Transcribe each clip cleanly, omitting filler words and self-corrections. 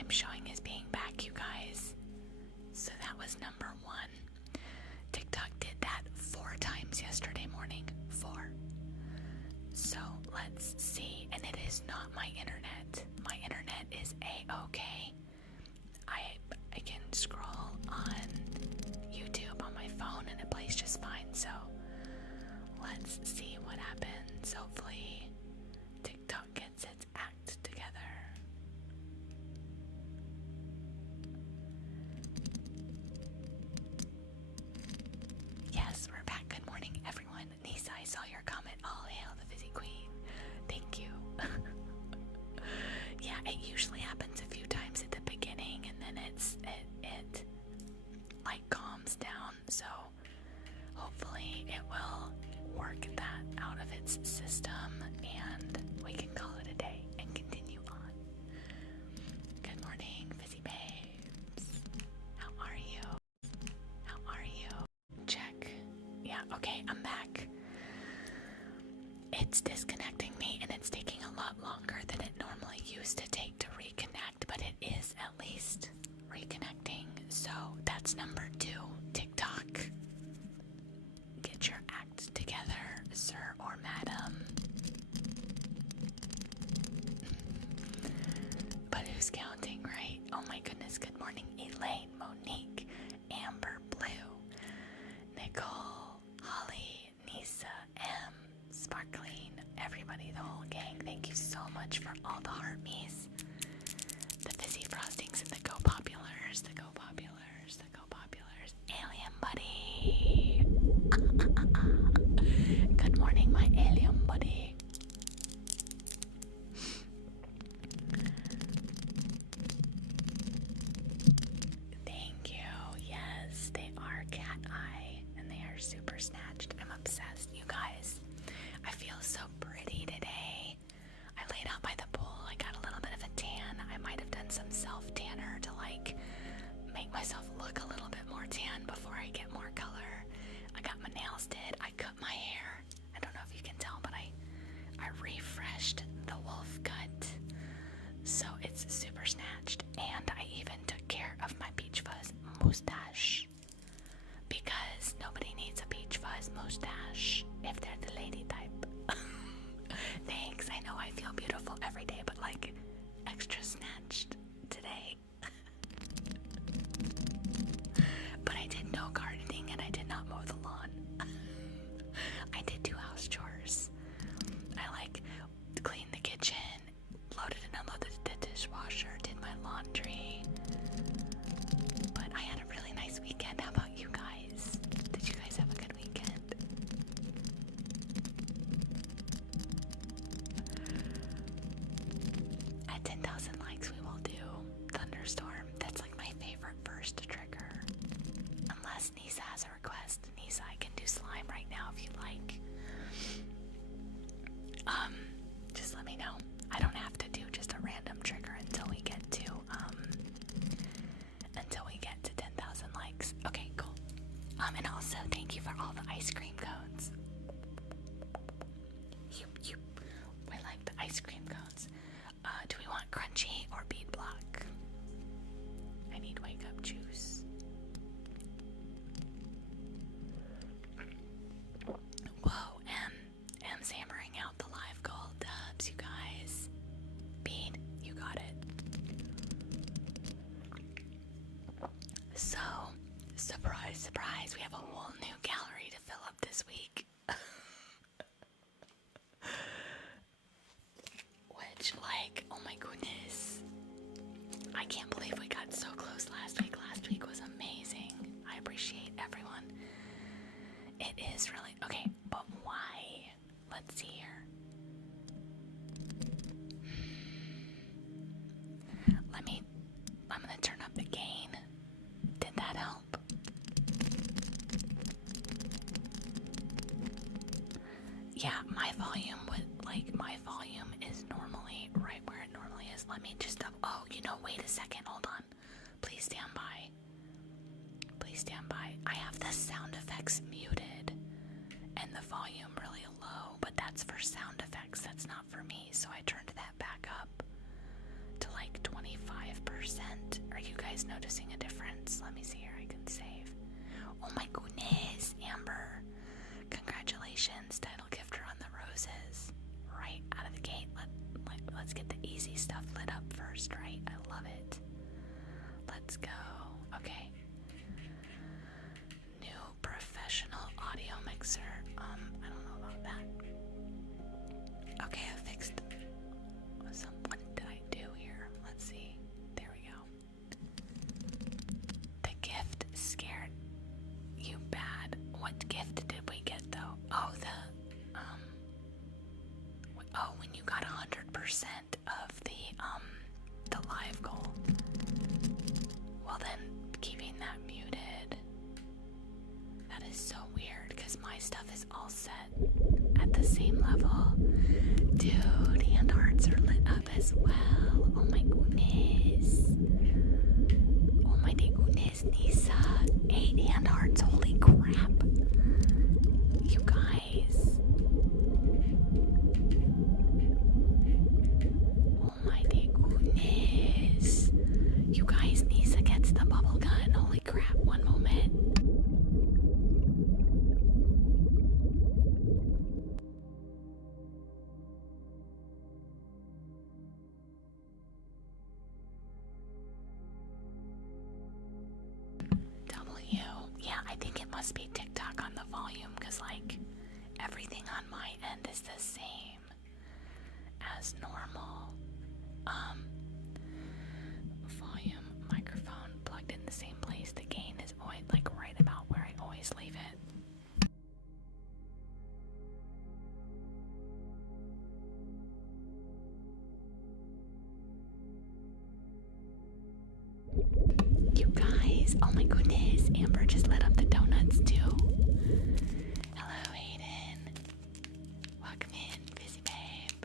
I'm showing as being back, you guys. So that was number 1. TikTok did that 4 times yesterday morning. 4. So let's see. And it is not my internet. My internet is A-okay. I can scroll on YouTube on my phone and it plays just fine. So let's see what happens. Hopefully TikTok gets its act together. Yes, we're back. Good morning, everyone. Nisa, I saw your comment. All hail the Fizzy Queen. Thank you. Yeah, it usually happens a few times at the beginning, and then it like calms down. So hopefully it will work that out of its system, and we can call it a day and continue on. Good morning, Fizzy Babes. How are you? How are you? Check. Yeah, okay, I'm back. It's disconnecting me, and it's taking a lot longer than it normally used to take to reconnect, but it is at least reconnecting. So that's number 2. TikTok. Get your act together, sir or madam. But who's counting, right? Oh my goodness. Good morning, Elaine, Monique, Amber, Blue, Nicole, Holly, Nisa, M, Sparkling, everybody, the whole gang. Thank you so much for all the heart me's, the fizzy frostings, and the go populars, the go populars, the go populars. Alien buddy. Good morning, my alien buddy. Thank you. Yes, they are cat eye, and they are super snatched. I'm obsessed, you guys. I feel so pretty today. I laid out by the pool. I got a little bit of a tan. I might have done some self-tanner to like make myself look a little bit more tan before I get more color. I got my nails did. I cut my hair. I don't know if you can tell, but I refreshed the wolf cut. So it's super snatched. And I even took care of my peach fuzz mustache. Because nobody needs a peach fuzz mustache if they're the lady type. Thanks. I know I feel beautiful every day, but like extra snatched today. But I did no gardening and I did not mow the lawn. I did 2 house chores. I like cleaned the kitchen, loaded and unloaded the dishwasher, did my laundry. But I had a really nice weekend. How about you guys? Did you guys have a good weekend? At 10,000 likes, we will do Thunderstorm. That's like my favorite first trigger. Unless Nisa has a request. Nisa, I can do slime right now if you like. Just let me know. I don't have to do just a random trigger until we get to 10,000 likes. Okay, cool. And also thank you for all the ice cream cones. I like the ice cream cones. Do we want crunchy or bead block? I need wake up juice. Whoa, M's hammering out the live gold dubs, you guys. Bead, you got it. So, surprise, surprise, we have a whole new gallery to fill up this week. Which, like, oh my goodness. I can't believe we got so close last week. Last week was amazing. I appreciate everyone. It is really, okay, but why? Let's see here. I'm gonna turn up the gain. Did that help? Yeah, my volume is normally right where it normally is. Let me just oh, wait a second, hold on. Please stand by. Please stand by. I have the sound effects muted and the volume really low, but that's for sound effects, that's not for me. So I turned that back up to like 25%. Okay. New professional audio mixer. I don't know about that. Okay, I fixed what did I do here? Let's see. There we go. The gift scared you bad. What gift did we get though? Oh, when you got 100% of the live goal. Well then, keeping that muted. That is so weird because my stuff is all set at the same level. Dude, hand hearts are lit up as well. Oh my goodness. Oh my goodness, Nisa. 8 hand hearts, holy crap. You guys. Oh my goodness. You guys, Nisa gets the bubble gun. Holy crap, one moment. Yeah, I think it must be TikTok on the volume because, like, everything on my end is the same as normal. Volume, microphone plugged in the same place. The gain is always, like, right about where I always leave it. You guys, oh my goodness, Amber just lit up the donuts too. Hello, Aiden. Welcome in, Fizzy Babe.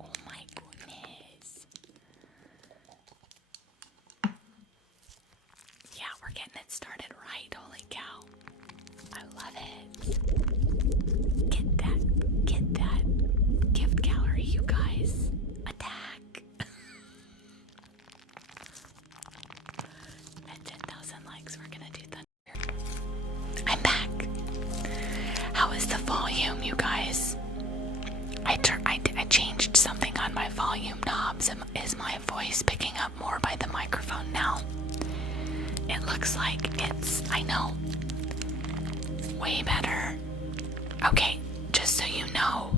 Oh my goodness. Yeah, we're getting it started right. Holy cow. I love it. Get that gift gallery, you guys. Attack. At 10,000 likes, we're gonna do Thunder. I'm back. How is the volume, you guys? I changed something on my volume knobs. Is my voice picking up more by the microphone now? It looks like it's, I know, way better. Okay, just so you know,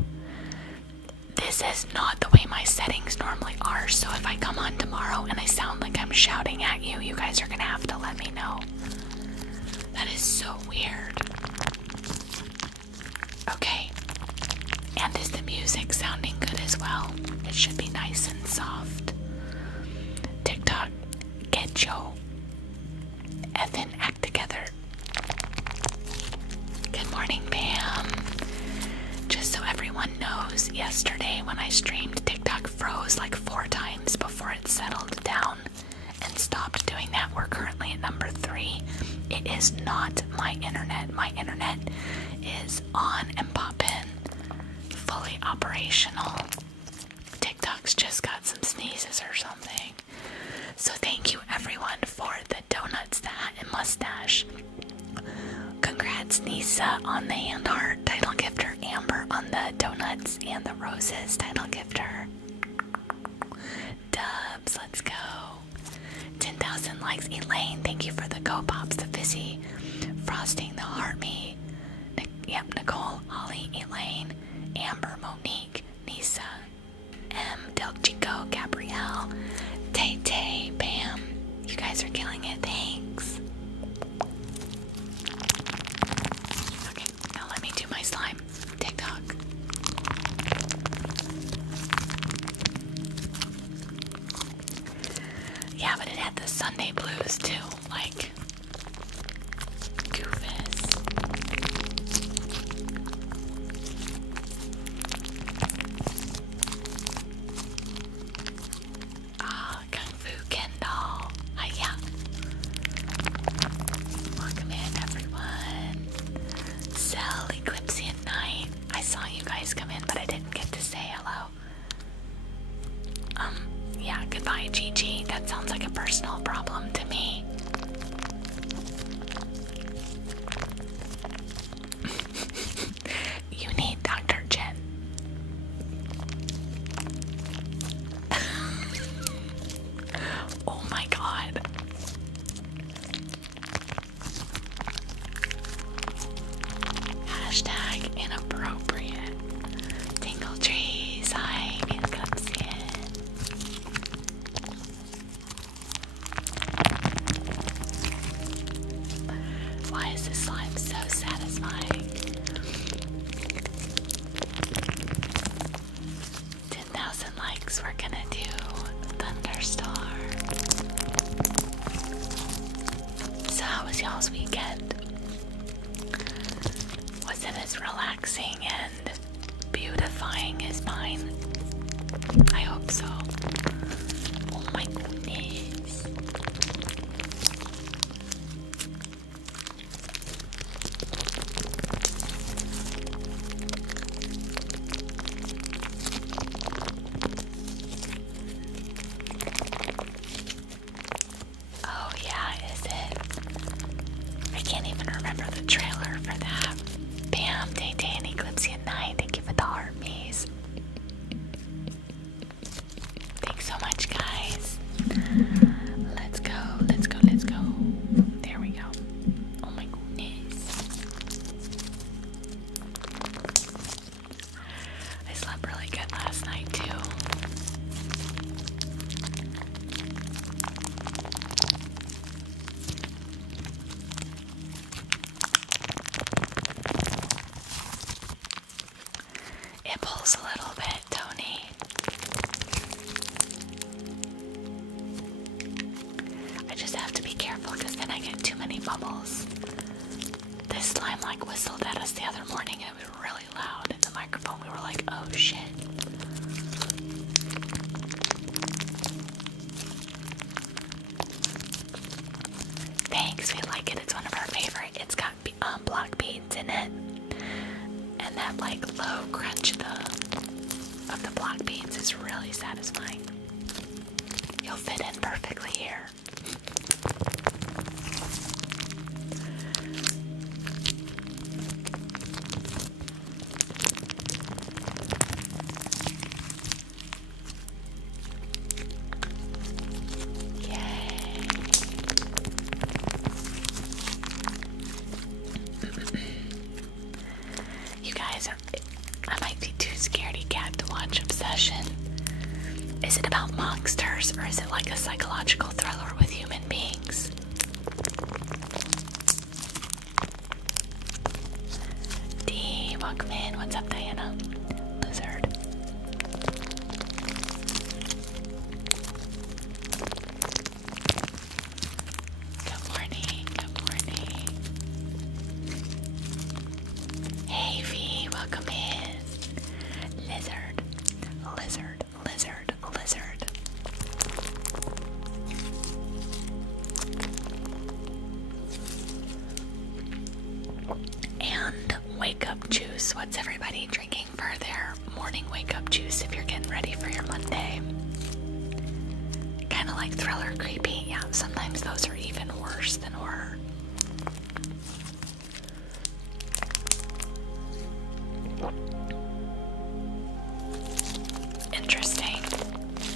this is not the way my settings normally are, so if I come on tomorrow and I sound like I'm shouting at you, you guys are gonna have to let me know. That is so weird. Okay, and is the music sounding good as well? It should be nice and soft. TikTok, get your effing act together. Good morning, Pam. Just so everyone knows, yesterday when I streamed, TikTok froze like 4 times before it settled down and stopped doing that. We're currently at number 3. It is not my internet. My internet is on and poppin', fully operational. TikTok's just got some sneezes or something. So thank you everyone for the donuts, the hat, and mustache. Congrats, Nisa, on the hand heart title gifter. Amber on the donuts and the roses title gifter. Dubs, let's go. 10,000 likes. Elaine, thank you for the go pops, the fizzy frosting, the heart me. Yep, Nicole, Holly, Elaine, Amber, Monique, Nisa, M, Del Chico, Gabrielle, Tay Tay, Bam. You guys are killing it. Thanks. Okay, now let me do my slime. TikTok. Yeah, but it had the Sunday blues too, like Goofus. Kung Fu Kendall. Hiya. Welcome in, everyone. Cell, Eclipsian Night. I saw you guys come in, but I didn't get to say hello. Yeah, goodbye, Gigi. That sounds like a personal problem to me. You need Dr. Jen. Oh my god. 1,000 likes, we're gonna do Thunderstorm. So how was y'all's weekend? Was it as relaxing and beautifying as mine? I hope so. Oh my goodness. Oh yeah, is it? I can't even remember the trailer for that. Bam, Day Day and Eclipsean Night, thank you for the armies. Thanks so much, guys. Let's go, let's go, let's go. There we go. Oh my goodness. I slept really good last night, too. It pulls a little bit, Tony. I just have to be careful because then I get too many bubbles. This slime like whistled at us the other morning and it was really loud in the microphone. We were like, oh shit. Thanks, we like it. It's one of our favorite. It's got block beads in it. And that like low crunch of the block beads is really satisfying. You'll fit in perfectly here. Yay. You guys, I might be too scaredy cat to watch Obsession. Is it about monsters or is it like a psychological thriller with human beings? D, welcome in. What's up, Diana? Lizard. Good morning, good morning. Hey V, welcome in. Lizard, lizard, lizard, lizard. And wake up juice. What's everybody drinking for their morning wake up juice if you're getting ready for your Monday? Kind of like thriller creepy. Yeah, sometimes those are even worse than horror. Interesting.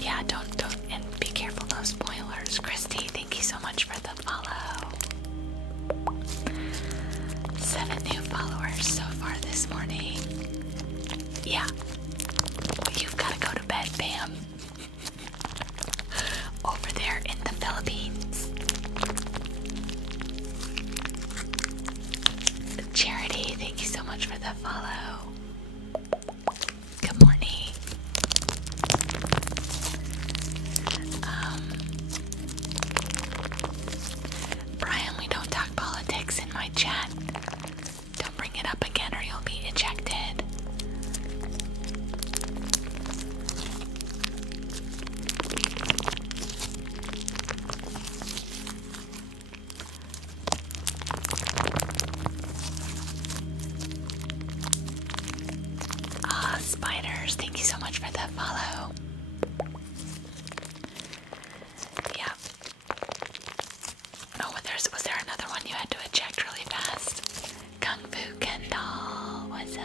Yeah, don't, and be careful, no spoilers. Christy, thank you so much for the follow. 7 new followers so far this morning. Yeah. Well, you've got to go to bed, Bam. Over there in the Philippines. Charity, thank you so much for the follow. Good morning. Brian, we don't talk politics in my chat. Don't bring it up again or you'll be ejected. Spiders, thank you so much for the follow. Yeah. Oh, was there another one you had to eject really fast? Kung Fu Kendall, what's up?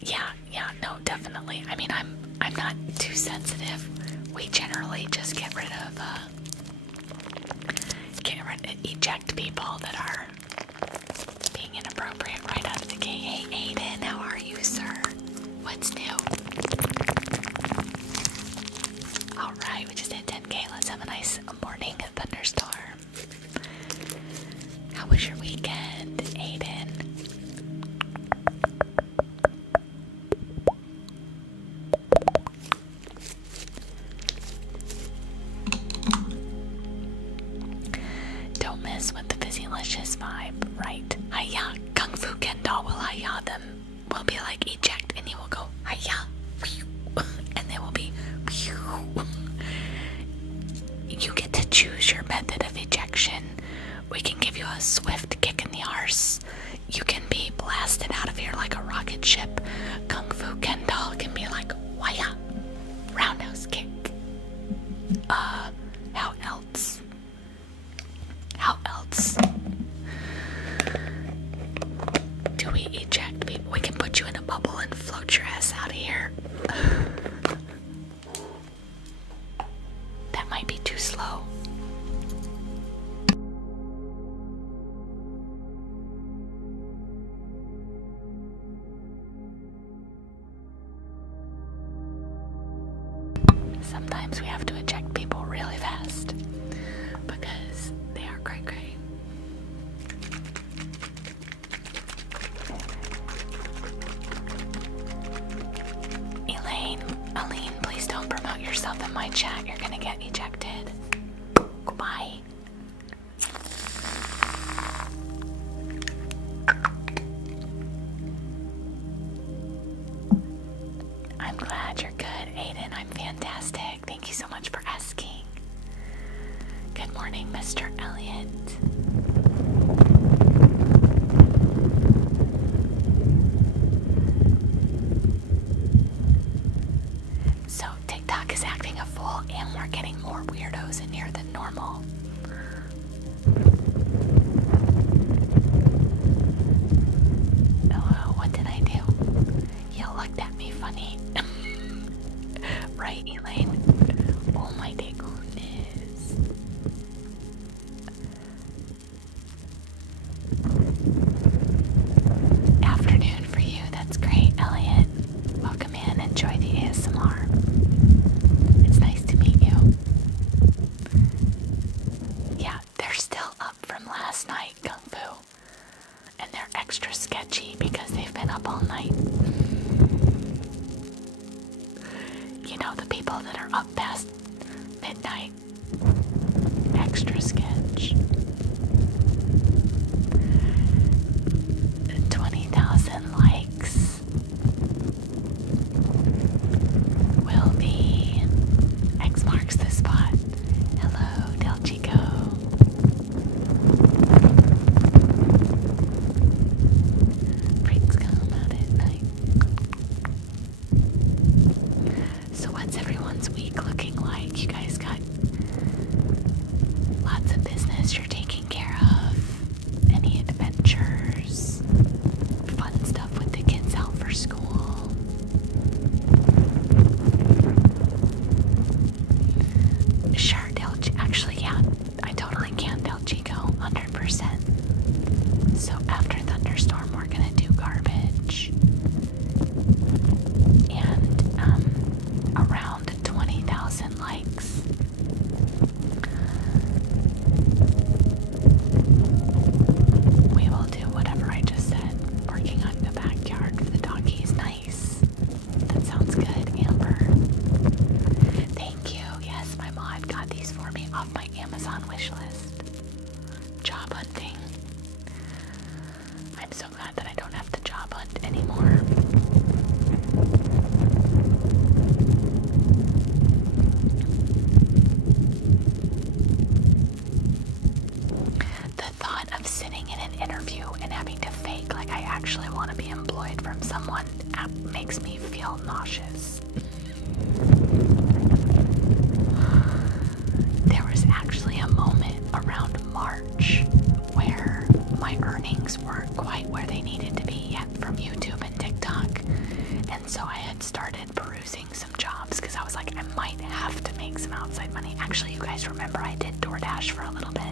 Yeah, no, definitely. I mean, I'm not too sensitive. We generally just get rid of eject people that are being inappropriate right out of the gate. Hey Aiden, how are you, sir? What's new? Alright, we just hit 10k. Let's have a nice morning thunderstorm. How was your weekend, Aiden? Don't mess with the Fizzylicious vibe, right? Hiya, Kung Fu Kendo will hiya them. We'll be like eject and he will go hiya. And they will be you get to choose your method of ejection. We can give you a swift kick in the arse. You can be blasted out of here like a rocket ship. Kung Fu Kendo can be like waya, roundhouse kick. How else? How else do we eject people? We can put you in a bubble and float your ass out of here. That might be too slow. Sometimes we have to eject people really fast because they are cray cray. Aline, please don't promote yourself in my chat. You're gonna get ejected. Goodbye. I'm glad you're good, Aiden. I'm fantastic. Thank you so much for asking. Good morning, Mr. Elliott. So TikTok is acting a fool and we're getting more weirdos in here than normal. Oh, what did I do? You looked at me funny. Right, Elaine? Oh my goodness. Afternoon for you. That's great, Elliot. Welcome in. Enjoy the ASMR. It's nice to meet you. Yeah, they're still up from last night, Kung Fu. And they're extra sketchy because they've been up all night. You know, the people that are up past midnight. Extra sketch. 20,000 likes will be X marks the spot. Hello, Del Chico. Freaks come out at night. So what's everyone's week looking like? You guys got lots of business you're taking care of? Any adventures? Fun stuff with the kids out for school? Sure, actually, yeah, I totally can, Del Chico, 100%. So after Thunderstorm, we're gonna do garbage. And, around 20,000 likes. We will do whatever I just said. Working on the backyard for the doggies. Nice. That sounds good, Amber. Thank you. Yes, my mod got these for me off my Amazon wish list. Job hunting. I'm so glad that I don't have to job hunt anymore. The thought of sitting in an interview and having to fake like I actually want to be employed from someone makes me feel nauseous. There was actually a moment around March where my earnings weren't quite where they needed to be yet from YouTube and TikTok. And so I had started perusing some jobs because I was like, I might have to make some outside money. Actually, you guys remember I did DoorDash for a little bit.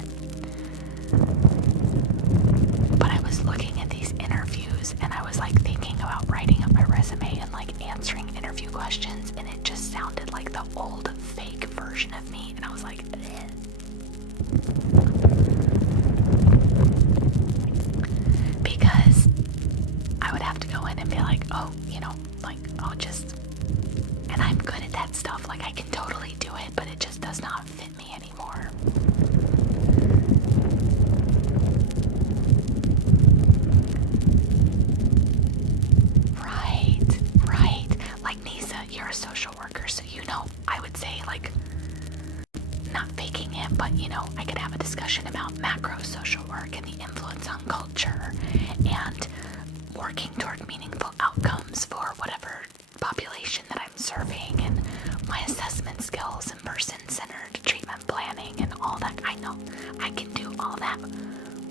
But I was looking at these interviews and I was like thinking about writing up my resume and like answering interview questions, and it just sounded like the old fake version of me, and I was like, eh. oh, you know, like, I'll just, and I'm good at that stuff, like I can totally do it, but it just does not fit me anymore. Right. Like Nisa, you're a social worker, so you know, I would say like, not faking it, but you know, I could have a discussion about macro social work and the influence on culture and working toward meaningful outcomes for whatever population that I'm serving, and my assessment skills and person-centered treatment planning and all that. I know I can do all that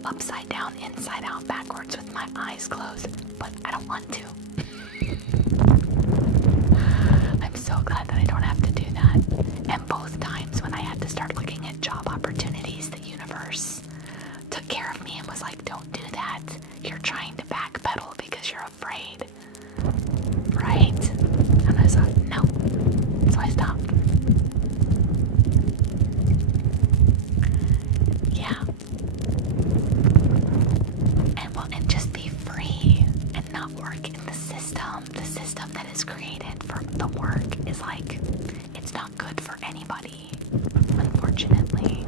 upside down, inside out, backwards with my eyes closed, but I don't want to. I'm so glad that I don't have to do that. And both times when I had to start looking at job opportunities, the universe took care of me and was like, don't do that. You're trying to backpedal because you're afraid. Right? And I was like, no. So I stopped. Yeah. And just be free and not work in the system. The system that is created for the work is like, it's not good for anybody, unfortunately.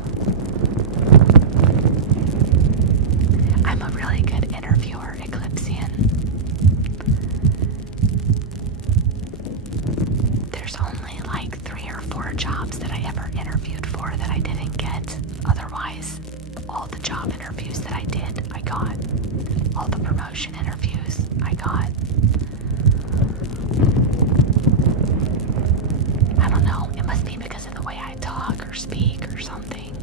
I'm a really good interviewer, Eclipsian. There's only like 3 or 4 jobs that I ever interviewed for that I didn't get. Otherwise, all the job interviews that I did, I got. All the promotion interviews, I got. I don't know, it must be because of the way I talk or speak or something.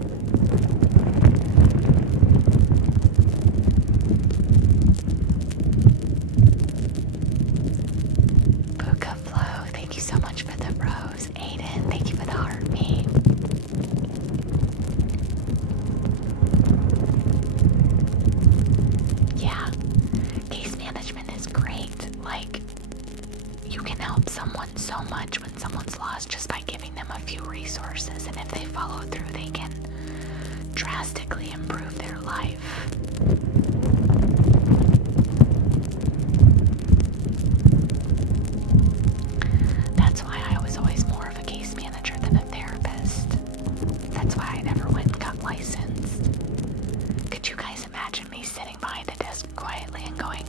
Buka Flow, thank you so much for the rose. Aiden, thank you for the heartbeat. Yeah, case management is great. Like, you can help someone so much when someone's lost just by giving them a few resources, and if they follow through, they can drastically improve their life. That's why I was always more of a case manager than a therapist. That's why I never went and got licensed. Could you guys imagine me sitting behind a desk quietly and going,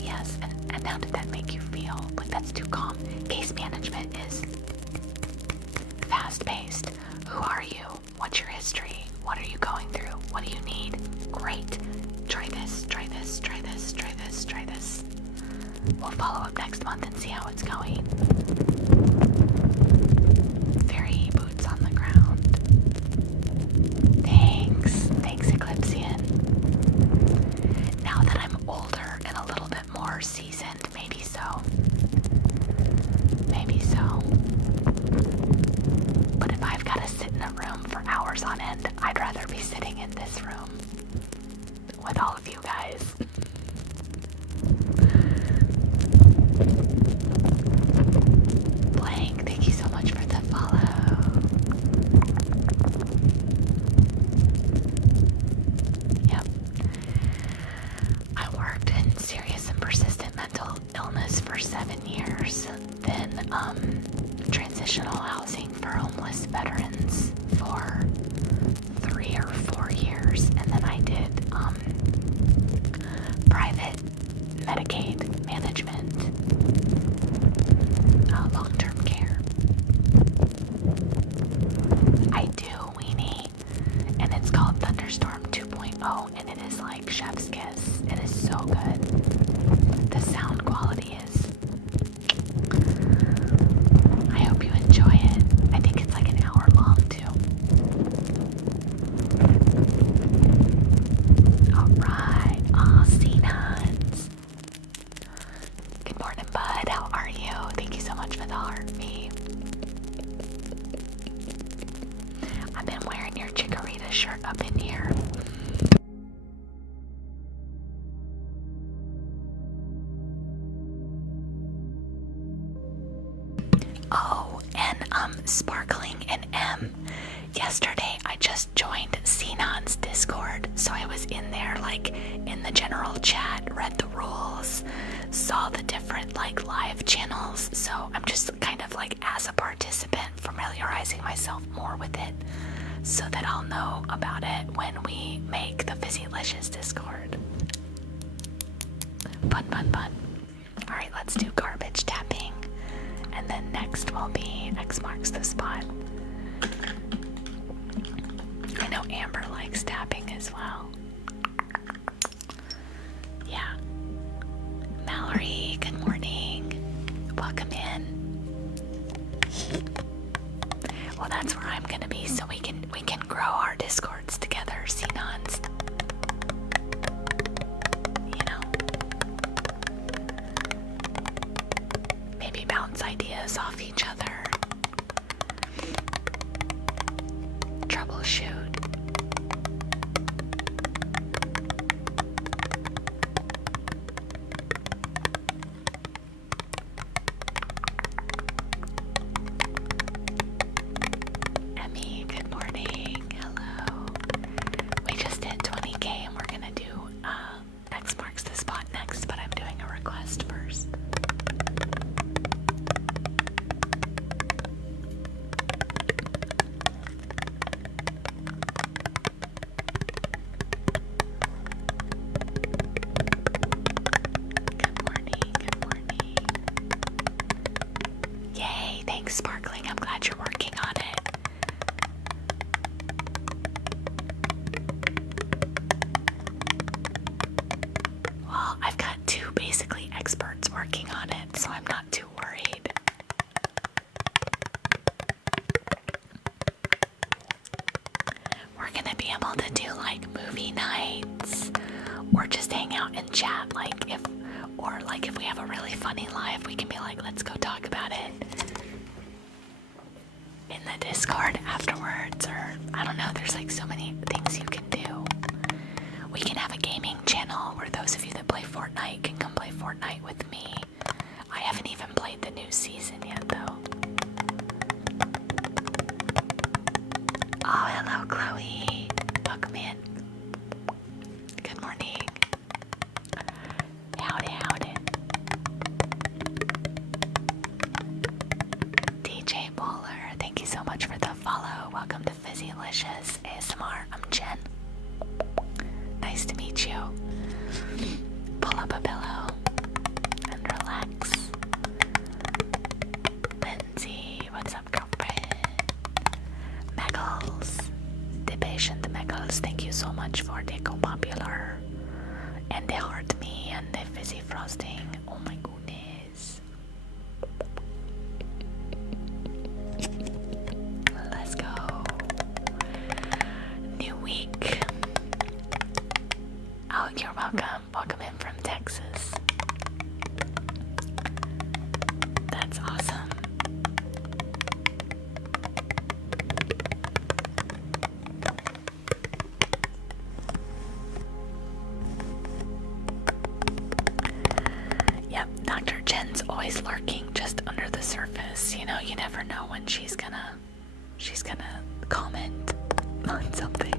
yes, and how did that make you feel? Like, that's too calm. Case management is fast-paced. Who are you? What's your history? What are you going through? What do you need? Great. Try this, try this, try this, try this, try this. We'll follow up next month and see how it's going. Very boots on the ground. Thanks, Eclipsian. Now that I'm older and a little bit more seasoned, maybe so. Maybe so. But if I've got to sit in a room for hours on end, I'd rather be sitting in this room with all of you guys. Blank, thank you so much for the follow. Yep. I worked in serious and persistent mental illness for 7 years. Then, transitional housing for homeless veterans for 3 or 4 years. And then I did, private Medicaid management, long-term care. I do weenie, and it's called Thunderstorm 2.0, and it is like chef's kiss. It is so good. The sound quality is, I hope you enjoy it. I think it's like an hour long too. Alright, C-nuts. Good morning, bud. How are you? Thank you so much for the heartbeat. I've been wearing your Chikorita shirt up in here. Oh, and Sparkling and M. Yesterday I just joined Sinan's Discord, so I was in there like in the general chat, read the rules, saw the different like live channels, so I'm just kind of like as a participant familiarizing myself more with it so that I'll know about it when we make the Fizzylicious Discord. Fun, fun, fun. Alright, let's do garbage tapping. And then next will be X marks the spot. I know Amber likes tapping as well. Yeah. Mallory, good morning. Welcome in. Well, that's where I'm gonna be, so we can grow our Discords together, Sinons. You know. Maybe bounce ideas off each other. Troubleshoot. Emmy, good morning. Hello. We just hit 20K and we're gonna do X marks the spot next, but I'm doing a request first. Good morning, good morning. Yay, thanks Sparkling. I'm glad you're working on it. Well, I've got two basically experts working on it, so I'm not too worried. We're gonna be able to do like movie nights or just hang out and chat, like if we have a really funny live, we can be like, let's go talk about it in the Discord afterwards, or I don't know, there's like so many things you can do. We can have a gaming channel where those of you that play Fortnite can come play Fortnite with me. I haven't even played the new season yet though. Oh, hello Chloe. Welcome in. Good morning. Howdy, howdy. DJ Bowler, thank you so much for the follow. Welcome to Fizzylicious ASMR. I'm Jen. Nice to meet you. Pull up a pillow and relax. Lindsay, what's up, girlfriend? Megals, the patient Megals, thank you so much for the co-popular and the heart me and the fizzy frosting. Oh my goodness. Let's go. New week. Oh, you're welcome. Welcome in from Texas. That's awesome. Yep, Dr. Jen's always lurking just under the surface. You know, you never know when she's gonna comment on something.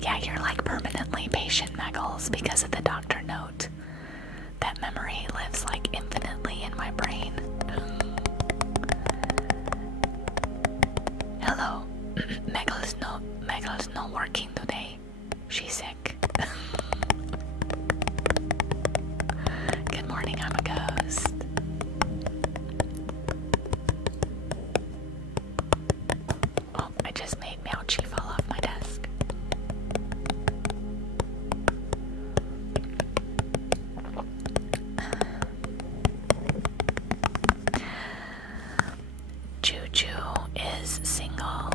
Yeah, you're like permanently patient, Megals, because of the doctor note. That memory lives like infinitely in my brain. Hello. Megals not working today. She's sick. Good morning, I'm a ghost. Oh, I just made Meowchi fall off my desk. Juju is single.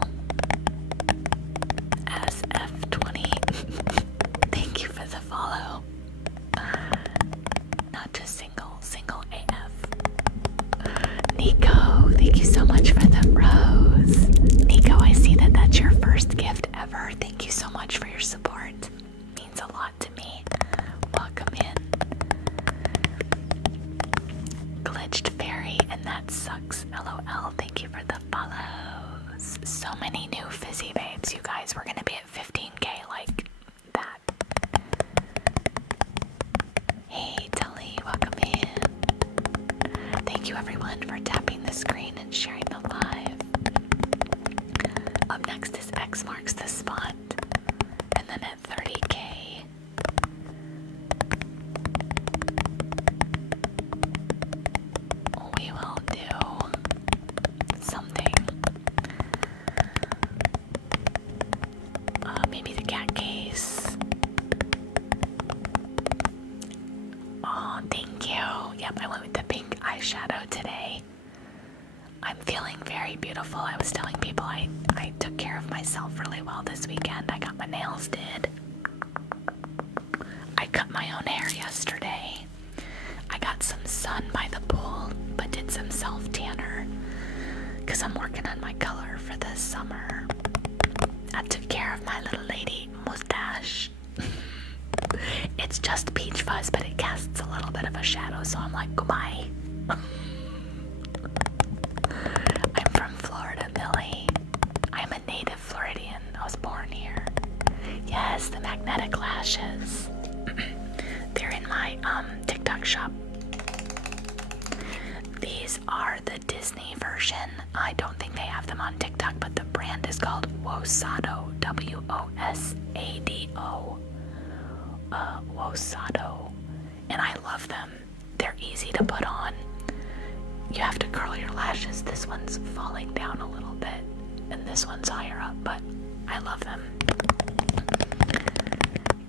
As F20. Thank you for the follow. Not just single AF. Nico, thank you so much for the rose. Nico, I see that that's your first gift ever. Thank you so much for your support. Means a lot to me. Welcome in. Glitched fairy, and that sucks. LOL. Thank you for the follows. So many new Fizzy Babes, you guys. We're gonna be at 15K like that. spot. And then at 30K, we will do something. Maybe the cat case. Oh, thank you. Yep, I went with the pink eyeshadow today. I'm feeling very beautiful. I was telling people I took care of myself really well this weekend. I got my nails did. I cut my own hair yesterday. I got some sun by the pool, but did some self-tanner because I'm working on my color for this summer. I took care of my little lady mustache. It's just peach fuzz, but it casts a little bit of a shadow, so I'm like, goodbye. I'm from Florida, Millie. I'm a native Floridian. I was born here. Yes, the magnetic lashes. They're in my TikTok shop. These are the Disney version. I don't think they have them on TikTok, but the brand is called Wosado. W-O-S-A-D-O. Wosado. And I love them. They're easy to put on. You have to curl your lashes. This one's falling down a little bit, and this one's higher up, but I love them.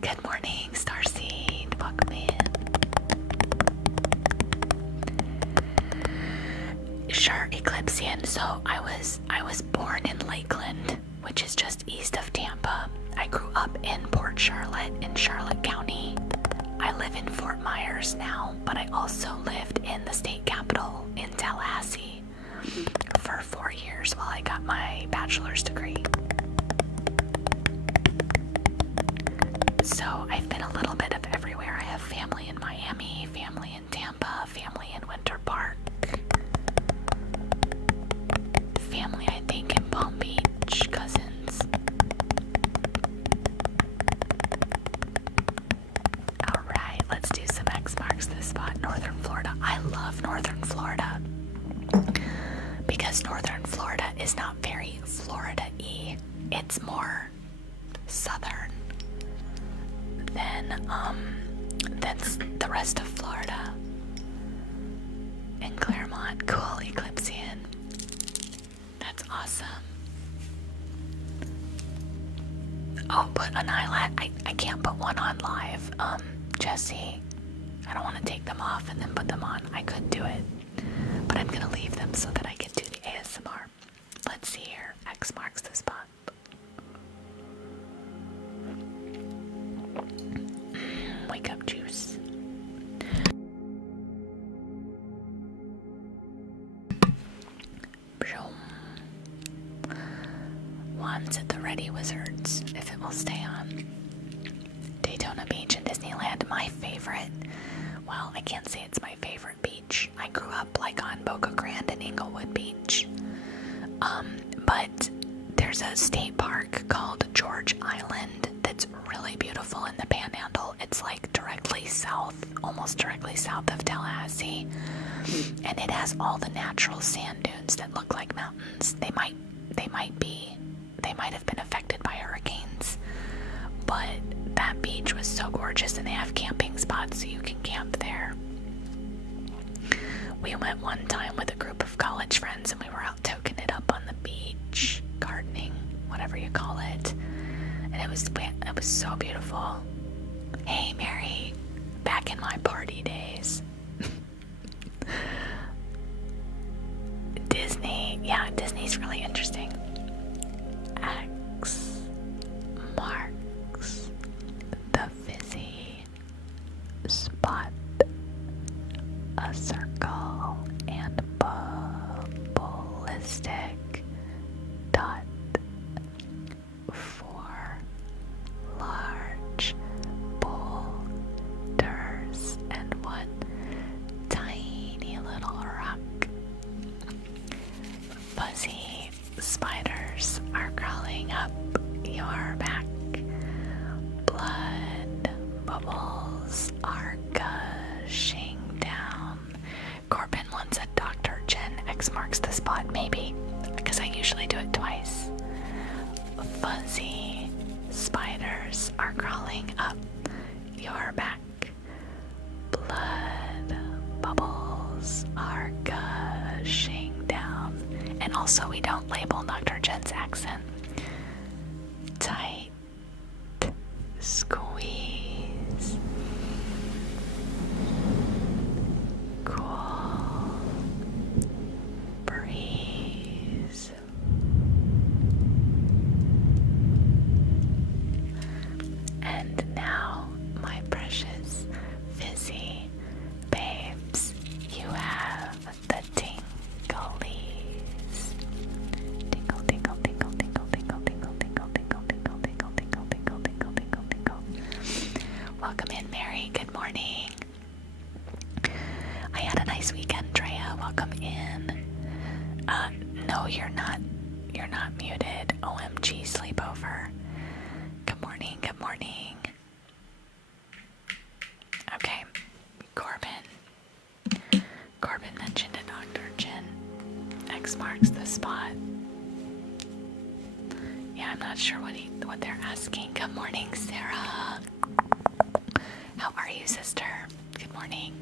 Good morning, Starseed. Welcome in. Sure, Eclipsian. So I was born in Lakeland, which is just east of Tampa. I grew up in Port Charlotte in Charlotte County. I live in Fort Myers now, but I also lived in the state capital in Tallahassee for 4 years while I got my bachelor's degree. So I've been a little bit of everywhere. I have family in Miami, family in Tampa, family in Winter Park, family I think in Palm Beach, cousins. Alright, let's do some X marks this spot. Northern Florida. I love Northern Florida because Northern Florida is not very Florida-y. It's more southern than the rest of Florida. And Claremont, cool, Eclipsian. That's awesome. Oh, put an eyelash. I can't put one on live. Jesse, I don't want to take them off and then put them on. I could do it, but I'm gonna leave them so that I can do the ASMR. Let's see here. X marks the spot. Wake up juice. One's at the Ready Wizards, if it will stay on. Daytona Beach and Disneyland, my favorite. Well, I can't say it's my favorite beach. I grew up like on Boca Grande and Inglewood Beach. But there's a state park called George Island that's really beautiful in the Panhandle. It's like directly south, almost directly south of Tallahassee. And it has all the natural sand dunes that look like mountains. They might have been affected by hurricanes, but that beach was so gorgeous, and they have camping spots so you can camp there. We went one time with a group of college friends and we were out toking it up on the beach, gardening, whatever you call it, and it was so beautiful. Hey Mary, back in my party days. Disney, yeah, Disney's really interesting. X marks the fizzy spot, a circle and bubblistic dot, 4 large boulders and 1 tiny little rock. Fuzzy spiders are crawling up your back. Blood bubbles are gushing down. Corbin once said Dr. Jen X marks the spot, maybe, because I usually do it twice. Fuzzy so we don't label Dr. Jen's accent. Tight squeeze. Cool breeze. And now, my precious Fizzy Babes, you have the tinglies. Tingle, tingle, tingle, tingle, tingle, tingle, tingle, tingle, tingle, tingle, tingle, tingle, tingle, tingle, tingle. Welcome in, Mary. Good morning. I had a nice weekend, Drea. Welcome in. No, you're not. You're not muted. OMG sleepover. Good morning. Good morning. Okay, Corbin. Corbin mentioned a Dr. Jen. X marks the spot. Yeah, I'm not sure what they're asking. Good morning, Sarah. How are you, sister? Good morning.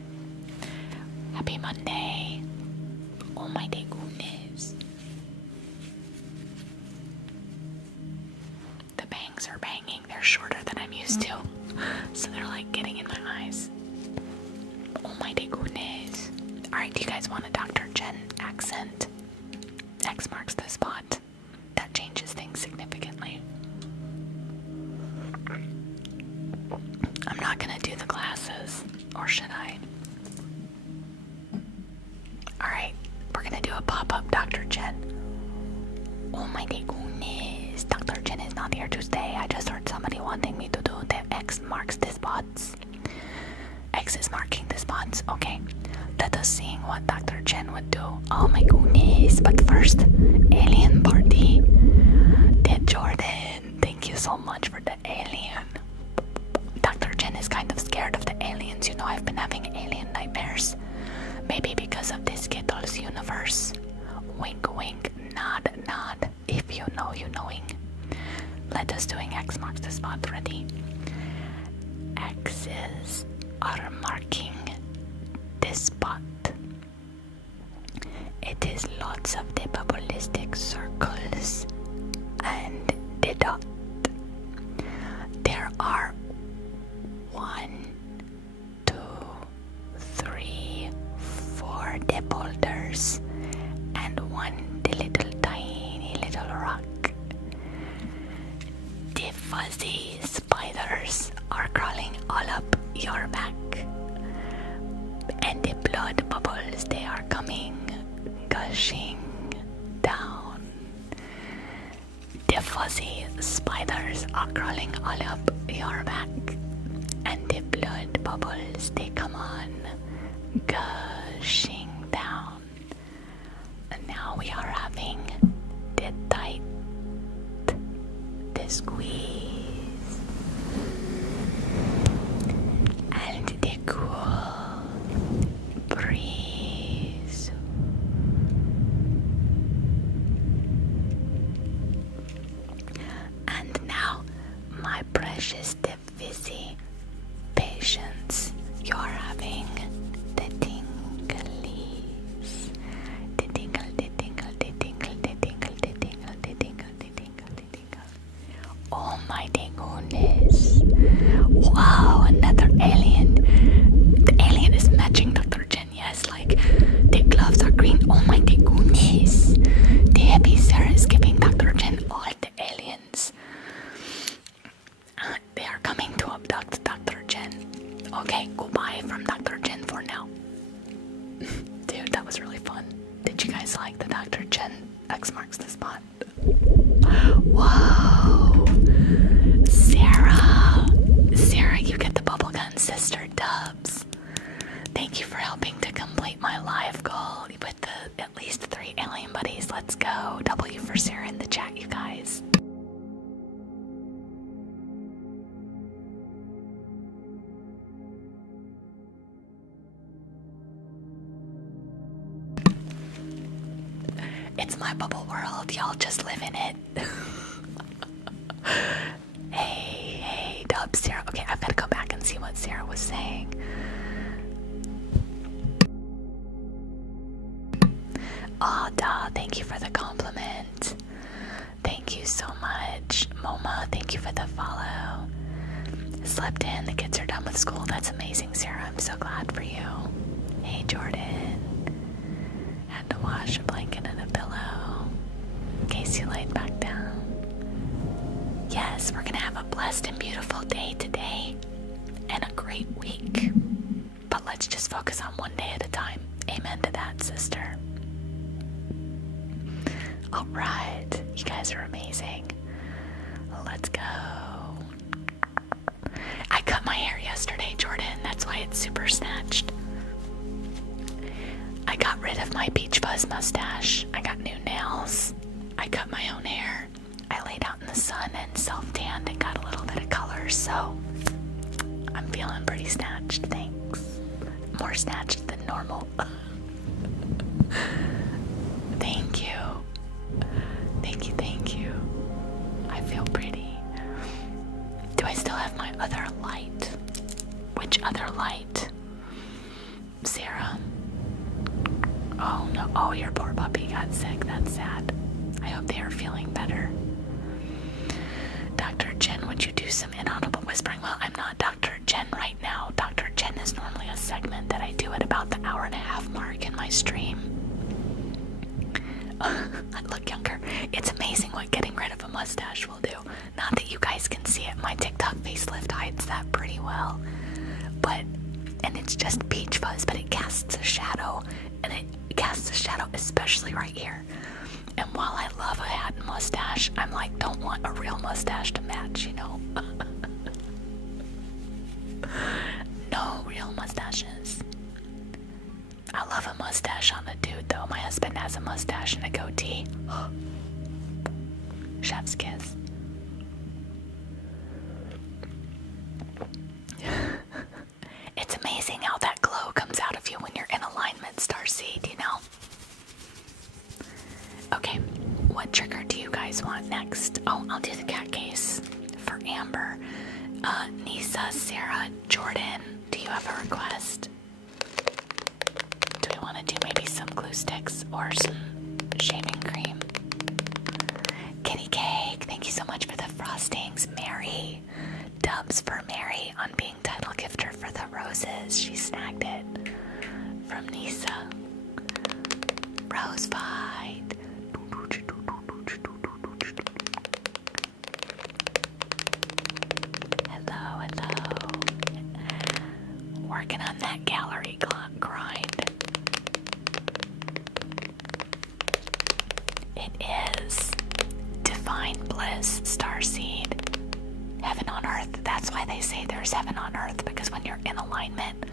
Happy Monday. Oh my goodness. The bangs are banging. They're shorter than I'm used to. So they're like getting in my eyes. Oh my goodness. Alright, do you guys want a Dr. Jen accent? X marks the spot. That changes things significantly. I'm not gonna do the glasses. Or should I? Alright, we're gonna do a pop-up Dr. Jen. Oh my goodness. Dr. Jen is not here to stay. I just heard somebody wanting me to do the X marks the spots. X is marking the spots. Okay. Let us see what Dr. Jen would do. Oh my goodness. But first, alien party. Dead Jordan. Thank you so much for the alien. Dr. Jen is kind of scared of the aliens. You know, I've been having alien nightmares. Maybe because of this Skittles universe. Wink, wink, nod, nod. If you know, you knowing. Let us doing X marks the spot. Ready? X's are marking this spot. It is lots of the bubbleistic circles and the dot. There are 1, 2, 3, 4 the boulders and 1 the little tiny little rock. The fuzzy spiders are crawling all up your back. And the blood bubbles, they are coming, gushing down. The fuzzy spiders are crawling all up your back. And the blood bubbles, they come on, gushing down. And now we are having the tight, the squeeze, and the cool breeze. And now, my precious Fizzy patients, you're having the tinglies. The tingle, the tingle, the tingle, the tingle, the tingle, the tingle, the tingle, the tingle. Oh my goodness. Wow, another alien. The alien is matching Dr. Jen, yes, like the gloves are green. Oh my goodness. The happy Sarah is giving Dr. Jen all the aliens. They are coming to abduct Dr. Jen. Okay, goodbye from Dr. Jen for now. Dude, that was really fun. Did you guys like the Dr. Jen X marks the spot? Whoa! Sarah! Sarah, you get the bubblegum sister dubs. Thank you for helping to complete my live goal with the at least 3 alien buddies. Let's go. W for Sarah in the chat, you guys. It's my bubble world. Y'all just live in it. Hey, dub Sarah. Okay, I've got to go back and see what Sarah was saying. Oh, duh. Thank you for the compliment. slept in. The kids are done with school. That's amazing, Sarah. I'm so glad for you. Hey, Jordan. Had to wash a blanket and a pillow in case you laid back down. Yes, we're gonna have a blessed and beautiful day today and a great week. But let's just focus on one day at a time. Amen to that, sister. Alright, you guys are amazing. Let's go. I cut my hair yesterday, Jordan. That's why it's super snatched. I got rid of my peach fuzz mustache. I got new nails. I cut my own hair. I laid out in the sun and self-tanned and got a little bit of color, so I'm feeling pretty snatched, thanks. More snatched than normal. Thank you. Thank you, thank you. I feel pretty. Do I still have my other light? Which other light? Sarah? Oh no, oh, your poor puppy got sick. That's sad. I hope they are feeling better. Dr. Jen, would you do some inaudible whispering? Well, I'm not Dr. Jen right now. Dr. Jen is normally a segment that I do at about the hour-and-a-half mark in my stream. I look younger. It's amazing what getting rid of a mustache will do. Not that you guys can see it. My TikTok facelift hides that pretty well. But, and it's just peach fuzz, but it casts a shadow. And it casts a shadow especially right here. And while I love a hat and mustache, I'm like, don't want a real mustache to match, you know? No real mustaches. I love a mustache on a dude, though. My husband has a mustache and a goatee. Chef's kiss. It's amazing how that glow comes out of you when you're in alignment, Starseed, you know? Okay, what trigger do you guys want next? Oh, I'll do the cat case for Amber. Nisa, Sarah, Jordan, do you have a request? Do we want to do maybe some glue sticks or some shaving cream? Kitty Cake, thank you so much for the frostings. Mary, dubs for Mary on being title gifter for the roses. She snagged it from Nisa. Rose fight. Hello, hello. Working on that gallery grind. It is divine bliss, Starseed. Heaven on earth. That's why they say there's heaven on earth, because when you're in alignment,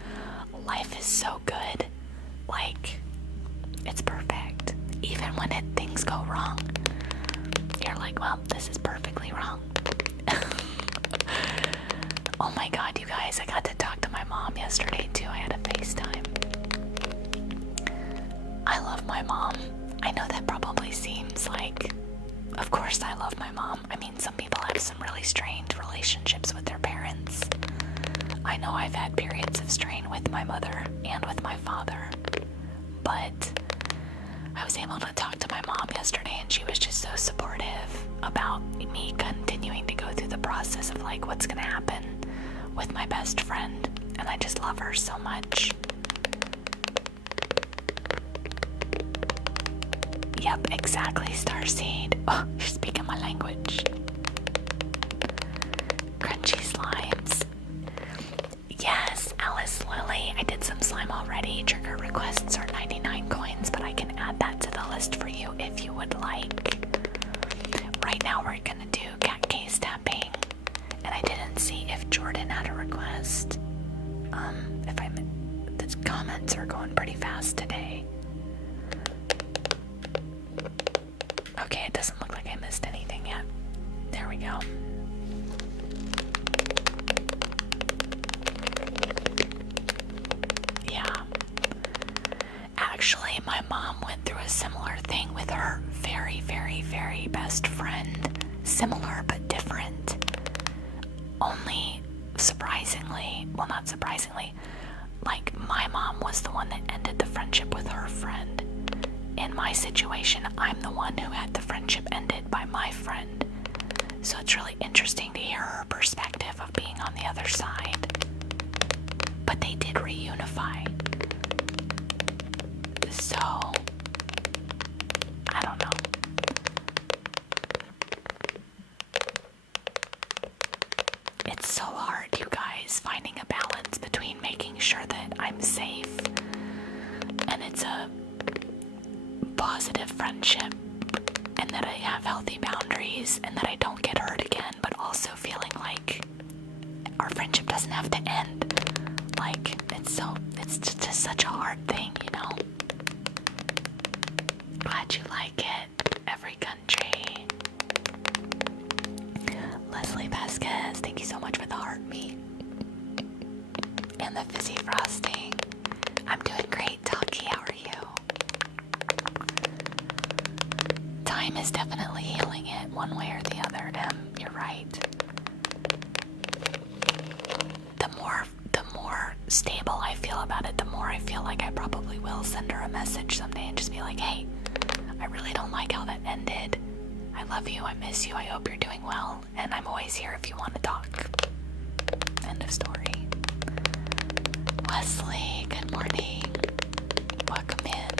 life is so good. Like, it's perfect. Even when things go wrong, you're like, well, this is perfectly wrong. Oh my god, you guys, I got to talk to my mom yesterday too. I had a FaceTime. I love my mom. I know that probably seems like, of course I love my mom. I mean, some people have some really strained relationships with their parents. I know I've had periods of strain with my mother and with my father, but I was able to talk to my mom yesterday and she was just so supportive about me continuing to go through the process of like what's gonna happen with my best friend, and I just love her so much. Yep, exactly, Starseed. Oh, you're speaking my language. Crunchy slimes. Yes, Alice Lily. I did some slime already. Trigger requests are 99 coins, but I can add that to the list for you if you would like. Right now we're gonna do cat case tapping, and I didn't see if Jordan had a request. The comments are going pretty fast today. Okay, it doesn't look like I missed anything yet. There we go. Yeah. Actually, my mom went through a similar thing with her very, very, very best friend. Similar but different. Only surprisingly, well, not surprisingly, like my mom was the one that ended the friendship with her friend. In my situation, I'm the one who had the friendship ended by my friend. So it's really interesting to hear her perspective of being on the other side. It's so hard, you guys, finding a balance between making sure that I'm safe and it's a positive friendship and that I have healthy boundaries and that I don't get hurt again, but also feeling like our friendship doesn't have to end. Like, it's just such a hard thing, you know? Glad you like it. Every country. Leslie Vasquez, thank you so much for the heartbeat. And the fizzy frosting. I'm doing great, Taki. How are you? Time is definitely healing it one way or the other, Em. You're right. The more stable I feel about it, the more I feel like I probably will send her a message someday and just be like, hey, I really don't like how that ended. I love you, I miss you, I hope you're doing well, and I'm always here if you want to talk. End of story. Wesley, good morning. Welcome in.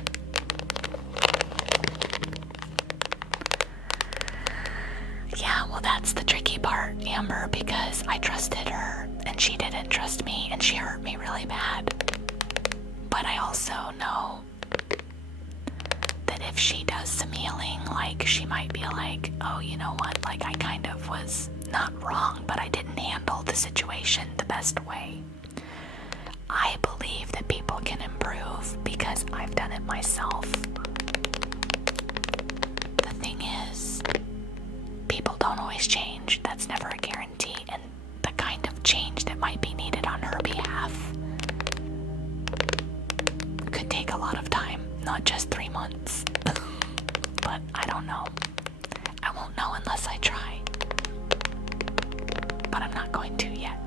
Yeah, well, that's the tricky part, Amber, because I trusted her and she didn't trust me and she hurt me really bad. But I also know that if she does some healing, like, she might be like, oh, you know what, like, I kind of was not wrong, but I didn't handle the situation the best way. I believe that people can improve because I've done it myself. The thing is, people don't always change. That's never a guarantee, and the kind of change that might be needed on her behalf could take a lot of time, not just 3 months. But I don't know. I won't know unless I try. But I'm not going to yet.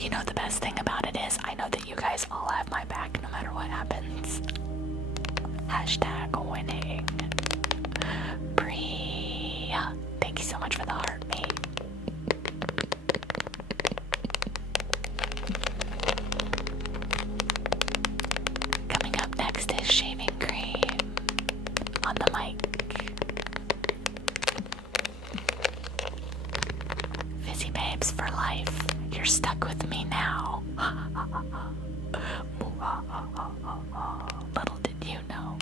You know, the best thing about it is I know that you guys all have my back no matter what happens. Hashtag winning. Bria, thank you so much for the heart, mate. Coming up next is shaving cream on the mic. Fizzy Babes for life. You're stuck with me now. Little did you know.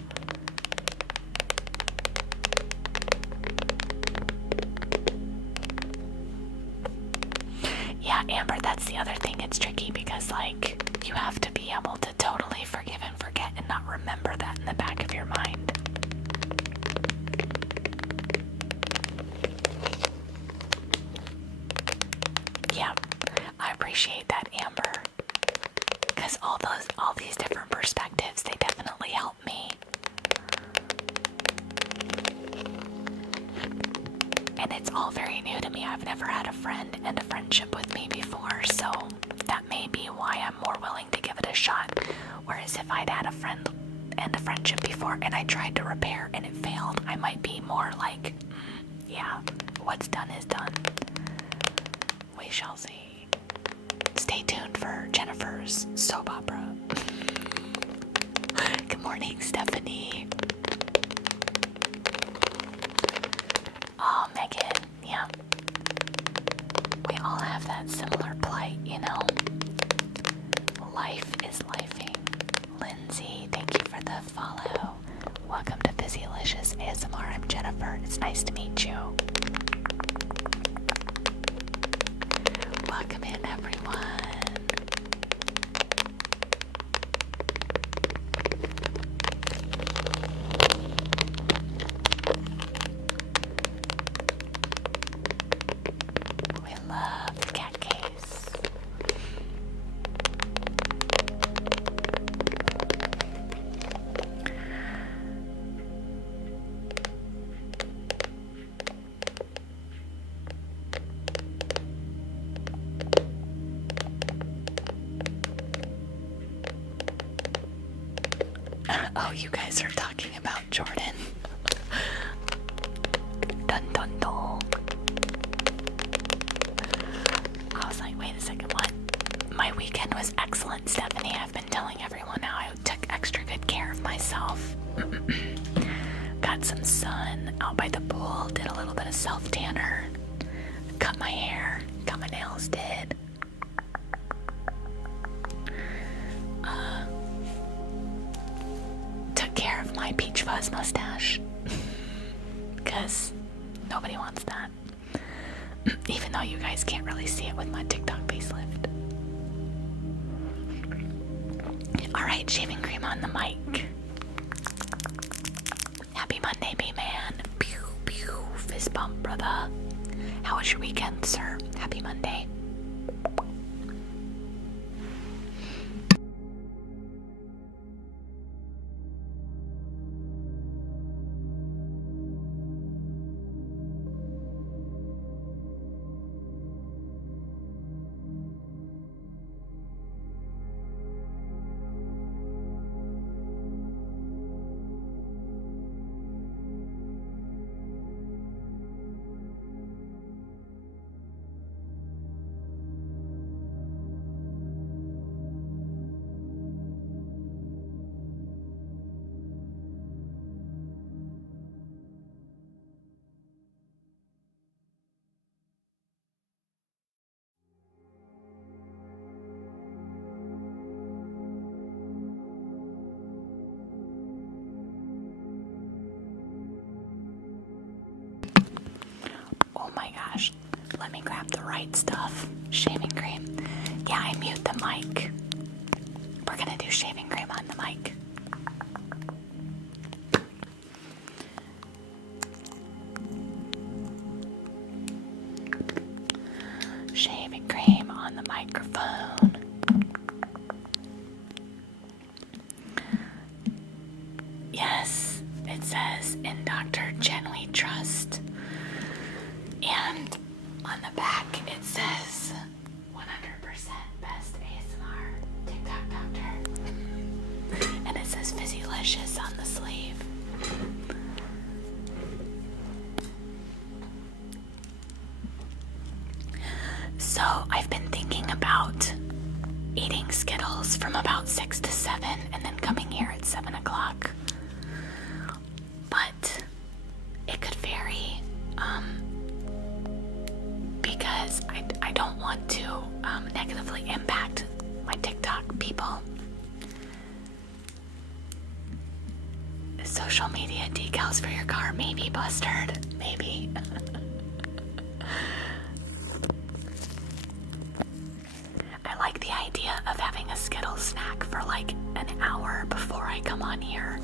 Yeah, Amber, that's the other thing. It's tricky because, like, you have to be able to totally forgive and forget and not remember that in the back of your mind. Yeah, I appreciate that, Amber, because all these different perspectives, they definitely help me. And it's all very new to me. I've never had a friend and a friendship with me before, so that may be why I'm more willing to give it a shot. Whereas if I'd had a friend and a friendship before and I tried to repair and it failed, I might be more like, yeah, what's done is done. We shall see. Stay tuned for Jennifer's soap opera. Good morning, Stephanie. Oh, Megan, yeah. We all have that similar plight, you know? Life is lifing. Lindsay, thank you for the follow. Welcome to Fizzylicious ASMR. I'm Jennifer. It's nice to meet you. Welcome in, everyone. We love the cat case. Oh, you guys are talking about Jordan. Dun dun dun. I was like, wait a second, what? My weekend was excellent, Stephanie. I've been telling everyone how I took extra good care of myself. Got some sun out by the pool, did a little bit of self-tanner. Cut my hair. Got my nails did. Took care of my peach fuzz mustache. Because nobody wants that. Even though you guys can't really see it with my TikTok facelift. Alright, shaving cream on the mic. Happy Monday, B-Man. Pew, pew, fist bump, brother. How was your weekend, sir? Happy Monday. Oh my gosh, let me grab the right stuff. Shaving cream. Yeah, I mute the mic. We're gonna do shaving cream on the mic. Shaving cream on the microphone. Yes, it says in Dr. Gently Trust. And on the back it says 100% best ASMR TikTok doctor. And it says Fizzylicious on the sleeve. So I've been thinking about eating Skittles from about 6 to 7 and then coming here at 7 o'clock. But it could vary. Because I don't want to negatively impact my TikTok people. Social media decals for your car, maybe, Bustard, maybe. I like the idea of having a Skittles snack for like an hour before I come on here.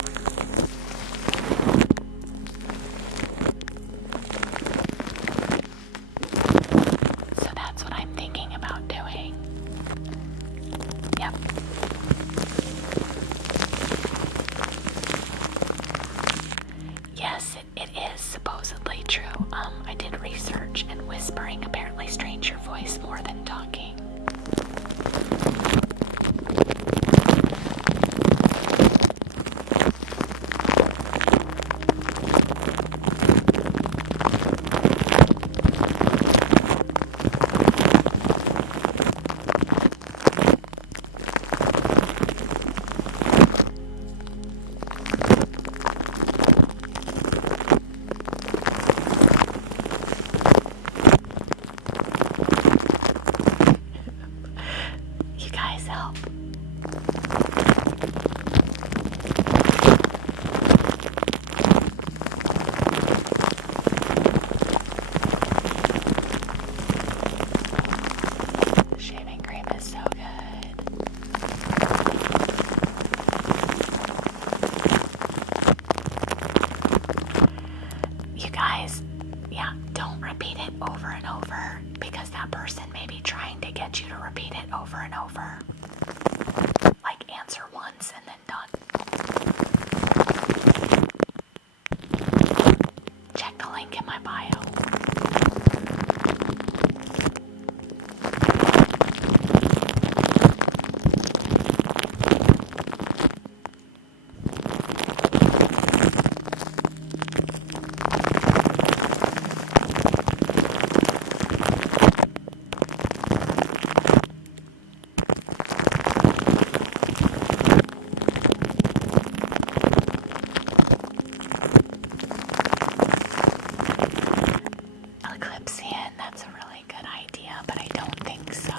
that's a really good idea, but I don't think so.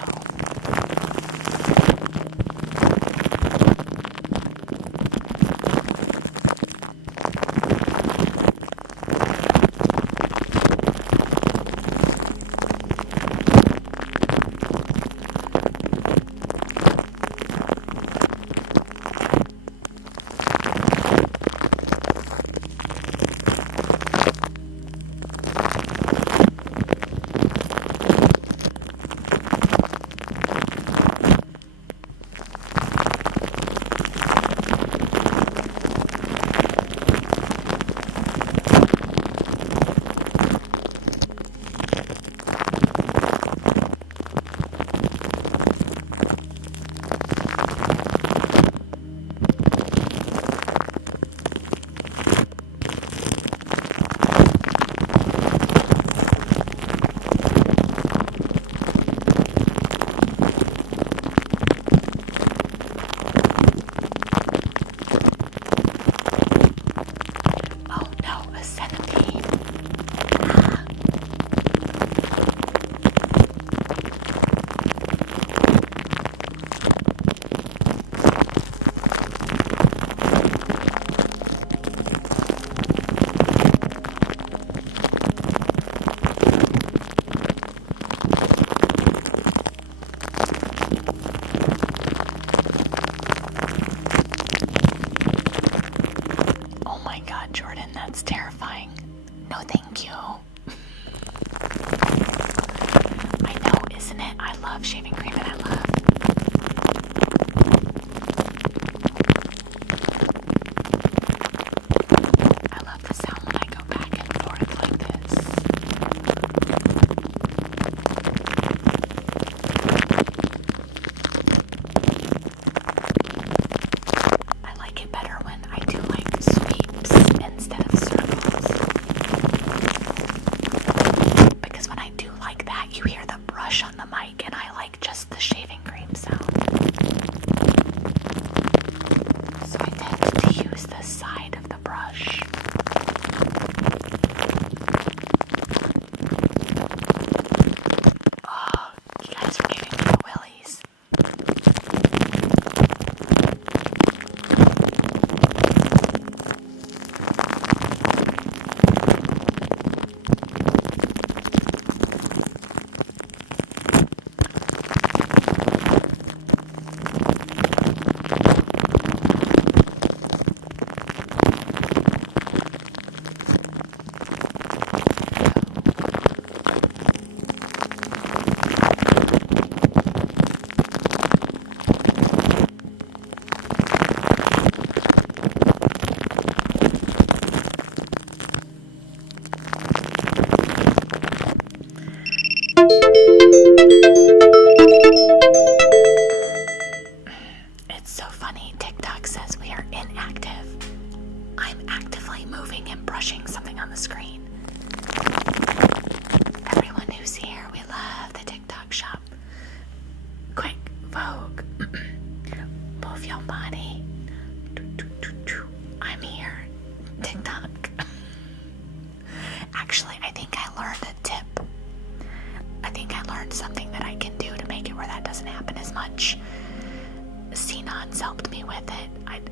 Sinan's helped me with it.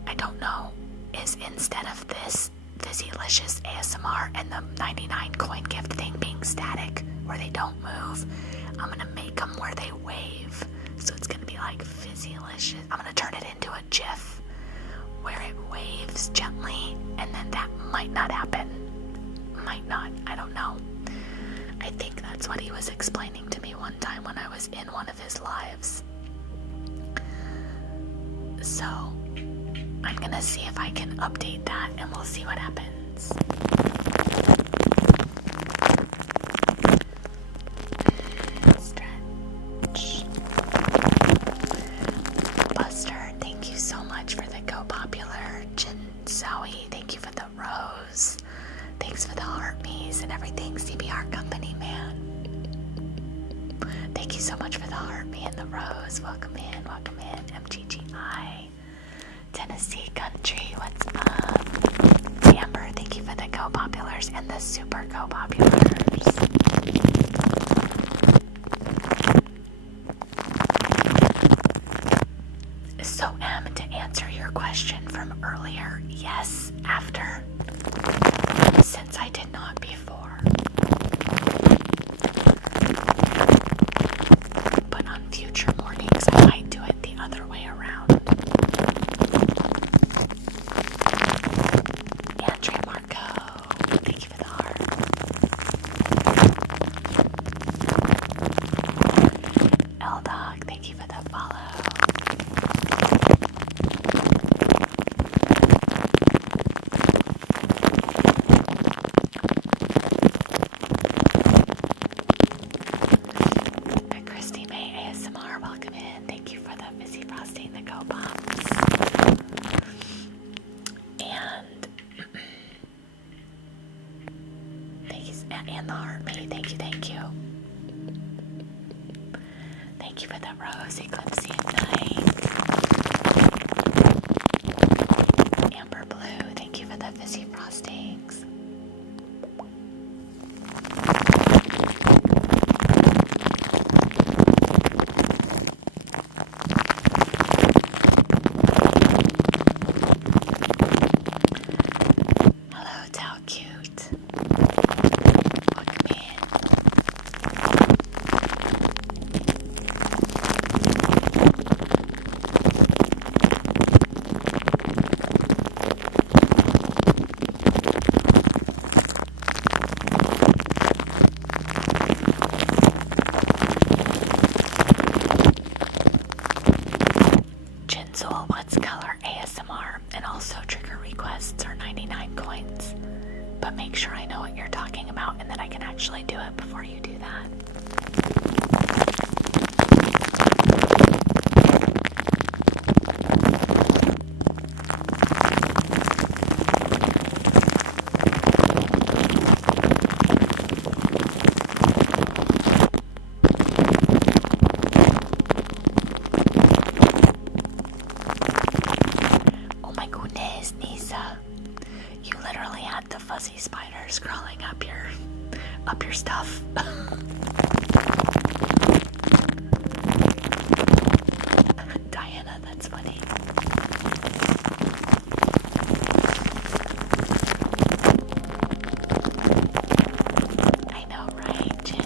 I don't know, is instead of this Fizzylicious ASMR and the 99 coin gift thing being static where they don't move, I'm gonna make them where they wave. So it's gonna be like Fizzylicious. I'm gonna turn it into a GIF where it waves gently, and then that might not happen. Might not, I don't know. I think that's what he was explaining to me one time when I was in one of his lives. So, I'm gonna see if I can update that and we'll see what happens. Stretch. Buster, thank you so much for the Go Popular. Jin Zoe, thank you for the rose. Thanks for the heartbeats and everything, CBR Company, man. Thank you so much for the heartbeat and the rose. Welcome in, MGGI. Tennessee Country, what's up? Amber, thank you for the Go Populars and the Super Go Populars. And the heart me. Thank you, thank you. Thank you for the rose, Eclipse Night. Amber Blue, thank you for the fizzy frostings. Hello, Tao Cute. Welcome in. Jinsoul, what's color ASMR? And also trigger requests are 99 coins. But make sure I know what you're talking about and that I can actually do it before you do that. Oh my goodness, Nisa. You literally had the fuzzy spiders crawling up your stuff. Diana, that's funny. I know, right, Jen?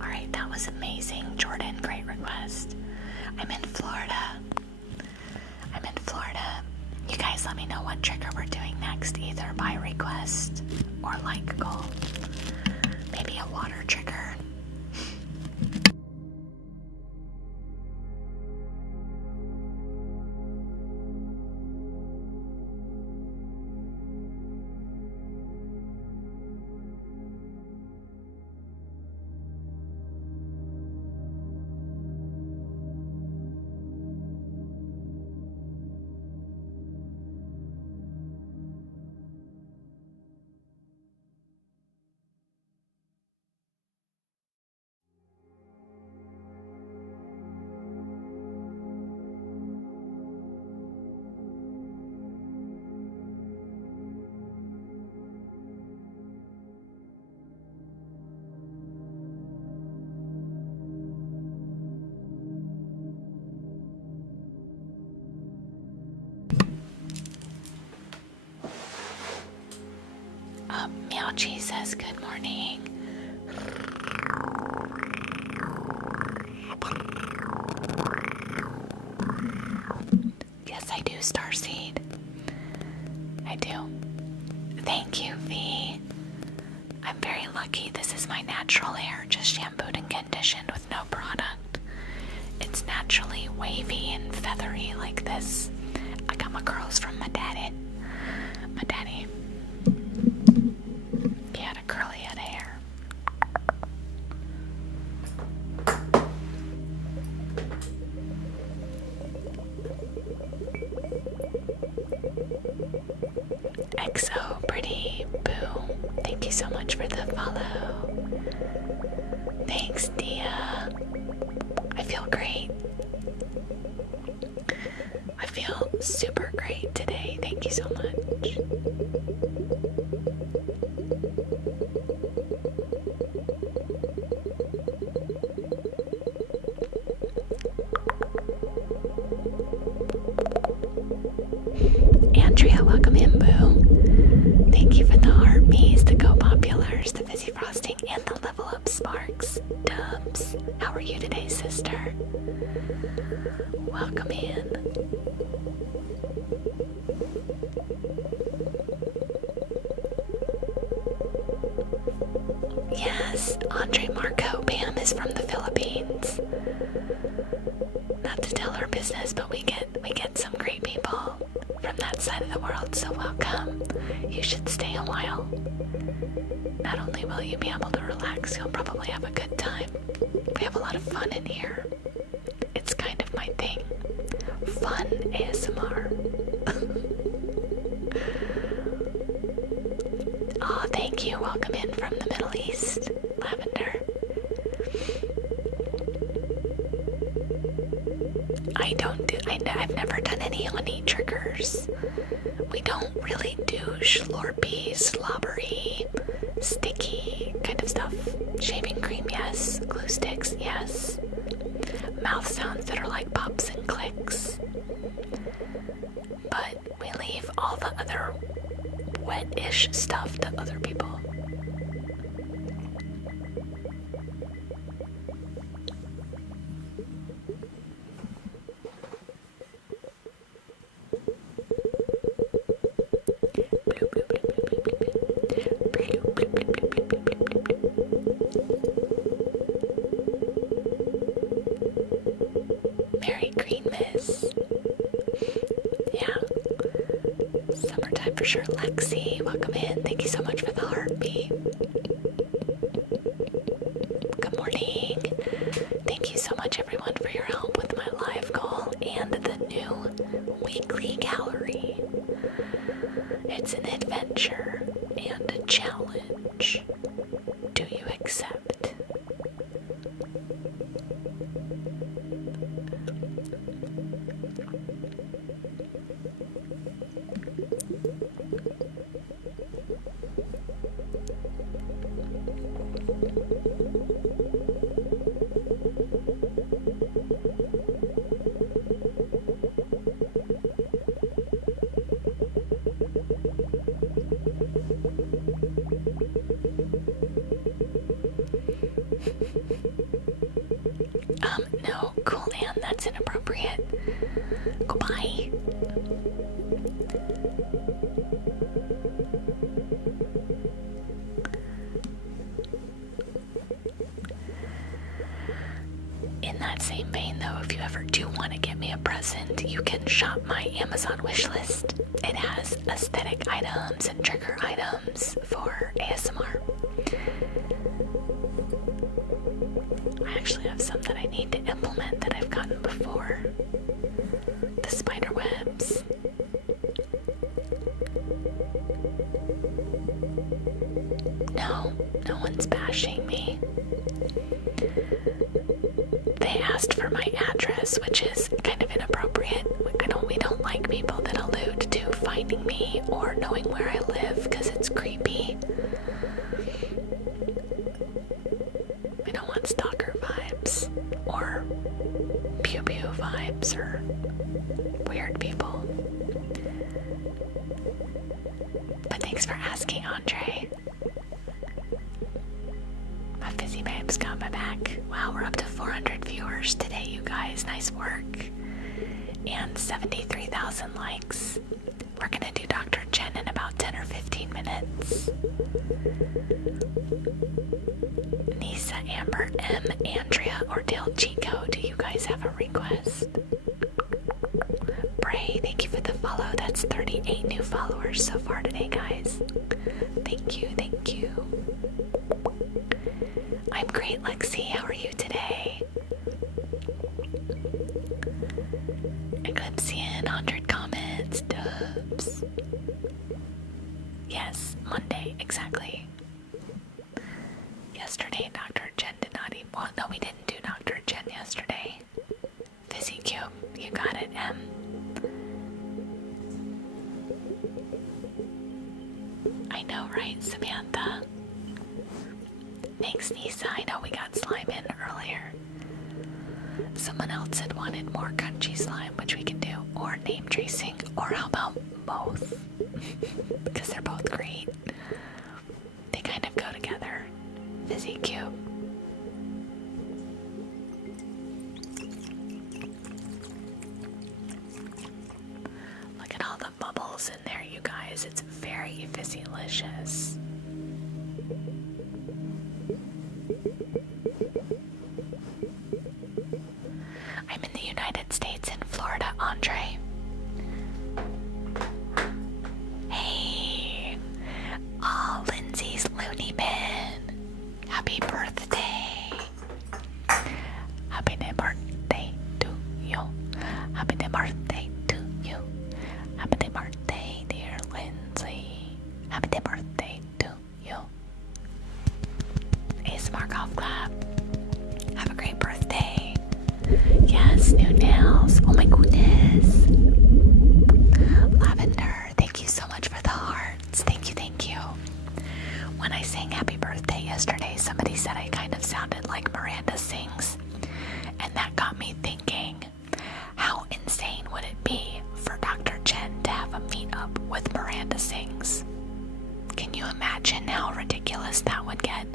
Alright, that was amazing. Jordan, great request. I'm in Florida. You guys let me know what trigger we're doing next, either by request or like goal. Maybe a water trigger. Meowchi says good morning. Yes, I do, Starseed. I do. Thank you, V. I'm very lucky. This is my natural hair, just shampooed and conditioned with no product. It's naturally wavy and feathery like this. I got my curls from my daddy. My daddy. He had a curly head of hair. XO Pretty Boo, thank you so much for the follow. Thanks, Dia. I feel great. I feel super great today. Thank you so much. Andrea, welcome in, Boo. Thank you for the heart me's, the go populars, the fizzy frosting, and the level up sparks. Dubs, how are you today, sister? Welcome in. Yes, Andre Marco Pam is from the Philippines. Not to tell her business, but we get some great people. side of the world, so welcome. You should stay a while. Not only will you be able to relax, you'll probably have a good time. We have a lot of fun in here. It's kind of my thing. Fun ASMR. Oh, thank you. Welcome in from the Middle East, Lavender. I've never done any honey triggers. We don't really do slurpy, slobbery, sticky kind of stuff. Shaving cream, yes. Glue sticks, yes. Mouth sounds that are like pops and clicks. But we leave all the other wet-ish stuff to other people. Merry Green Miss. Yeah. Summertime for sure. Lexi, welcome in. Thank you so much for the heartbeat. Good morning. Thank you so much, everyone, for your help with my live goal and the new weekly gallery. It's an adventure and a challenge. Do you accept? No, cool, Ann, that's inappropriate. Goodbye. In that same vein, though, if you ever do want to get me a present, you can shop my Amazon wishlist. It has aesthetic items and trigger items for ASMR. I actually have some that I need to implement that I've gotten before. The spider webs. No, no one's bashing me. They asked for my address, which is kind of inappropriate. We don't like people that allude to finding me or knowing where I live because it's creepy. I don't want stalker vibes or pew pew vibes or weird people. But thanks for asking, Andre. My Fizzy Babes got my back. Wow, we're up to 400 viewers today, you guys. Nice work. And 73,000 likes. We're gonna do Dr. Jen in about 10 or 15 minutes. Nisa, Amber, M, Andrea, or Dale Chico, do you guys have a request? Bray, thank you for the follow. That's 38 new followers so far today, guys. Thank you, thank you. I'm great, Lexi. How are you today? Eclipsian, 100 comments, dubs. Yes, Monday, exactly. Yesterday, Dr. Jen did not eat. Well, no, we didn't do Dr. Jen yesterday. Fizzy Cube, you got it, M. I know, right, Samantha? Thanks, Nisa. I know we got slime in earlier. Someone else had wanted more crunchy slime, which we can do, or name tracing, or how about both? Because they're both great. They kind of go together. Fizzy Cube. Look at all the bubbles in there, you guys. It's very fizzylicious. I'm in the United States, in Florida, Andre. up with Miranda Sings. Can you imagine how ridiculous that would get?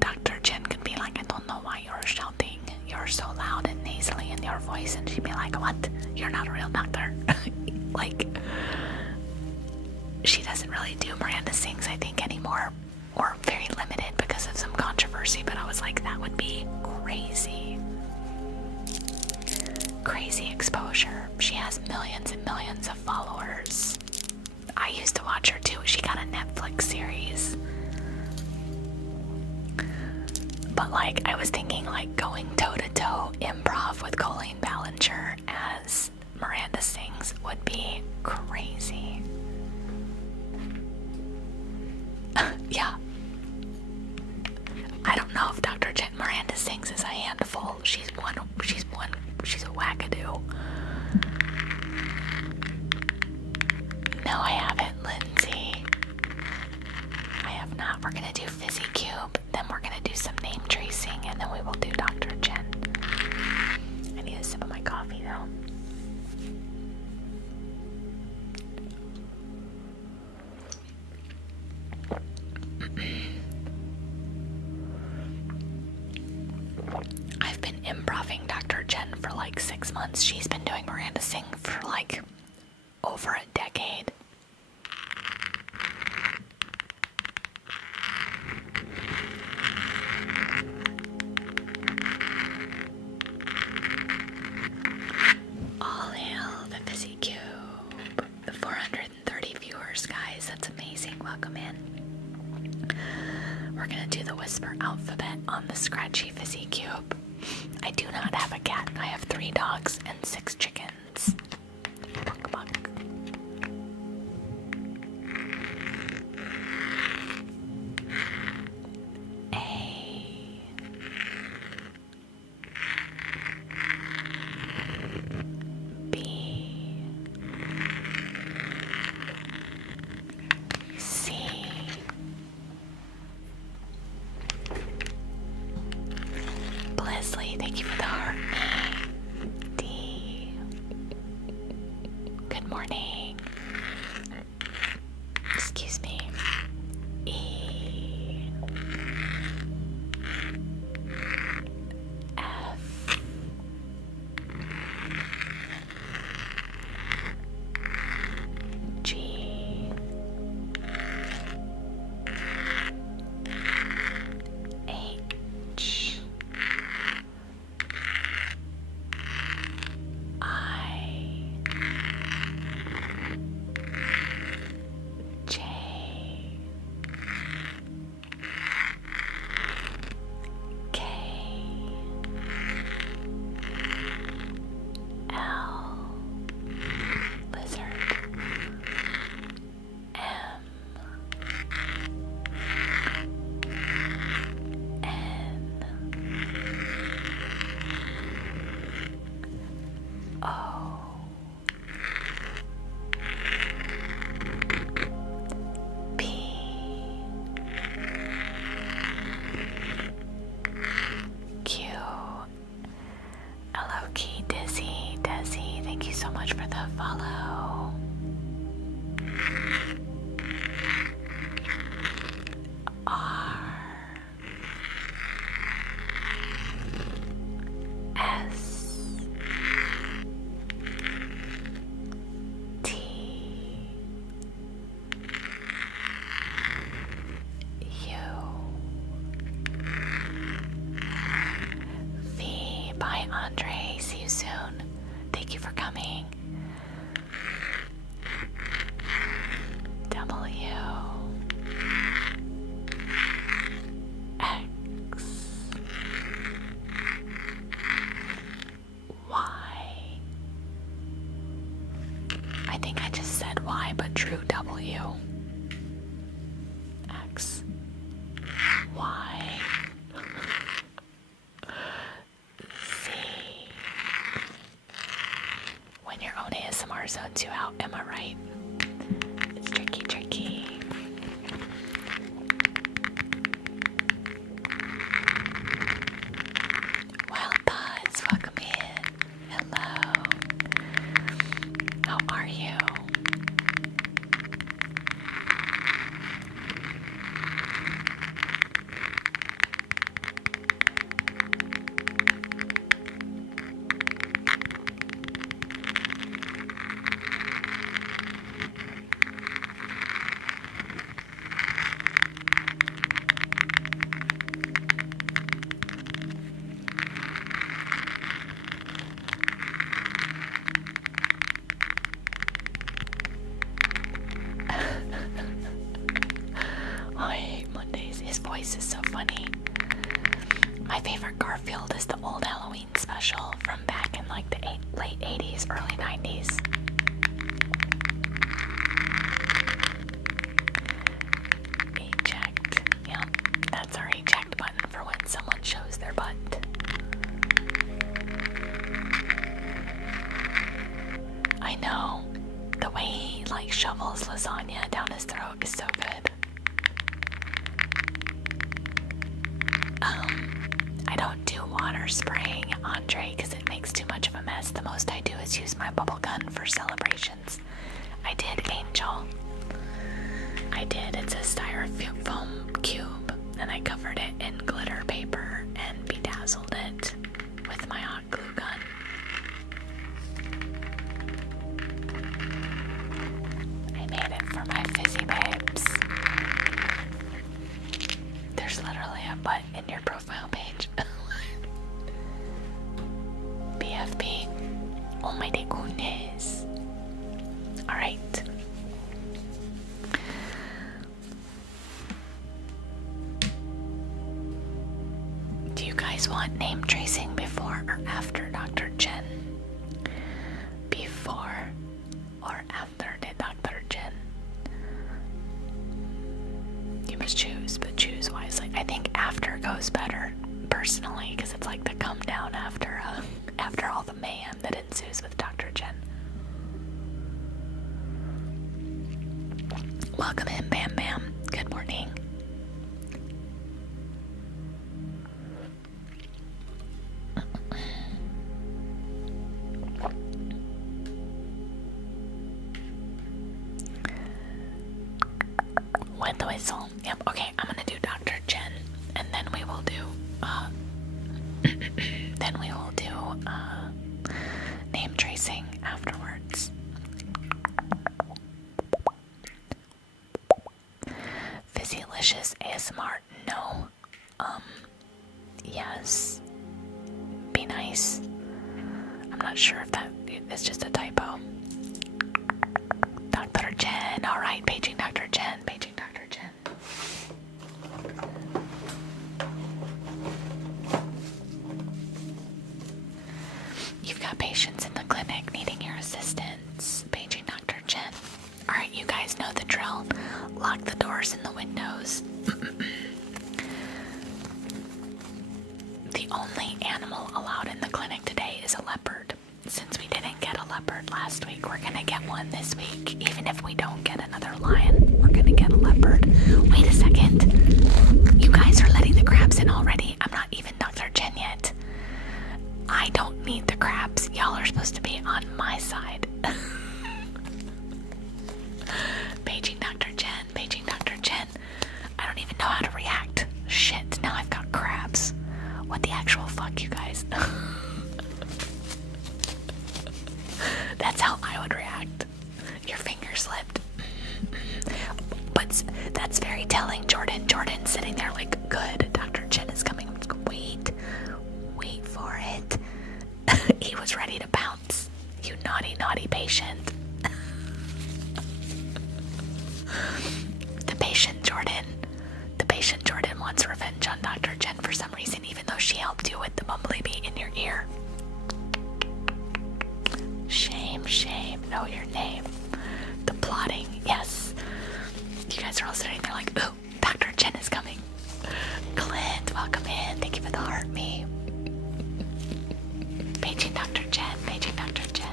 Dr. Jen could be like, I don't know why you're shouting. You're so loud and nasally in your voice. And she'd be like, what? You're not a real doctor. Like, she doesn't really do Miranda Sings, I think, anymore. Or very limited because of some controversy. But I was like, that would be crazy. Crazy exposure. She has millions and millions of followers. I used to watch her too. She got a Netflix series. But like, I was thinking like going toe-to-toe improv with Colleen Ballinger as Miranda Sings would be crazy. Yeah. I don't know if Dr. Jen Miranda Sings is a handful. She's a wackadoo. No, I haven't, Lindsay. I have not. We're gonna do Fizzy Cube, then we're gonna do some name tracing, and then we will do Dr. Jen. I need a sip of my coffee though. I've been improving Dr. Jen for like 6 months. She's been doing Miranda Sing for like over a decade. All hail the Fizzy Cube. 430 viewers, guys. That's amazing. Welcome in. We're gonna do the whisper alphabet on the scratchy Fizzy Cube. I do not have a cat. I have 3 dogs and 6 chickens. Bunk, bunk. A. B. C. Leslie, thank you for the heart. D. Good morning. Excuse me. E. F. G. H. I. J. K. L. Lizard. M. N. O. P. Q. Hello, Key Dizzy. Desi, thank you so much for the follow. R. S. T. U. V. Bye, Andre. See you soon. Thank you for coming. W. X. Y. I think I just said Y, but true W. X. Y. Z. When your own ASMR zones you out, am I right? It's tricky, tricky. Wild thoughts, welcome in. Hello. How are you? voice is so funny. My favorite Garfield is the old Halloween special from back in like the late 80s, early 90s. Eject. Yep, that's our eject button for when someone shows their butt. I know. The way he like shovels lasagna down his throat is so good. I don't do water spraying, Andre, because it makes too much of a mess. The most I do is use my bubble gun for celebrations. I did Angel. I did. It's a styrofoam cube, and I covered it in glitter paper and bedazzled it with my hot glue gun. I made it for my Fizzy Babes. There's literally a butt in your profile page. BFB. Oh my goodness. Alright. Do you guys want name tracing before or after Dr. Jen? Before or after Dr. Jen? You must choose, but choose wisely. I think after goes better, personally, because it's like the come down after all the mayhem that ensues with Dr. Jen. Welcome in, Bam Bam. Good morning. Wet the whistle. Yep, okay, I'm gonna do Dr. Jen, and then we will do, name tracing afterwards. Fizzylicious ASMR, no. Yes. Be nice. I'm not sure if that is just a typo. Dr. Jen, alright, paging Dr. Jen, paging Dr. Jen. You've got patients in the clinic needing your assistance, paging Dr. Jen. Alright, you guys know the drill. Lock the doors and the windows. The only animal allowed in the clinic today is a leopard. Since we didn't get a leopard last week, we're gonna get one this week. Even if we don't get another lion, we're gonna get a leopard. Wait a second. You guys are letting the crabs in already. I'm not even Dr. Jen yet. I don't need the crabs. Y'all are supposed to be on my side. Paging Dr. Jen, paging Dr. Jen. I don't even know how to react. Shit, now I've got crabs. What the actual fuck, you guys? That's how I would react. Your finger slipped. But that's very telling, Jordan. Jordan's sitting there like, good, Dr. Jen is coming. I'm just going, wait for it. He was ready to pounce. You naughty, naughty patient. The patient Jordan wants revenge on Dr. Jen for some reason, even though she helped you with the bumblebee in your ear. Shame, shame, know your name. The plotting, yes. You guys are all sitting there like, ooh, Dr. Jen is coming. Clint, welcome in. Thank you for the heart, me. Paging Dr. Jen, paging Dr. Jen.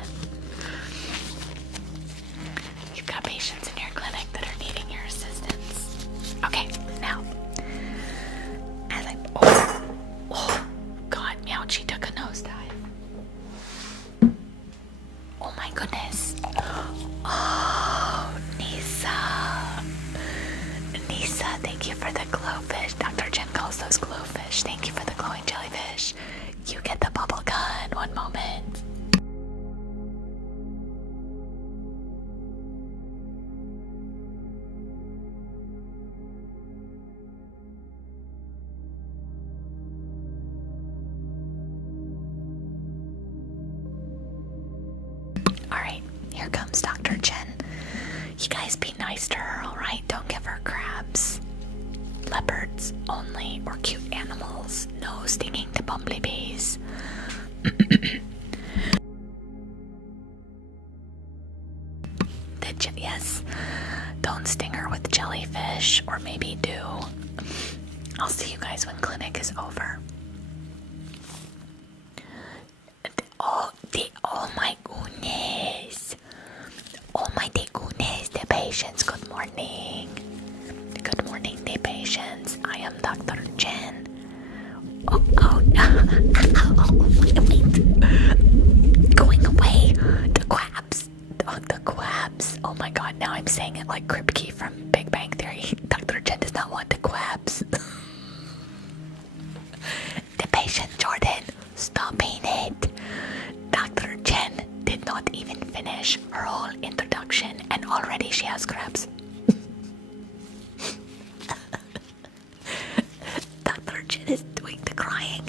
You've got patients in your clinic that are needing your assistance. Okay, now, as I, oh, God, Meowchi took a nosedive. Oh my goodness. Oh, Nisa. Nisa, thank you for the glowfish. Dr. Jen calls those glowfish. Thank you for the glowing jellyfish. You get the bubble gun. One moment. Alright, here comes Dr. Jen. You guys be nice to her, alright? Don't give her crabs. leopards only, or cute animals. No stinging the bumblebees. Yes, don't sting her with jellyfish, or maybe do. I'll see you guys when clinic is over. Oh my goodness. Oh my goodness, the patients. Good morning. Good morning, the patients. I am Dr. Jen. Oh, wait. Going away. The crabs. The crabs. Oh my god, now I'm saying it like Kripke from Big Bang Theory. Dr. Jen does not want the crabs. The patient, Jordan, stopping it. Dr. Jen did not even finish her whole introduction and already she has crabs. Dr. Jen is doing the crying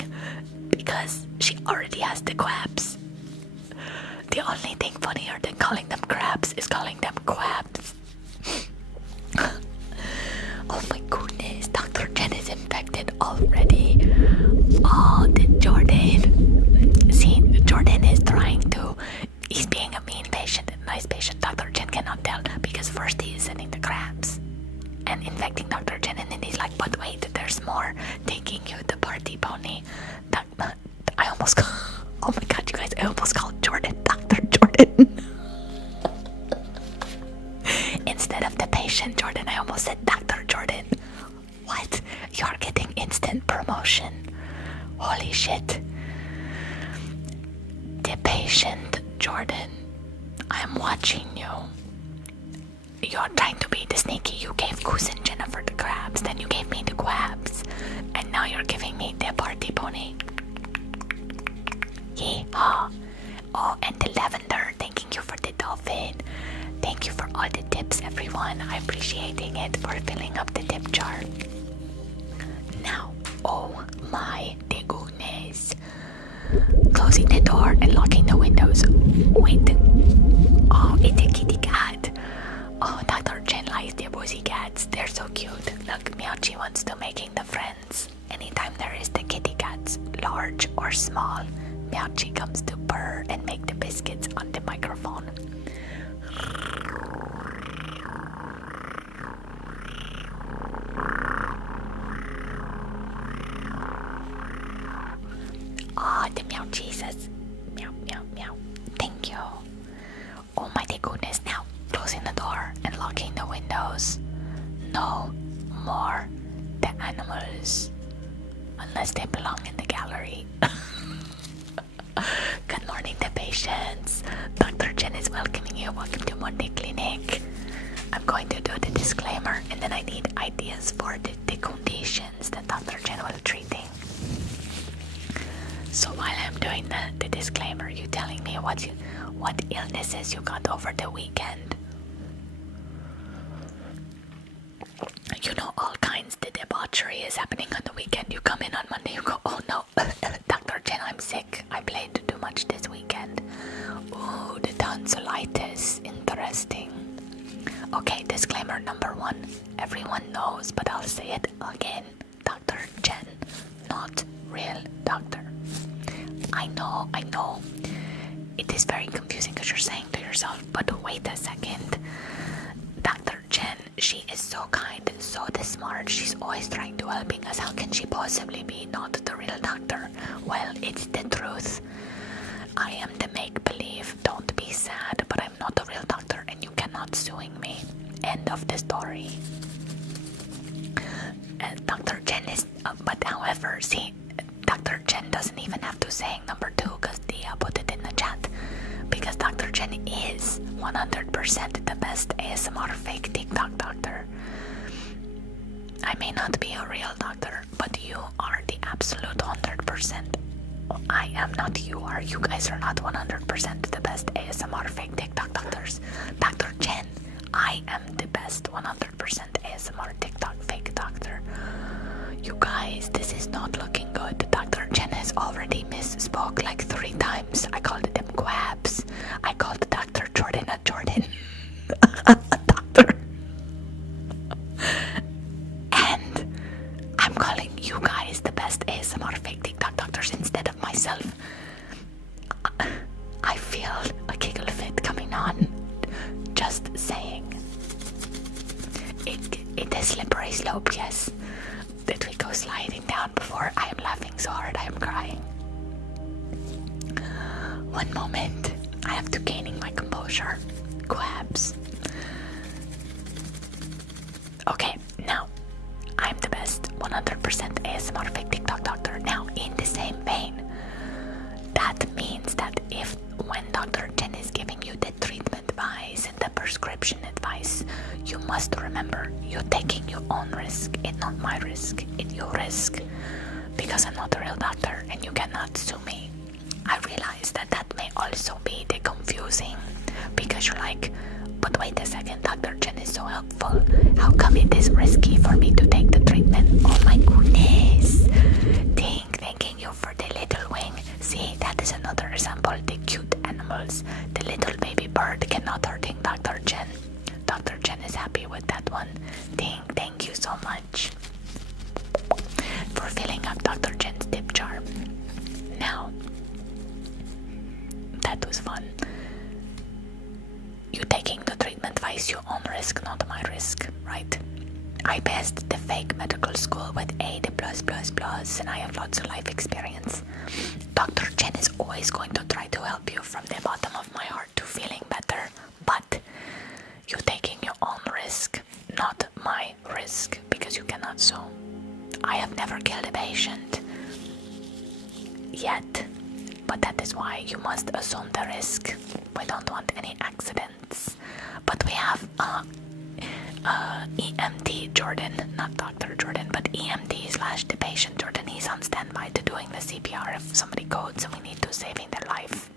because she already has the crabs. The only thing funnier than calling them crabs is calling them quabs. Oh my goodness, Dr. Jen is infected already. Oh, the Jordan. See, Jordan is trying to... He's being a mean patient and nice patient. Dr. Jen cannot tell because first he is sending the crabs and infecting Dr. Jen, and then he's like, but wait, there's more. Taking you the party pony. I almost called... Oh my god, you guys, I almost called Jordan Dr. Jordan. Instead of the patient Jordan, I almost said Dr. Jordan. What? You're getting instant promotion. Holy shit. The patient Jordan, I'm watching you. You're trying to be the sneaky. You gave cousin Jennifer the crabs, then you gave me the quabs, and now you're giving me the party pony. Yeehaw. Oh, and the lavender, thanking you for the dolphin. Thank you for all the tips, everyone. I'm appreciating it for filling up the tip jar. Now, oh my goodness. Closing the door and locking the windows. Wait. Oh, it's a kitty cat. Oh, Dr. Jen likes the pussy cats. They're so cute. Look, Miachi wants to making the friends. Anytime there is the kitty cats, large or small, Miachi comes to purr and make the biscuits on the microphone. Ah, the meow Jesus. Meow, meow, meow. Thank you. Oh my goodness. Now, closing the door and locking the windows. No more the animals. Unless they belong in the gallery. Good morning, the patients. Dr. Jen is welcoming you. Welcome to Monday Clinic. I'm going to do the disclaimer and then I need ideas for the conditions that Dr. Jen will treating. So while I'm doing the disclaimer, you telling me what illnesses you got over the weekend. You know, all kinds. The debauchery is happening on the weekend. You come in on Monday, you go, oh no, Dr. Jen, I'm sick. I played too much this weekend. Ooh, the tonsillitis. Interesting. Okay, disclaimer number 1. Everyone knows, but I'll say it again. Dr. Jen, not real doctor. I know. It is very confusing because you're saying to yourself, but wait a second. Dr. Jen, she is so kind, so smart. She's always trying to helping us. How can she possibly be not the real doctor? Well, it's the truth. I am the make-believe. Don't be sad, but I'm not a real doctor and you cannot suing me. End of the story. Dr. Jen is, but however, see, Dr. Jen doesn't even have to say number 2 because Dia put it in the chat. Because Dr. Jen is 100% the best ASMR fake TikTok doctor. I may not be a real doctor, but you are the absolute 100%. I am not, you are. You guys are not 100% the best ASMR fake TikTok doctors. Dr. Jen, I am the best 100% ASMR TikTok fake doctor. You guys, this is not looking good. Dr. Jen has already misspoke like 3 times. I called them quabs. I called Dr. Jordan a Jordan. A doctor. And slippery slope, yes. That we go sliding down before I am laughing so hard I am crying. One moment. I have to gaining my composure. Grabs. Okay, now I'm the best 100% ASMR fake TikTok doctor. Now, in the same vein, that means that if when Dr. Jen is giving you the treatment advice and the prescription advice, you must remember you're taking your own risk. It's not my risk, it's your risk. Because I'm not a real doctor and you cannot sue me. I realize that that may also be the confusing, because you're like, but wait a second, Dr. Jen is so helpful. How come it is risky for me to take the treatment? Oh my goodness. Thanking you for the little wing. See, that is another example. The cute animals. The little baby bird cannot hurting Dr. Jen. Dr. Jen is happy with that one. Thank you so much for filling up Dr. Jen's tip jar. Now, that was fun. You taking the treatment advice, your own risk, not my risk, right? I passed the fake medical school with A+++, and I have lots of life experience. Dr. Jen is always going to try to help you from the bottom of my heart to feeling better, but you're taking your own risk, not my risk, because you cannot sue. I have never killed a patient yet, but that is why you must assume the risk. We don't want any accidents. But we have EMT Jordan, not Dr. Jordan, but EMT / the patient Jordan. He's on standby to doing the CPR if somebody codes and we need to saving their life.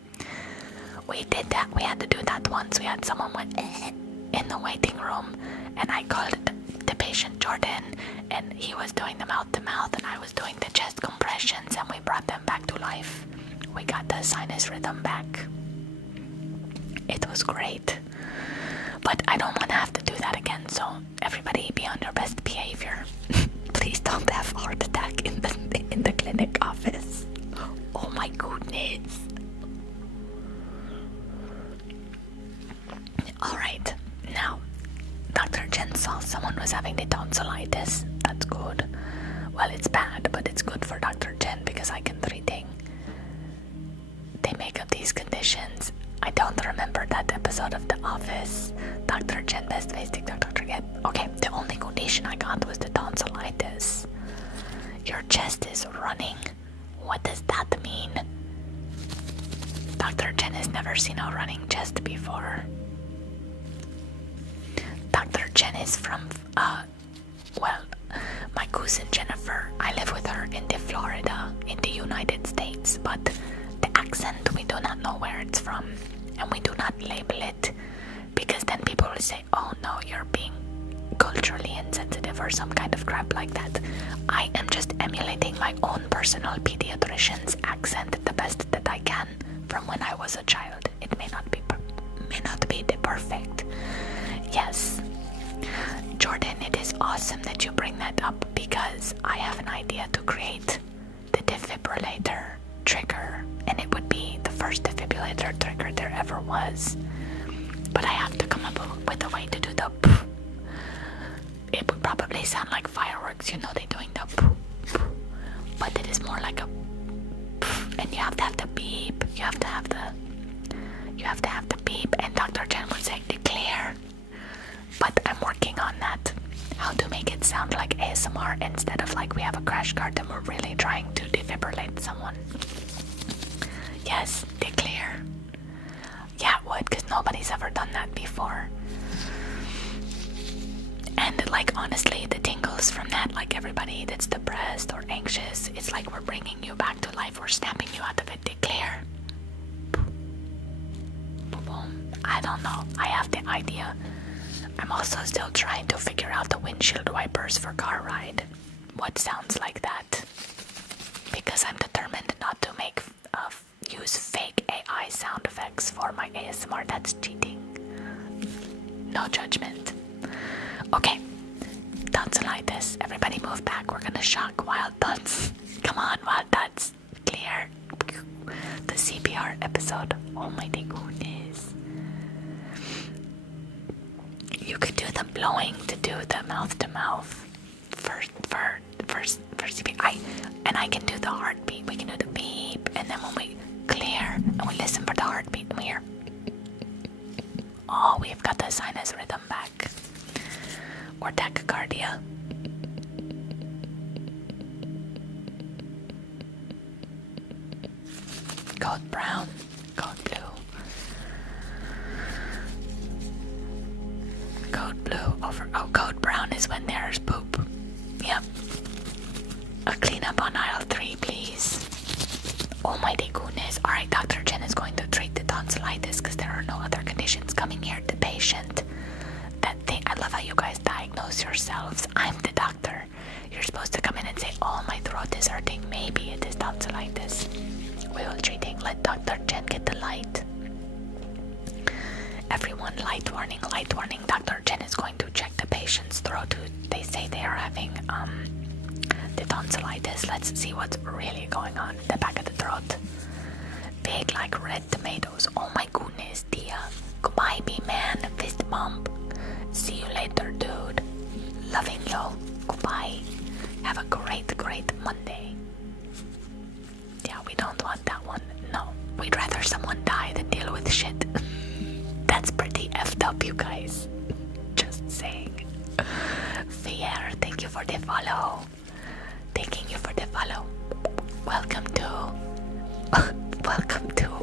We did that. We had to do that once. We had someone went in the waiting room, and I called the patient Jordan, and he was doing the mouth to mouth, and I was doing the chest compressions, and we brought them back to life. We got the sinus rhythm back. It was great. But I don't want to have to do that again, so everybody be on your best behavior. Please don't have a heart attack in the clinic office. Oh my goodness. Alright, now, Dr. Jen saw someone was having the tonsillitis. That's good. Well, it's bad, but it's good for Dr. Jen because I can treating. They make up these conditions. I don't remember that episode of The Office. Dr. Jen, best face TikTok doctor yet. Okay, the only condition I got was the tonsillitis. Your chest is running. What does that mean? Dr. Jen has never seen a running chest before. Dr. Jen is from, my cousin Jennifer. I live with her in Florida, in the United States, but the accent, we do not know where it's from, and we do not label it, because then people will say, oh no, you're being culturally insensitive or some kind of crap like that. I am just emulating my own personal pediatrician's accent the best that I can from when I was a child. It may not be the perfect. Yes. Jordan, it is awesome that you bring that up, because I have an idea to create the defibrillator trigger, and it would be the first defibrillator trigger there ever was. But I have to come up with a way to do the poof. It would probably sound like fireworks, you know, they're doing the poof, poof. But it is more like a poof, and you have to have the beep. You have to have the beep, and Dr. Jen would say declare. But I'm working on that. How to make it sound like ASMR instead of like we have a crash cart and we're really trying to defibrillate someone. Yes, declare. Yeah, it would, because nobody's ever done that before. And like honestly, the tingles from that, like everybody that's depressed or anxious, it's like we're bringing you back to life. We're snapping you out of it. Declare. Boom. I don't know. I have the idea. I'm also still trying to figure out the windshield wipers for car ride. What sounds like that? Because I'm determined not to use fake AI sound effects for my ASMR. That's cheating. No judgment. Okay. Tonsillitis. Everybody move back. We're gonna shock Wild Thoughts. Come on, Wild Thoughts. Clear. The CPR episode. Oh my goodness. You could do the blowing to do the mouth to mouth. First, and I can do the heartbeat. We can do the beep, and then when we clear and we listen for the heartbeat, and we hear. Oh, we've got the sinus rhythm back. Or tachycardia. Code brown, code blue. Code blue over. Oh, code brown is when there's poop. Yep. A cleanup on aisle 3, please. Almighty goodness. Alright, Dr. Jen is going to treat the tonsillitis because there are no other conditions coming here. The patient. That thing. I love how you guys diagnose yourselves. I'm the doctor. You're supposed to come in and say, oh, my throat is hurting. Maybe it is tonsillitis. We will treating. Let Dr. Jen get the light. Everyone, light warning, light warning. Dr. Jen is going to check the patient's throat. They say they are having the tonsillitis. Let's see what's really going on in the back of the throat. Big like red tomatoes. Oh my goodness, Tia. Goodbye, B-man. Fist bump. See you later, dude. Loving you. Goodbye. Have a great, great Monday. Yeah, we don't want that one. No. We'd rather someone die than deal with shit. That's pretty effed up, you guys. Just saying. Fier, thank you for the follow. Thanking you for the follow. Welcome to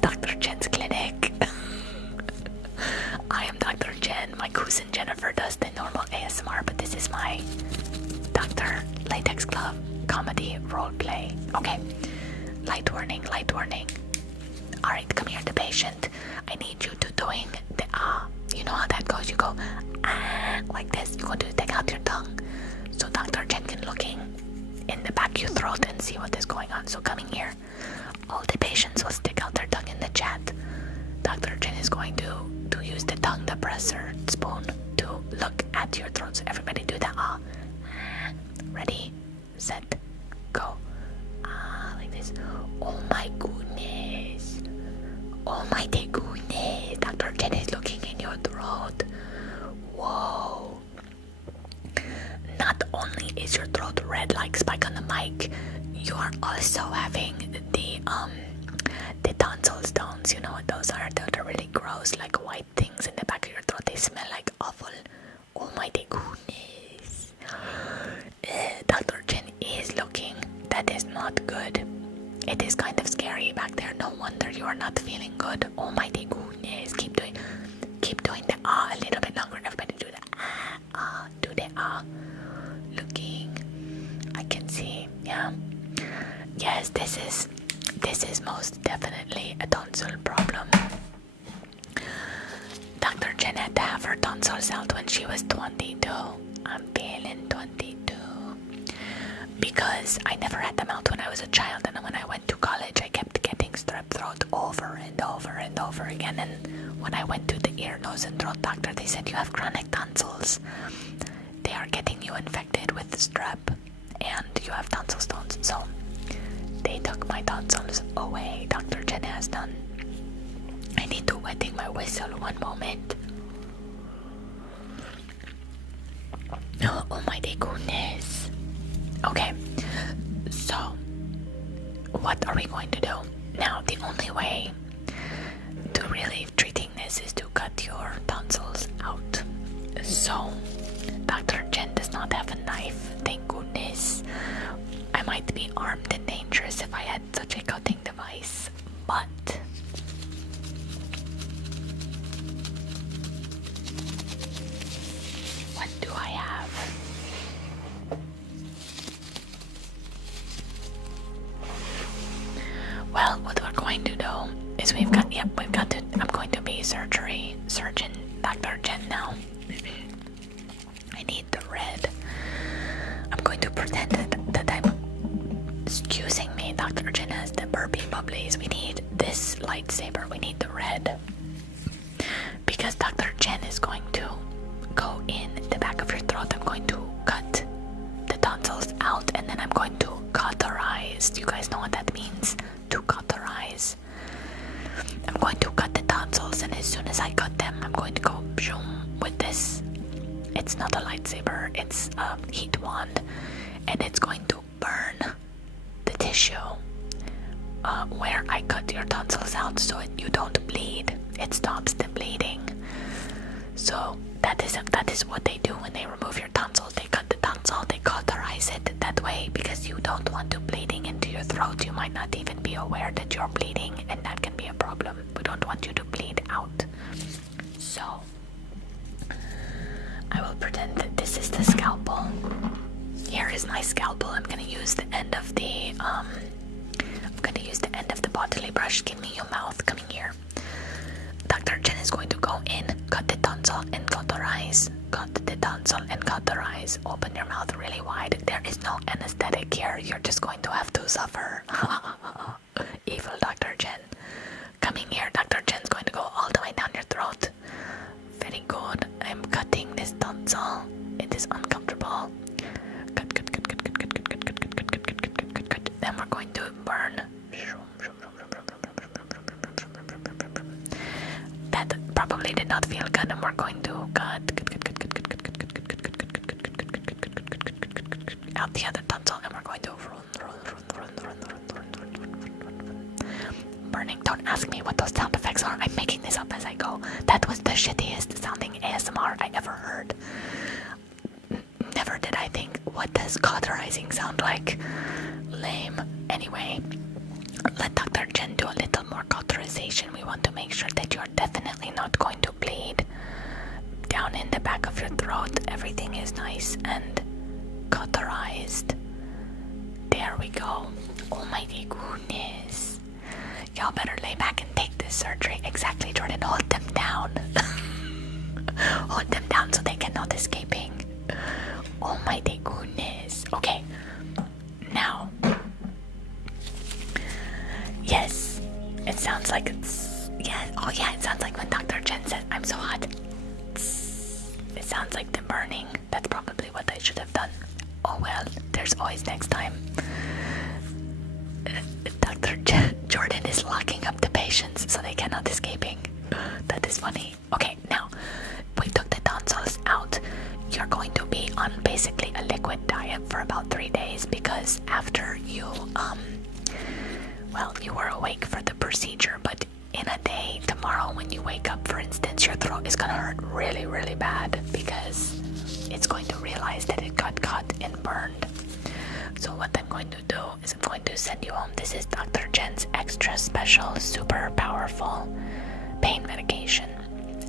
Dr. Jen's clinic. I am Dr. Jen. My cousin Jennifer does the normal ASMR, but this is my Dr. Latex Glove comedy roleplay. Okay. Light warning, light warning. Alright, come here, the patient. I need you to doing the You know how that goes? You go like this. You go to take out your tongue. So Dr. Jen can looking in the back of your throat and see what is going on. So coming here. All the patients will stick out their tongue in the chat. Dr. Jen is going to use the tongue depressor spoon to look at your throat. So everybody do that. Ready, set, go. Like this. Oh my goodness. Oh my goodness. Dr. Jen is looking in your throat. Whoa. Not only is your throat red like Spike on the mic, you are also having the tonsil stones. You know what those are? They're really gross, like white things in the back of your throat. They smell like awful. Oh my goodness. Dr. Jen is looking. That is not good. It is kind of scary back there. No wonder you are not feeling good. Oh my goodness. Keep doing the a little bit longer. Everybody do the do the looking. I can see. Yeah. Yes, this is most definitely a tonsil problem. Dr. Jen had to have her tonsils out when she was 22. I'm feeling 22. Because I never had them out when I was a child, and when I went to college I kept getting strep throat over and over and over again. And when I went to the ear, nose and throat doctor, they said you have chronic tonsils. They are getting you infected with strep and you have tonsil stones. So they took my tonsils away. Dr. Jen has done. I need to wetting my whistle one moment. Oh my goodness. Okay, so what are we going to do? Now, the only way to really treating this is to cut your tonsils out. So, Dr. Jen does not have a knife, thank goodness. I might be armed and dangerous if I had such a cutting device, but what do I have? Well, what we're going to do is we've got to, I'm going to be surgeon, Dr. Jen now. I need the red. I'm going to pretend that I'm excusing me. Dr. Jen has the burpee bubblies. We need this lightsaber. We need the red. Because Dr. Jen is going to go in the back of your throat. I'm going to cut the tonsils out and then I'm going to cauterize. You guys know what that means? To cauterize. I'm going to cut the tonsils, and as soon as I cut them, I'm going to go zoom with this It's not a lightsaber, it's a heat wand, and it's going to burn the tissue where I cut your tonsils out so you don't bleed. It stops the bleeding. So that is what they do when they remove your tonsils. They cut the tonsil, they cauterize it that way because you don't want to bleeding into your throat. You might not even be aware that you're bleeding, and that can be a problem. We don't want you to bleed out. So I will pretend that this is the scalpel. Here is my scalpel. I'm gonna use the end of the bodily brush. Give me your mouth. Coming here. Dr. Jen is going to go in, cut the tonsil and cauterize. Cut the tonsil and cauterize. Open your mouth really wide. There is no anesthetic here. You're just going to have to suffer. Evil Dr. Jen. Coming here. Dr. Jen's going to go all the way down your throat. Very good. I'm cutting this tonsil. It is uncomfortable. Cut. Then we're going to burn. That probably did not feel good, and we're going to cut out the other tonsil, and we're going to burning. Don't ask me what those sound effects are. I'm making this up as I go. That was the shittiest sounding ASMR I ever heard. Never did I think, what does cauterizing sound like? Lame. Anyway, let Dr. Jen do a little more cauterization. We want to make sure that you're definitely not going to bleed. Down in the back of your throat, everything is nice and cauterized. There we go. Oh my goodness. Y'all better lay back and take this surgery. Exactly, Jordan. Hold them down. Hold them down so they cannot escaping. Oh my goodness. Okay. Now. Yes. It sounds like it's... Yeah. Oh yeah, it sounds like when Dr. Jen says, I'm so hot. It sounds like the burning. That's probably what I should have done. Oh well, there's always next time. Dr. Jordan is locking up the patients so they cannot escaping. That is funny. Okay, now we took the tonsils out. You're going to be on basically a liquid diet for about 3 days because after you well, you were awake for the procedure, but in a day, tomorrow when you wake up, for instance, your throat is gonna hurt really, really bad because it's going to realize that it got cut and burned. So what I'm going to do is I'm going to send you home. This is Dr. Jen's extra special, super powerful pain medication.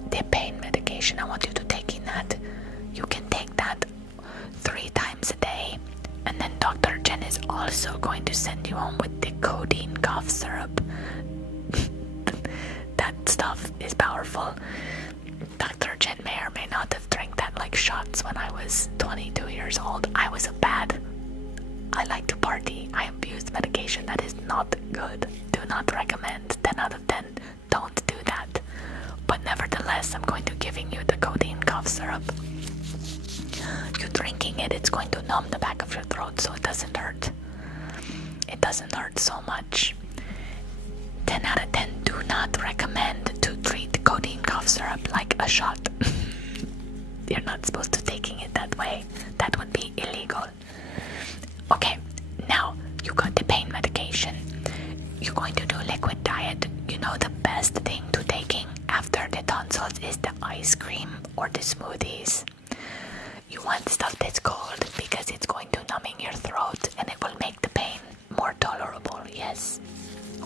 The pain medication, I want you to take in that. You can take that 3 times a day. And then Dr. Jen is also going to send you home with the codeine cough syrup. That stuff is powerful. Dr. Jen may or may not have drank that like shots when I was 22 years old. I like to party. I abused medication. That is not good. Do not recommend. 10 out of 10. Don't do that. But nevertheless, I'm going to giving you the codeine cough syrup. You drinking it, it's going to numb the back of your throat so it doesn't hurt. It doesn't hurt so much. 10 out of 10, do not recommend to treat codeine cough syrup like a shot. You're not supposed to taking it that way. That would be illegal. Okay, now you got the pain medication. You're going to do liquid diet. You know the best thing to taking after the tonsils is the ice cream or the smoothies. You want stuff that's cold because it's going to numbing your throat and it will make the pain more tolerable, yes.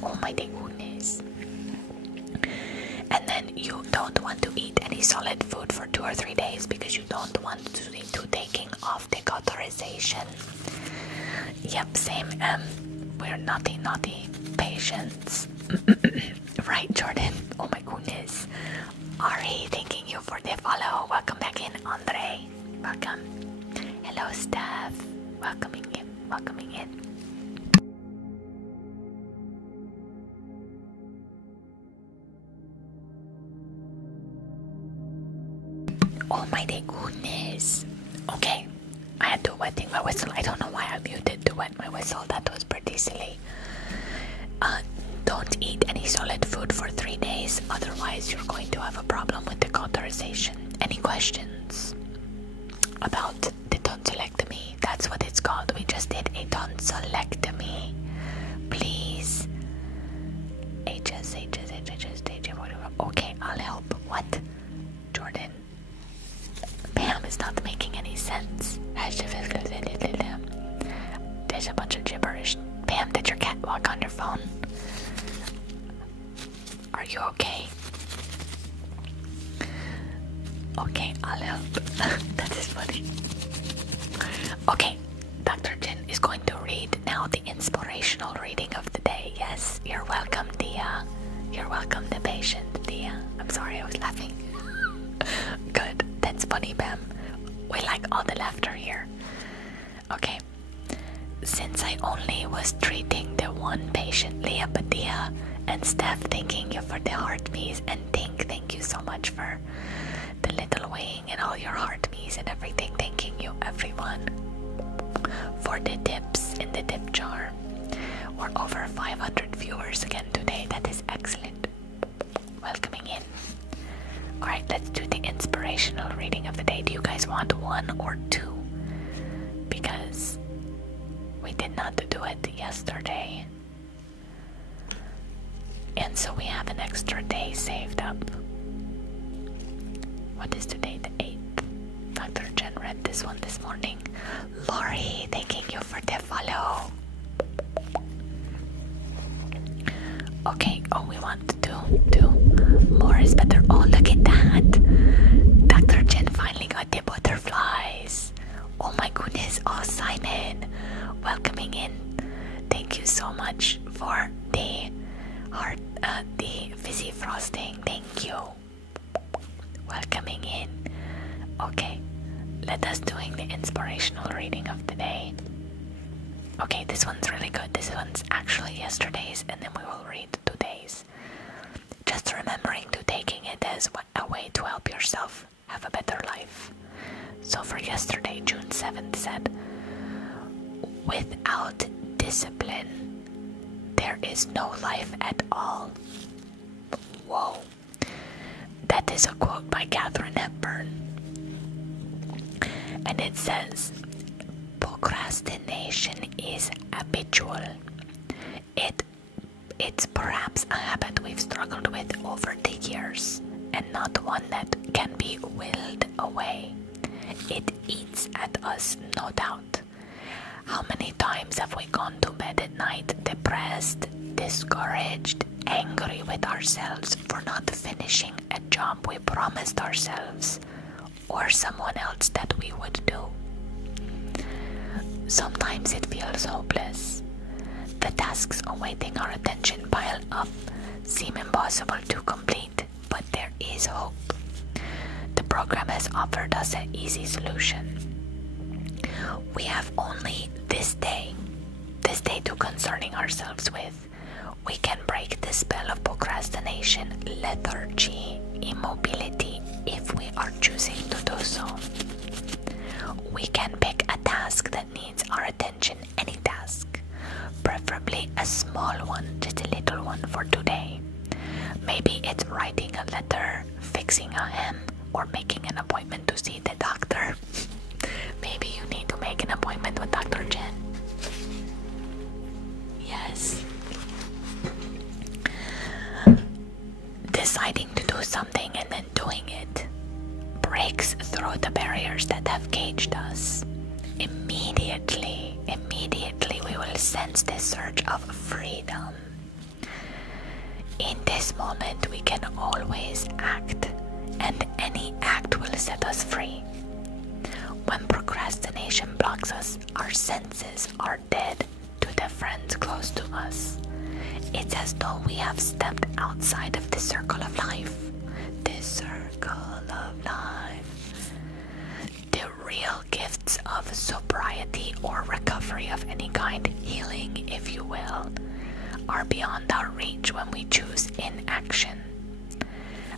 Oh my goodness. And then you don't want to eat any solid food for 2 or 3 days because you don't want to taking off the cauterization. Yep, same. We're naughty patients. Right, Jordan? Oh my goodness. Ari, thanking you for the follow. Welcome back in, Andre. Welcome. Hello, Steph. Welcoming in. Oh my goodness. Okay. I had to wetting my whistle. I don't know why I muted to wet my whistle. That was pretty silly. Don't eat any solid food for 3 days. Otherwise, you're going to have a problem with the cauterization. Any questions? about the tonsillectomy. That's what it's called. We just did a tonsillectomy. Please. HS, whatever. Okay, I'll help. What? Jordan. Pam is not making any sense. There's a bunch of gibberish. Pam, did your cat walk on your phone? Are you okay? Okay, I'll help. That is funny. Okay, Dr. Jin is going to read now the inspirational reading of the day. Yes, you're welcome, Dia. You're welcome, the patient, Dia. I'm sorry, I was laughing. Good, that's funny, Pam. We like all the laughter here. Okay. Since I only was treating the one patient, Leah Badia, and Steph, thanking you for the heart me's, and thank you so much for the little wing and all your heart me's and everything. Thanking you, everyone, for the tips in the tip jar. We're over 500 viewers again today. That is excellent. Welcoming in. Alright, let's do the inspirational reading of the day. Do you guys want one or two? Because we did not do it yesterday. And so we have an extra day saved up. What is today? The 8th. Dr. Jen read this one this morning. Lori, thanking you for the follow. Okay, oh, we want to do more is better. Oh, look at that. Dr. Jen finally got the butterflies. Oh my goodness. Oh, Simon, welcoming in. Thank you so much for the heart, the fizzy frosting. Thank you. Welcoming in. Okay, let us doing the inspirational reading of the day. Okay, this one's really good. This one's actually yesterday's, and then we will read today's. Just remembering to taking it as a way to help yourself have a better life. So for yesterday, June 7th said, without discipline, there is no life at all. Whoa. That is a quote by Katharine Hepburn. And it says, procrastination is habitual. It's perhaps a habit we've struggled with over the years, and not one that can be willed away. It eats at us, no doubt. How many times have we gone to bed at night depressed, discouraged, angry with ourselves for not finishing a job we promised ourselves or someone else that we would do? Sometimes it feels hopeless. The tasks awaiting our attention pile up, seem impossible to complete, but there is hope. The program has offered us an easy solution. We have only this day to concerning ourselves with. We can break the spell of procrastination, lethargy, immobility if we are choosing to do so. We can pick a task that needs our attention, any task, preferably a small one, just a little one for today. Maybe it's writing a letter, fixing a hem, or making an appointment to see the doctor. Maybe you need to make an appointment with Dr. Jen. Yes. Deciding to do something and then doing it breaks through the barriers that have caged us. Immediately we will sense the surge of freedom. In this moment, we can always act, and any act will set us free. When procrastination blocks us, our senses are dead to the friends close to us. It's as though we have stepped outside of the circle of life. The circle of life. The real gifts of sobriety or recovery of any kind, healing if you will, are beyond our reach when we choose inaction.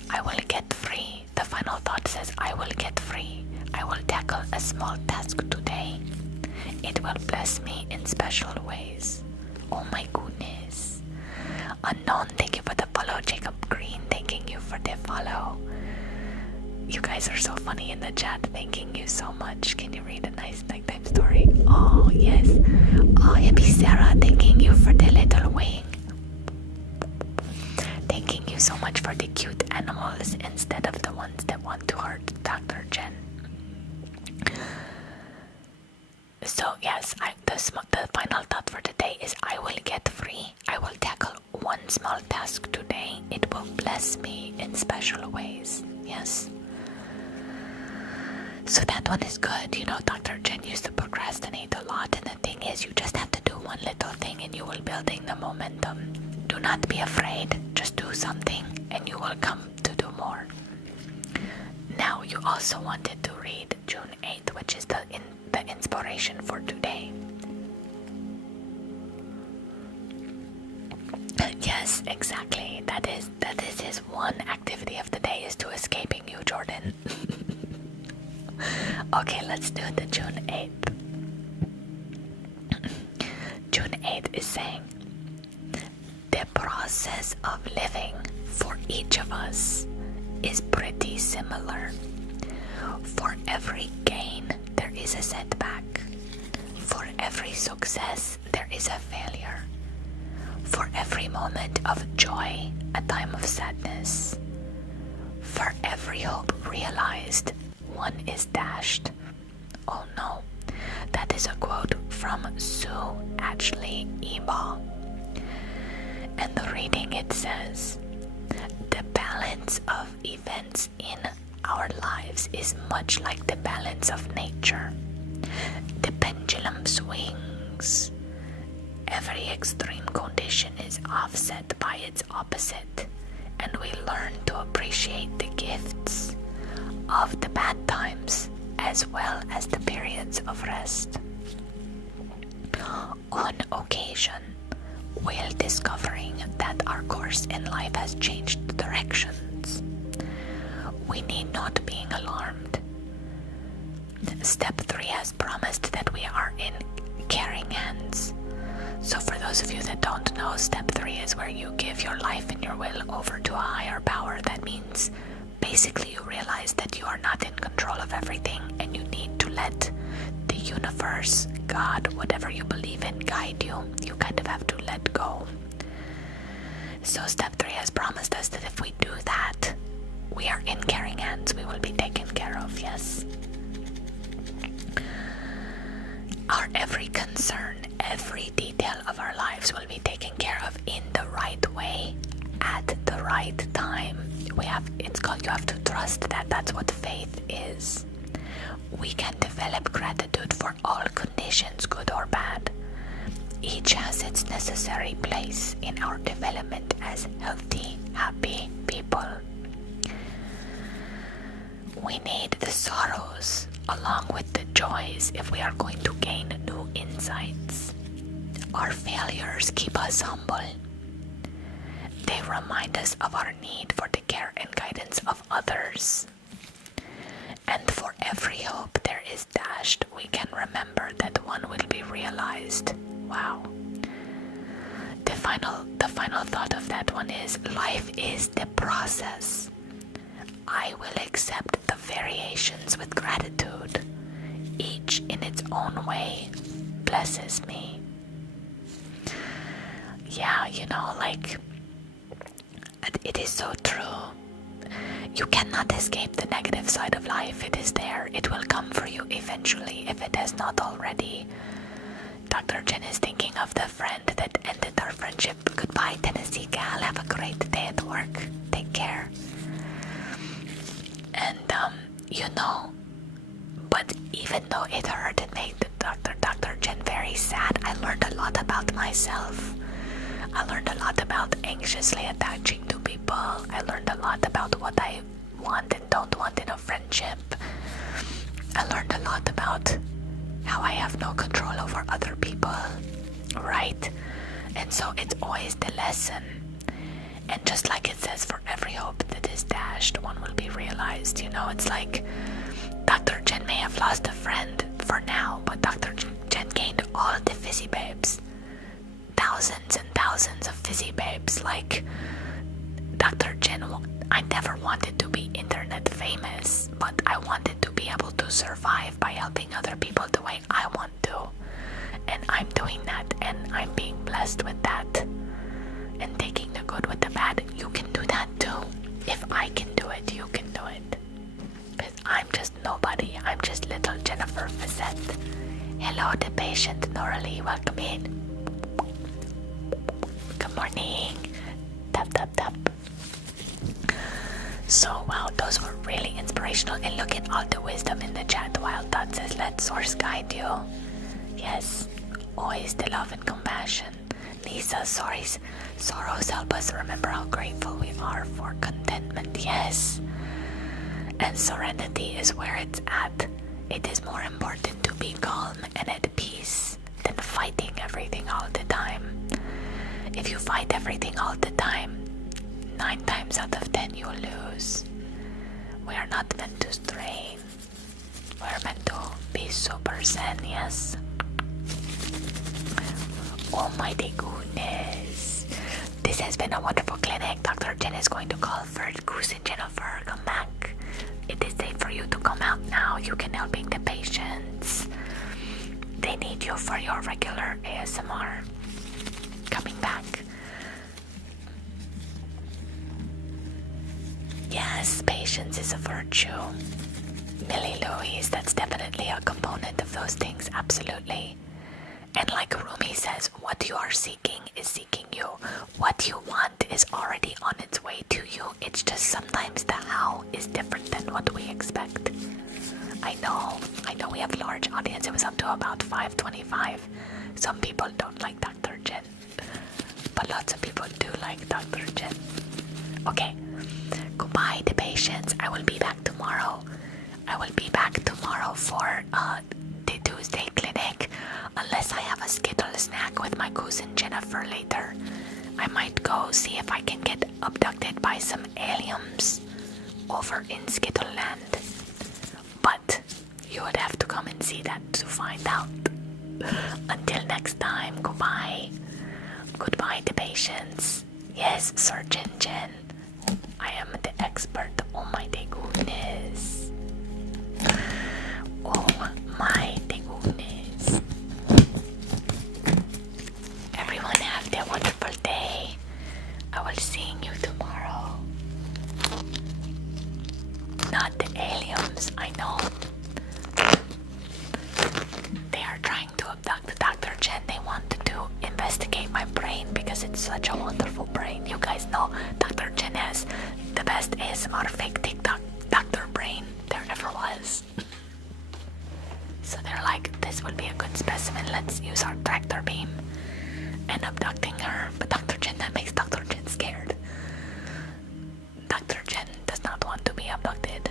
I will get free. The final thought says, I will get free. I will tackle a small task today. It will bless me in special ways. Oh my goodness. Unknown, thank you for the follow. Jacob Green, thanking you for the follow. You guys are so funny in the chat. Thanking you so much. much. Can you read a nice nighttime story? Oh, yes. Oh, happy Sarah, thanking you for the little wing. Thanking you so much for the cute animals instead of the ones that want to hurt Dr. Jen. So yes, the final thought for today is I will get free. I will tackle one small task today. It will bless me in special ways. Yes. So that one is good. You know, Dr. Jen used to procrastinate a lot, and the thing is, you just have to do one little thing and you will building the momentum. Do not be afraid. Just do something and you will come to do more. Now, you also wanted to read June 8th, which is the inspiration for today. Yes, exactly. That is his one activity of the day, is to escaping you, Jordan. Okay, let's do the June 8th. June 8th is saying, the process of living for each of us is pretty similar. For every gain, there is a setback. For every success, there is a failure. For every moment of joy, a time of sadness. For every hope realized, one is dashed. Oh no, that is a quote from Sue Ashley Ebal. And the reading, it says, the balance of events in our lives is much like the balance of nature. The pendulum swings. Every extreme condition is offset by its opposite, and we learn to appreciate the gifts of the bad times as well as the periods of rest. On occasion, while discovering that our course in life has changed directions, we need not being alarmed. Step 3 has promised that we are in caring hands. So for those of you that don't know, step 3 is where you give your life and your will over to a higher power. That means basically you realize that you are not in control of everything, and you need to let the universe, God, whatever you believe in, guide you. You kind of have to let go. So step 3 has promised us that if we do that, we are in caring hands. We will be taken care of, yes. Our every concern, every detail of our lives will be taken care of in the right way, at the right time. You have to trust that. That's what faith is. We can develop gratitude for all conditions, good or bad. Each has its necessary place in our development as healthy, happy people. We need the sorrows along with the joys if we are going to gain new insights. Our failures keep us humble. They remind us of our need for the care and guidance of others. And for every hope there is dashed, we can remember that one will be realized. Wow. The final thought of that one is, life is the process. I will accept the variations with gratitude. Each in its own way blesses me. Yeah, you know, like, it is so true. You cannot escape the negative side of life. It is there. It will come for you eventually if it has not already. Dr. Jen is thinking of the friend that ended our friendship. Goodbye, Tennessee gal. Have a great day at work. Take care. And, you know, but even though it hurt and made Dr. Jen very sad, I learned a lot about myself. I learned a lot about anxiously attaching to people. I learned a lot about what I want and don't want in a friendship. I learned a lot about how I have no control over other people, right? And so it's always the lesson. And just like it says, for every hope that is dashed, one will be realized. You know, it's like Dr. Jen may have lost a friend for now, but Dr. Jen gained all the Fizzy Babes. Thousands and thousands of Fizzy Babes. Like, Dr. Jen, I never wanted to be internet famous, but I wanted to be able to survive by helping helping other people the way I want to. And I'm doing that, and I'm being blessed with that. And taking the good with the bad, you can do that too. If I can do it, you can do it. Because I'm just nobody. I'm just little Jennifer Fizette. Hello, the patient Noralie. Welcome in. Good morning. Tap, tap, tap. So, wow, those were really inspirational. And look at all the wisdom in the chat. Wild Thought says, let Source guide you. Yes, always the love and compassion. Lisa, sorrows help us remember how grateful we are for contentment. Yes. And serenity is where it's at. It is more important to be calm and at peace than fighting everything all the time. If you fight everything all the time, 9 times out of 10 you lose. We are not meant to strain. We're meant to be super zen, yes? Oh my goodness. This has been a wonderful clinic. Dr. Jen is going to call for Goose and Jennifer. Come back. It is safe for you to come out now. You can helping the patients. They need you for your regular ASMR. Coming back. Yes, patience is a virtue. Millie Louise, that's definitely a component of those things, absolutely. And like Rumi says, what you are seeking is seeking you. What you want is already on its way to you. It's just sometimes the how is different than what we expect. I know we have a large audience. It was up to about 525. Some people don't like Dr. Jen, but lots of people do like Dr. Jen. Okay, goodbye to patients. I will be back tomorrow. For the Tuesday clinic. Unless I have a Skittle snack with my cousin Jennifer later. I might go see if I can get abducted by some aliens over in Skittle Land. But you would have to come and see that to find out. Until next time, goodbye. Goodbye to patience. Yes, Surgeon Jen. I am the expert. Oh my goodness. Oh my goodness. Everyone have a wonderful day. I will see you tomorrow. Not the aliens, I know. They are trying to abduct Dr. Jen. They wanted to investigate my brain because it's such a wonderful brain. You guys know Dr. Jen has the best ASMR fake TikTok doctor brain there ever was. So they're like, this would be a good specimen. Let's use our tractor beam and abducting her. But Dr. Jen, that makes Dr. Jen scared. Dr. Jen does not want to be abducted.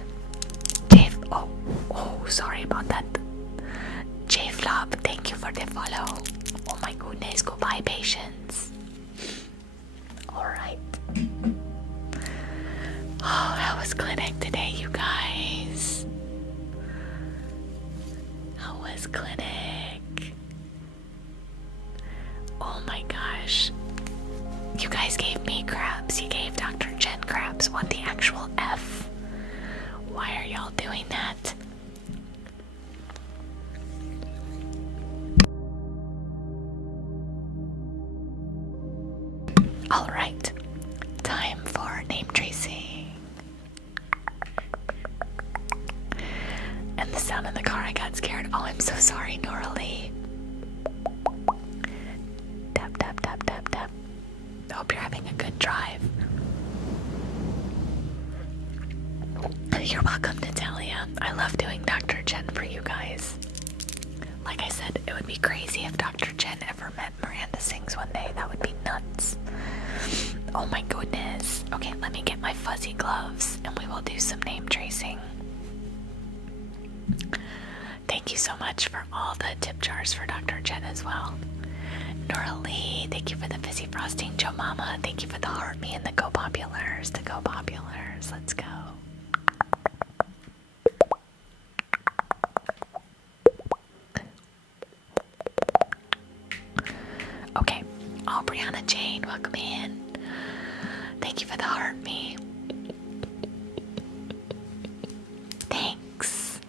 Oh, sorry about that. J-Flop, thank you for the follow. Oh my goodness, goodbye patience. Alright. Oh, how was clinic today, you guys? How was clinic? Oh my gosh. You guys gave me crabs. You gave Dr. Jen crabs. What the actual F? Why are y'all doing that? Alright. Time for name tracing. And the sound in the car, I got scared. Oh, I'm so sorry, Noralie. Tap, tap, tap, tap, tap. I hope you're having a good drive. You're welcome, Natalia. I love doing Dr. Jen for you guys. Like I said, it would be crazy if Dr. Jen ever met Miranda Sings one day. That would be nuts. Oh my goodness. Okay, let me get my fuzzy gloves and we will do some name tracing. Thank you so much for all the tip jars for Dr. Jen as well. Nora Lee, thank you for the fizzy frosting. Joe Mama, thank you for the heart me and the Go Populars. The Go Populars. Let's go. Okay. Oh, Brianna Jane, welcome in. Thank you for the heart me. Thanks.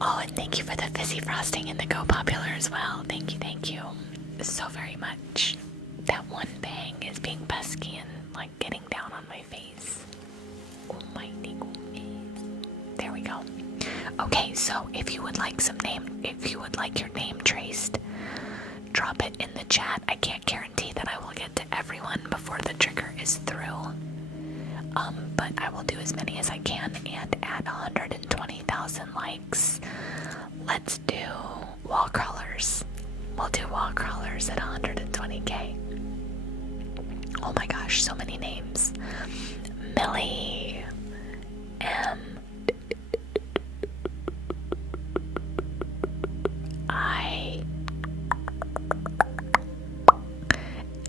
Oh, and thank you for the fizzy frosting and the Go Popular as well. Thank you so very much. That one bang is being pesky and like getting down on my face. Oh my goodness. There we go. Okay, so if you would like your name traced, drop it in the chat. I can't guarantee that I will get to everyone before the trigger is through. But I will do as many as I can, and at 120,000 likes, let's do wall crawlers. We'll do wall crawlers at 120k. Oh my gosh, so many names. Millie, M, I,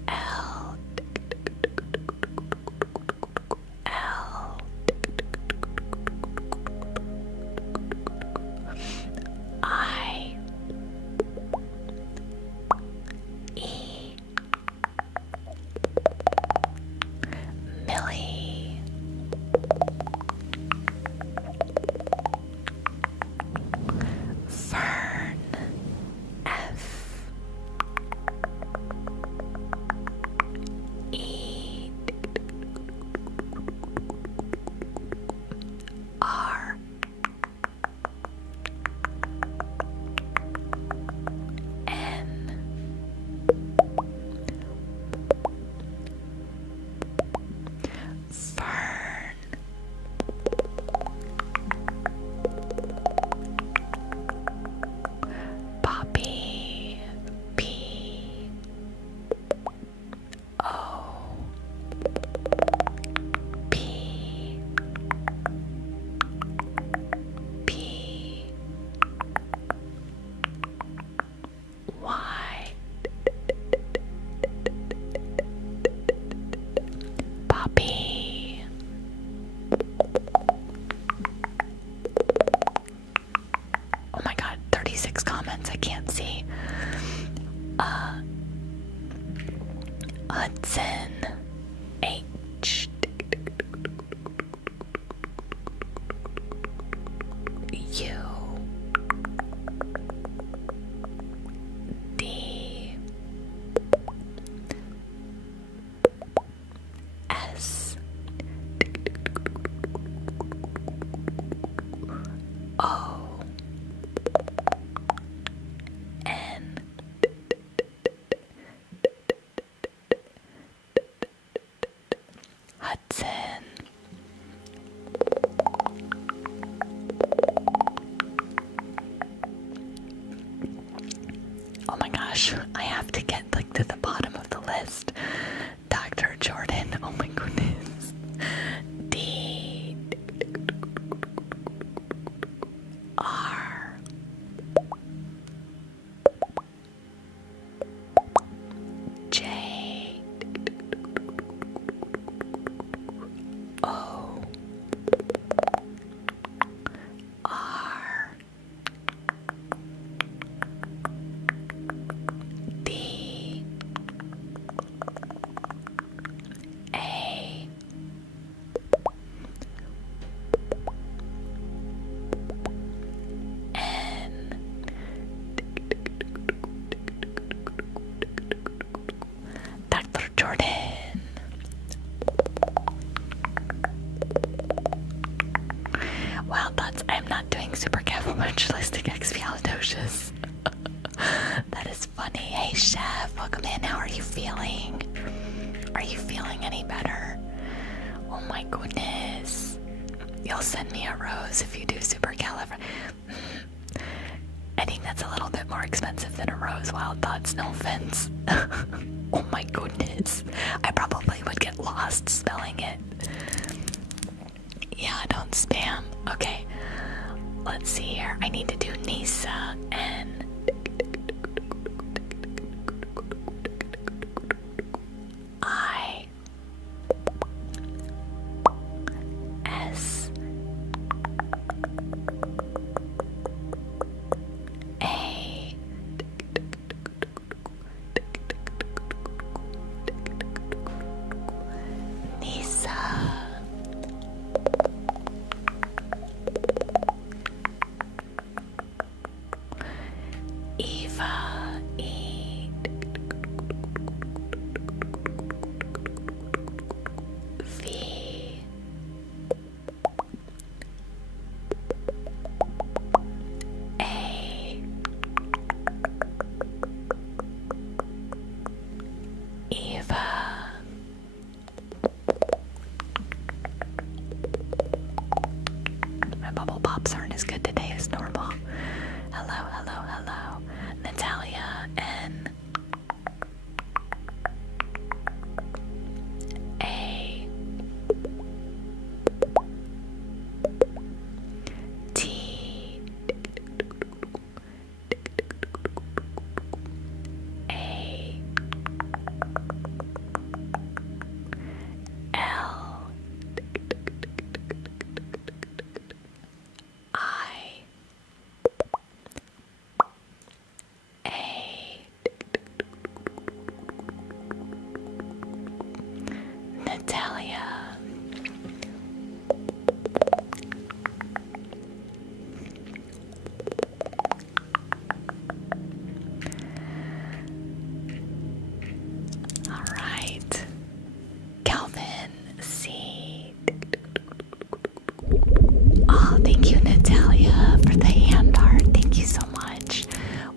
L, L, I, E, Millie, Fern, F, E, R, N, Fern, Poppy, P, O, P, P, Y, Poppy, oh my god, 36 comments, I can't see. Hudson, H, U, D, S, O, N, Hudson. Oh my gosh, I have to get like to the bottom of the list. Dr. Jordan, oh my goodness. D, R, J, O, R, D, A, N, Dr. Jordan. Wow, I'm not doing super capitalistic expialidocious. That is funny. Hey chef, welcome in. How are you feeling? Are you feeling any better? Oh my goodness. You'll send me a rose if you do super I think that's a little bit more expensive than a rose. Wild thoughts, no offense. Oh my goodness. I probably would get lost spelling it. Yeah, don't spam. Okay. Let's see here. I need to do Nisa and I S A Nisa. pops aren't as good today as normal. Hello, hello, hello. Natalia N. A. T. A. L. I. A. Natalia. All right. Calvin C. Oh, thank you, Natalia, for the hand art. Thank you so much.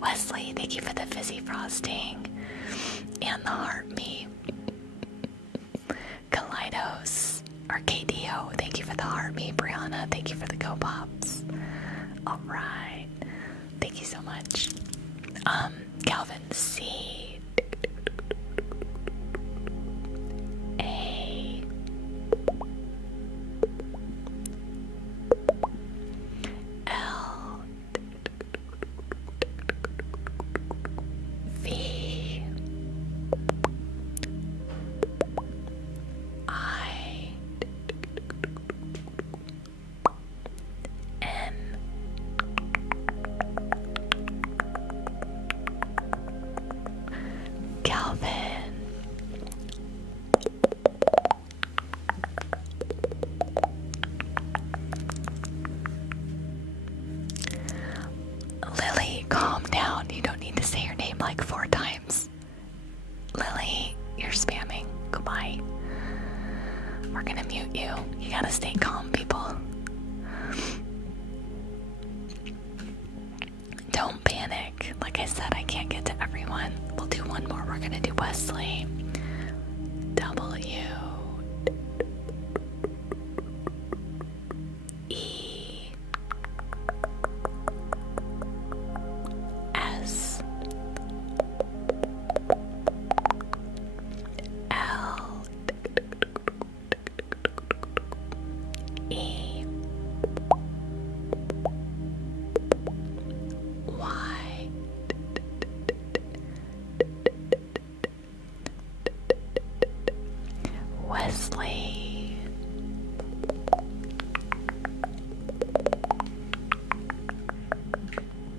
Wesley, thank you for the fizzy frosting and the heart me. Kaleidos, or KDO, thank you for the heart me. Brianna, thank you for the go pops. All right, thank you so much. Calvin C. A. L. V. I. N. Calvin. Lily, calm down. You don't need to say your name like 4 times. Lily, you're spamming. Goodbye. We're gonna mute you. You gotta stay calm, people. Don't panic. Like I said, I can't get to everyone. We'll do one more. We're gonna do Wesley. W. E. S. L. E. Y. Wesley.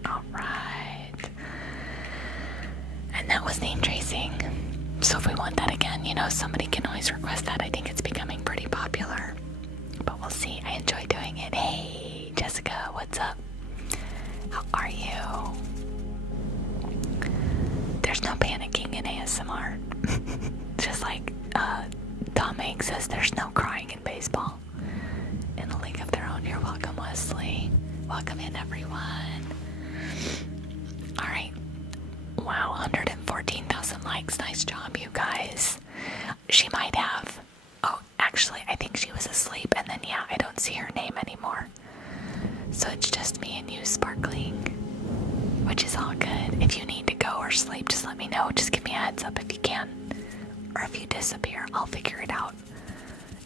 All right. And that was name tracing. So if we want that again, you know, somebody can always request that. I think it's becoming pretty popular. But we'll see. I enjoy doing it. Hey, Jessica, what's up? How are you? There's no panicking in ASMR. Just like Tom Hanks says, there's no crying in baseball. In a league of their own. You're welcome, Wesley. Welcome in, everyone. Alright. Wow, 114,000 likes. Nice job, you guys. She might have. Oh, actually, I think she was asleep, and then, yeah, I don't see her name anymore. So it's just me and you sparkling, which is all good. If you need to go or sleep, just let me know. Just give me a heads up if you can. Or if you disappear, I'll figure it out.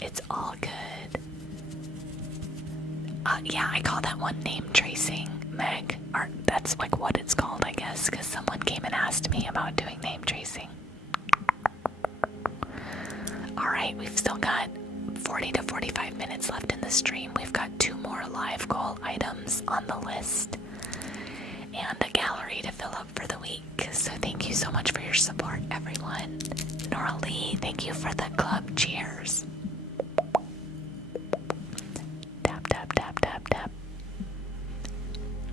It's all good. Yeah, I call that one name tracing, Meg. Or that's like what it's called, I guess, because someone came and asked me about doing name tracing. Alright, we've still got 40 to 45 minutes left in the stream. We've got 2 more live goal items on the list and a gallery to fill up for the week. So thank you so much for your support, everyone. Nora Lee, thank you for the club cheers. Tap, tap, tap, tap, tap.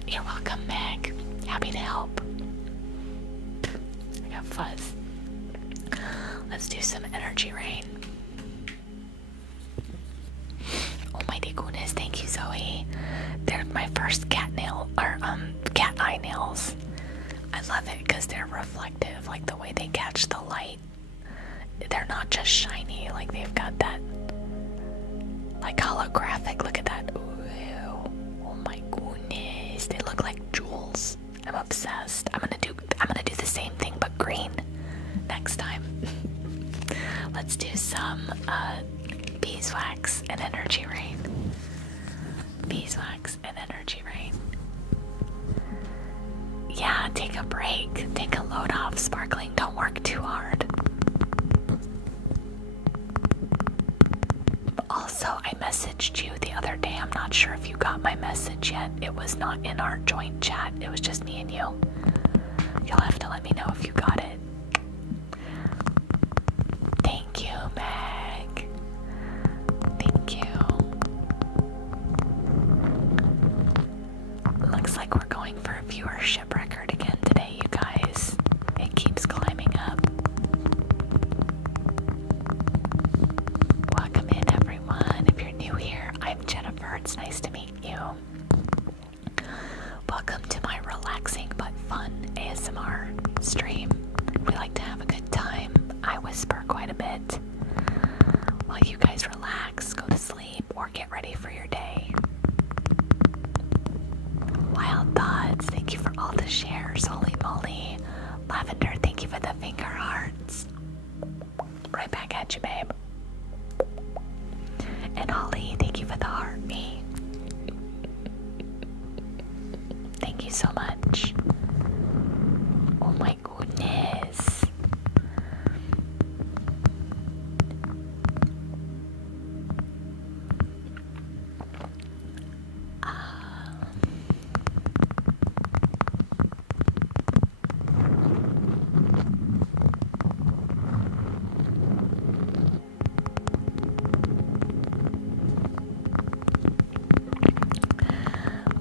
You're welcome, Meg. Happy to help. I got fuzz. Let's do some energy rain. Oh my goodness, thank you, Zoe. They're my first cat eye nails. I love it because they're reflective, like the way they catch the light. They're not just shiny, like they've got that like holographic. Look at that. Ooh, oh my not sure if you got my message yet. It was not in our joint chat. It was just me and you. You'll have to let me know if you got it. Thank you, Meg. Thank you. Looks like we're going for a viewership record again today, you guys. It keeps climbing up. Welcome in, everyone. If you're new here, I'm Jennifer. It's nice to meet you. Welcome to my relaxing but fun ASMR stream. We like to have a good time. I whisper quite a bit while you guys relax, go to sleep, or get ready for your day. Wild Thoughts, thank you for all the shares. Holy moly. Lavender, thank you for the finger hearts. Right back at you, babe. And Holly, thank you for the heart me. Thank you so much. Oh my goodness.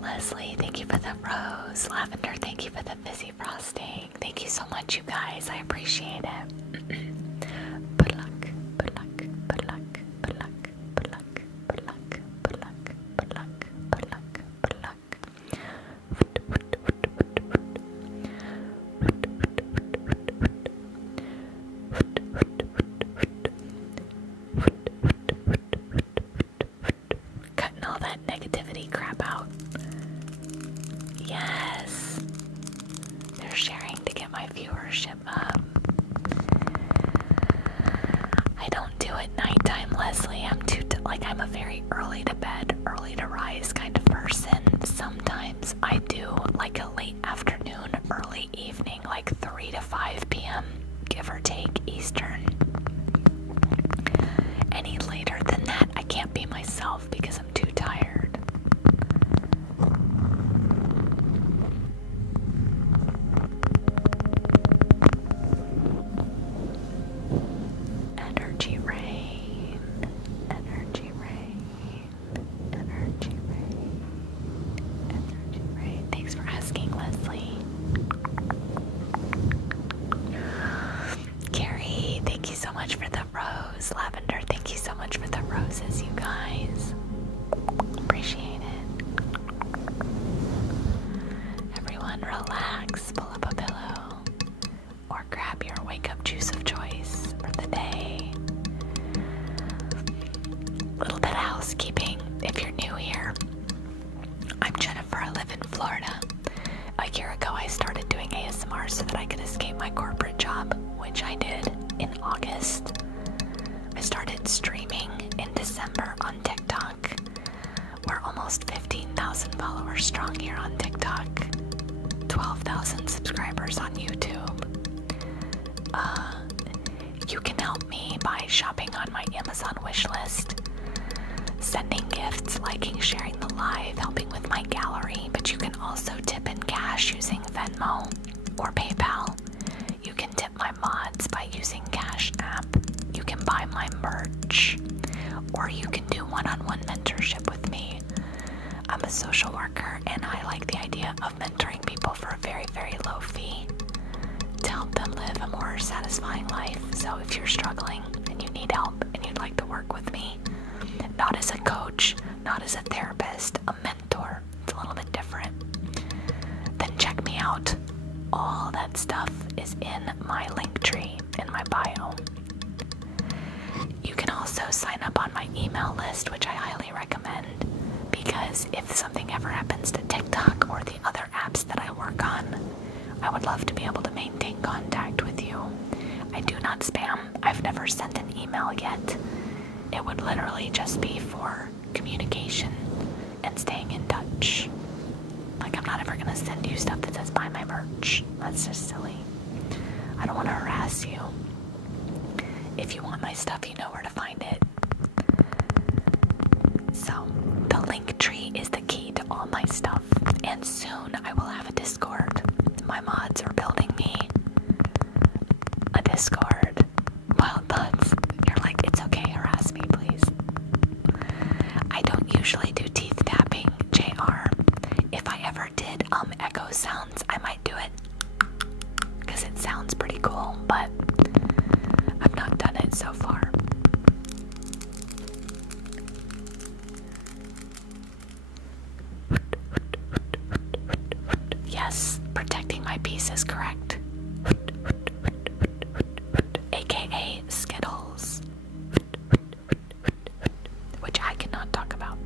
Leslie, thank you for the rose. Lavender, thank you for the fizzy frosting. Thank you so much, you guys. I appreciate it. Good luck, good luck, good luck, good luck, good luck, good luck, good luck, good luck, good luck, good luck. Cutting all that negativity crap out. Yes. They're sharing to get my viewership up. I don't do it nighttime, Leslie. I'm a very early to bed, early to rise kind of person. Sometimes I do like a late afternoon, early evening, like 3 to 5 p.m., give or take Eastern. Any later than that, I can't be myself because I'm too tired. Energy rain, energy rain, energy rain, energy rain. Thanks for asking, Leslie. Carrie, thank you so much for the rose. Lavender, thank you so much for the roses, you guys. Appreciate it. Everyone relax, pull up a pillow, or grab your wake-up juice of choice for the day. Little bit of housekeeping. If you're new here, I'm Jennifer. I live in Florida. A year ago, I started doing ASMR so that I could escape my corporate job, which I did in August. I started streaming in December on TikTok. We're almost 15,000 followers strong here on TikTok. 12,000 subscribers on YouTube. You can help me by shopping on my Amazon wishlist, sending gifts, liking, sharing the live, helping with my gallery, but you can also tip in cash using Venmo or PayPal. You can tip my mods by using Cash App. You can buy my merch, or you can do one-on-one mentorship with me. I'm a social worker, and I like the idea of mentoring people for a very, very low fee to help them live a more satisfying life. So if you're struggling and you need help and you'd like to work with me, not as a coach, not as a therapist, a mentor, it's a little bit different, then check me out. All that stuff is in my link tree in my bio. You can also sign up on my email list, which I highly recommend, because if something ever happens to TikTok or the other apps that I work on, I would love to be able to maintain contact with you. I do not spam. I've never sent an email yet. It would literally just be for communication and staying in touch. Like, I'm not ever gonna send you stuff that says buy my merch. That's just silly. I don't want to harass you. If you want my stuff, you know where to find it. So, the link tree nose sounds, I might do it because it sounds pretty cool, but I've not done it so far. Yes, protecting my peace is correct. AKA Skittles, which I cannot talk about.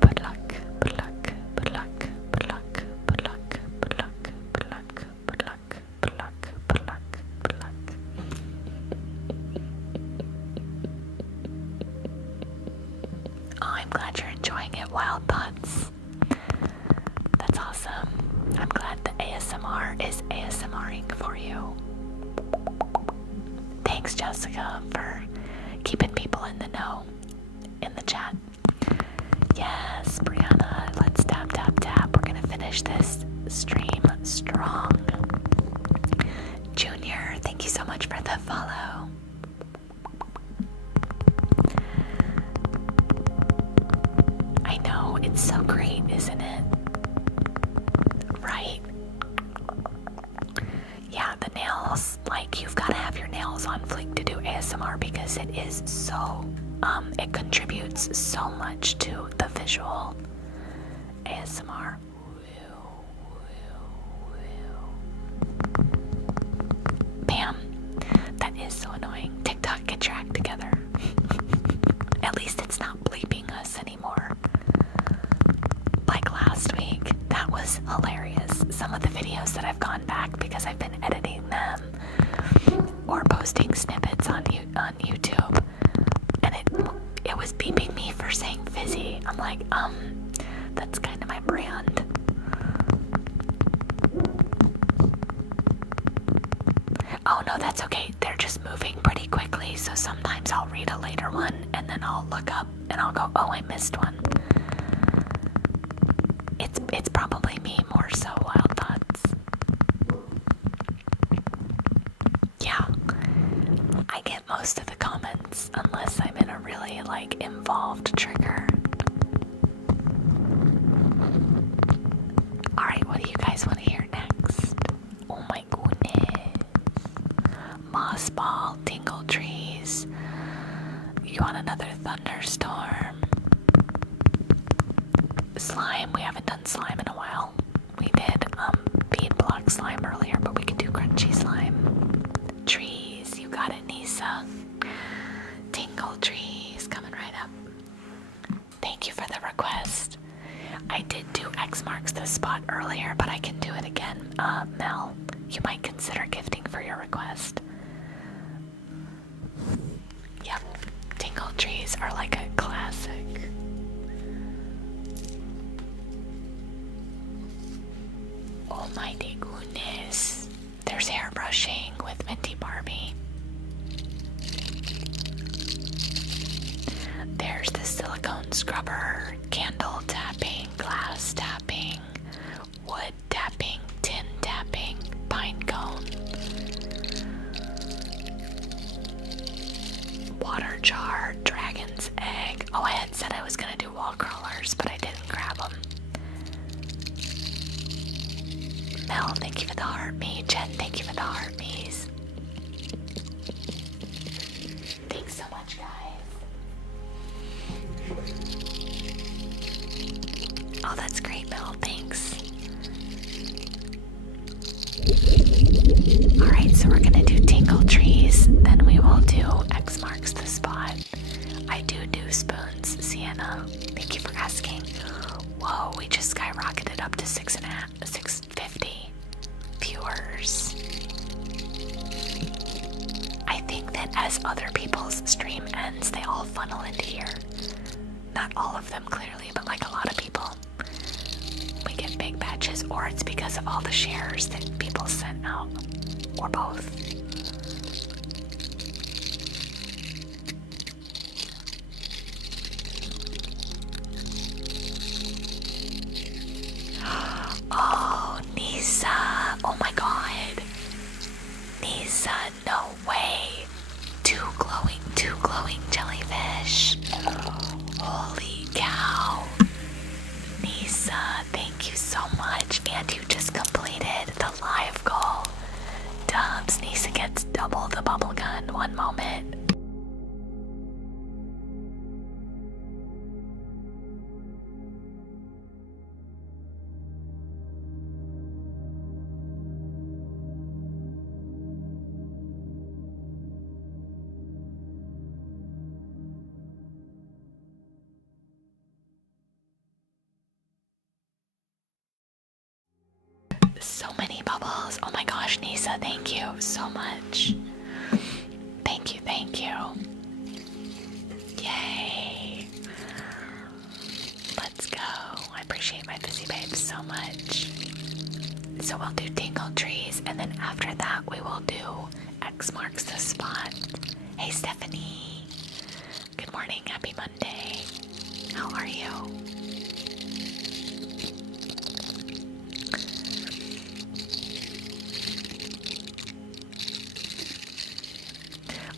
Good luck, good luck, good luck, good luck, good luck, good luck, good luck, good luck, good luck, good luck, good luck. Oh, I'm glad you're enjoying it, Wild Thoughts. That's awesome. I'm glad the ASMR is ASMRing for you. Thanks, Jessica, for keeping people in the know in the chat. Yes, Brianna, let's tap, tap, tap. We're gonna finish this stream strong. Junior, thank you so much for the follow. I know, it's so great, isn't it? Right? Yeah, the nails, like, you've got to have your nails on fleek to do ASMR because it is so, it contributes so much to the visual ASMR. Bam. That is so annoying. TikTok, get your act together. At least it's not bleeping us anymore. Like last week, that was hilarious. Some of the videos that I've gone back because I've been editing them or posting snippets on YouTube, and it was beeping me for saying fizzy. I'm like, that's kind of my brand. Oh no, that's okay. They're just moving pretty quickly, so sometimes I'll read a later one and then I'll look up and I'll go, oh, I missed one. It's probably me more so, Wild Thoughts. Yeah, I get most of the comments unless I'm in a really like involved trigger. Alright, what do you guys want to hear next? Oh my goodness. Moss ball, tingle trees. You want another thunderstorm? Slime, we haven't done slime in a while. We did bead block slime earlier, but we can do crunchy slime. Trees, you got it, Nisa. Tingle trees, coming right up. Thank you for the request. I did do X marks the spot earlier, but I can do it again. Mel, you might consider gifting for your request. Yep, tingle trees are like a classic. Almighty goodness. There's hair brushing with Minty Barbie. There's the silicone scrubber, candle tapping, glass tapping, wood tapping, tin tapping, pine cone, water jar, dragon's egg. Oh, I had said I was gonna do wall crawlers, but I didn't grab them. Mel, thank you for the heart me. Jen, thank you for the heart me's. Thanks so much, guys. Oh, that's great, Mel. Thanks. Alright, so we're gonna do tingle trees, then we will do X marks the spot. I do spoons, Sienna. Thank you for asking. Whoa, we just skyrocketed up to 650 viewers. I think that as other people's stream ends, they all funnel into here. Not all of them, clearly, but like a lot of people. We get big batches, or it's because of all the shares that people sent out, or both. Oh, Nisa. Oh my god. Nisa, no way. Two glowing jellyfish. Holy cow. Nisa. So many bubbles. Oh my gosh, Nisa, thank you so much. Thank you, thank you. Yay. Let's go. I appreciate my Fizzy Babes so much. So we'll do Tingle Trees, and then after that we will do X marks the spot. Hey Stephanie. Good morning, happy Monday. How are you?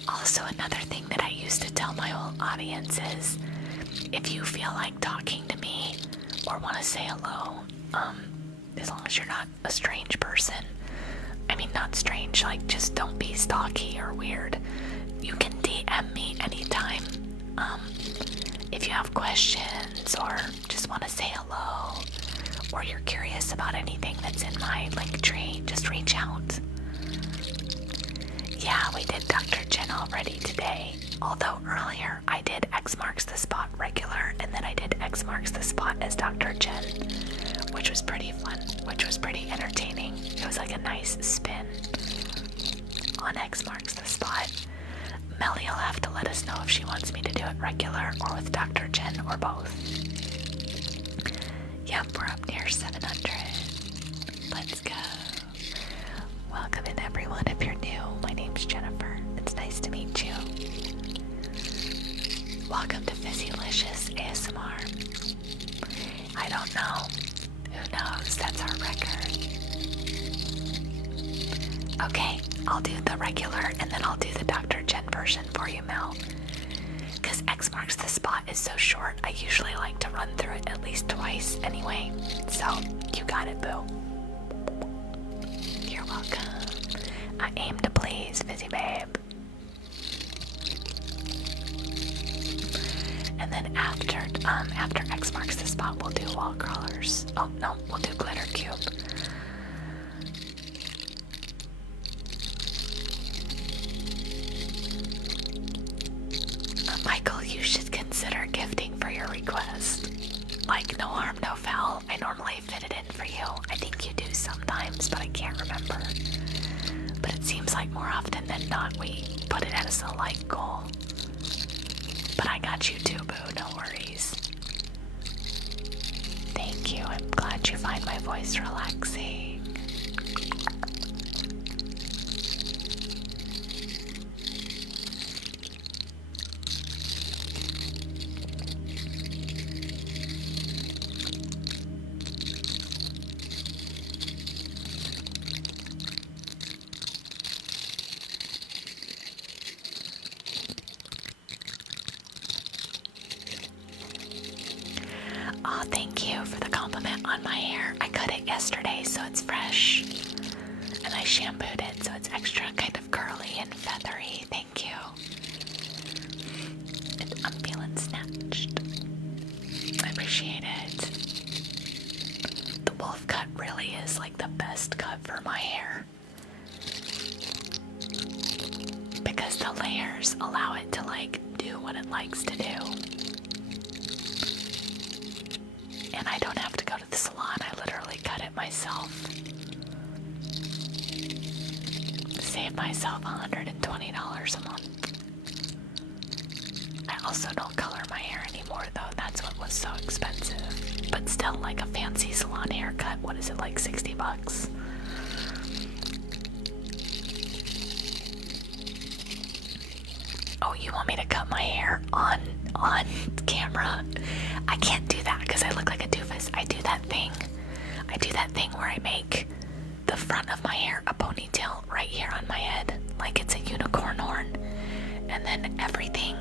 Also, another thing that I used to tell my whole audience is, if you feel like talking to me or want to say hello, as long as you're not a strange person, I mean not strange, like just don't be stalky or weird, you can DM me anytime. If you have questions or just want to say hello, or you're curious about anything that's in my link tree, just reach out. Yeah, we did Dr. Jen already today, although earlier I did X marks the spot regular, and then I did X marks the spot as Dr. Jen, which was pretty fun, which was pretty entertaining. It was like a nice spin on X marks the spot. Melly will have to let us know if she wants me to do it regular or with Dr. Jen or both. Yep, we're up near 700. Let's go. Welcome in everyone if you're new. My name's Jennifer. It's nice to meet you. Welcome to Fizzylicious ASMR. I don't know. Who knows? That's our record. Okay, I'll do the regular and then I'll do the Dr. Jen version for you, Mel. Because X marks the spot is so short, I usually like to run through it at least twice anyway. So, you got it, boo. You're welcome. I aim to please, Fizzy Babe. And then after X marks the spot, we'll do wall crawlers. Oh no, we'll do glitter cube. Michael, you should consider gifting for your request. Like, no harm, no foul. I normally fit it in for you. I think you do sometimes, but I can't remember. But it seems like more often than not we put it as a like goal. But I got you too, boo, no worries. Thank you, I'm glad you find my voice relaxing. Oh, thank you for the compliment on my hair. I cut it yesterday, so it's fresh. And I shampooed it, so it's extra kind of curly and feathery. Thank you. And I'm feeling snatched. I appreciate it. The wolf cut really is like the best cut for my hair. Because the layers allow it to like do what it likes to do. And I don't have to go to the salon, I literally cut it myself. Save myself $120 a month. I also don't color my hair anymore though, that's what was so expensive. But still, like a fancy salon haircut, what is it, like 60 bucks? Oh, you want me to cut my hair on camera? I can't do that because I look like a doofus. I do that thing where I make the front of my hair a ponytail right here on my head, like it's a unicorn horn, and then everything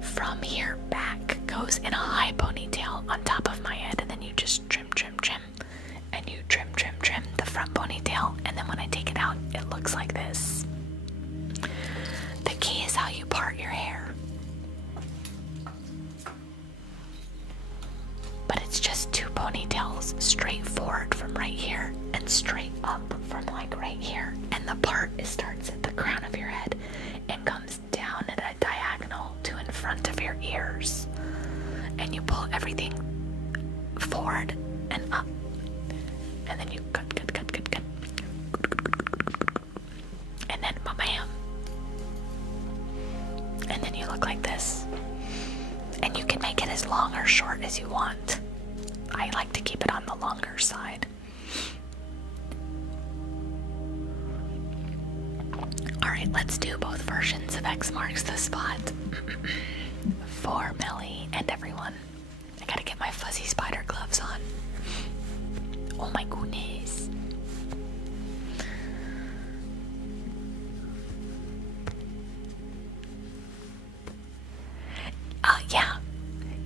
from here back goes in a high ponytail on top of my head, and then you just trim, and you trim the front ponytail, and then when I take it out, it looks like this. The key is how you part your hair. But it's just two ponytails straight forward from right here and straight up from like right here. And the part starts at the crown of your head and comes down at a diagonal to in front of your ears. And you pull everything forward and up. And then you cut. side. Alright, let's do both versions of X marks the spot. For Millie and everyone. I gotta get my fuzzy spider gloves on. Oh my goodness.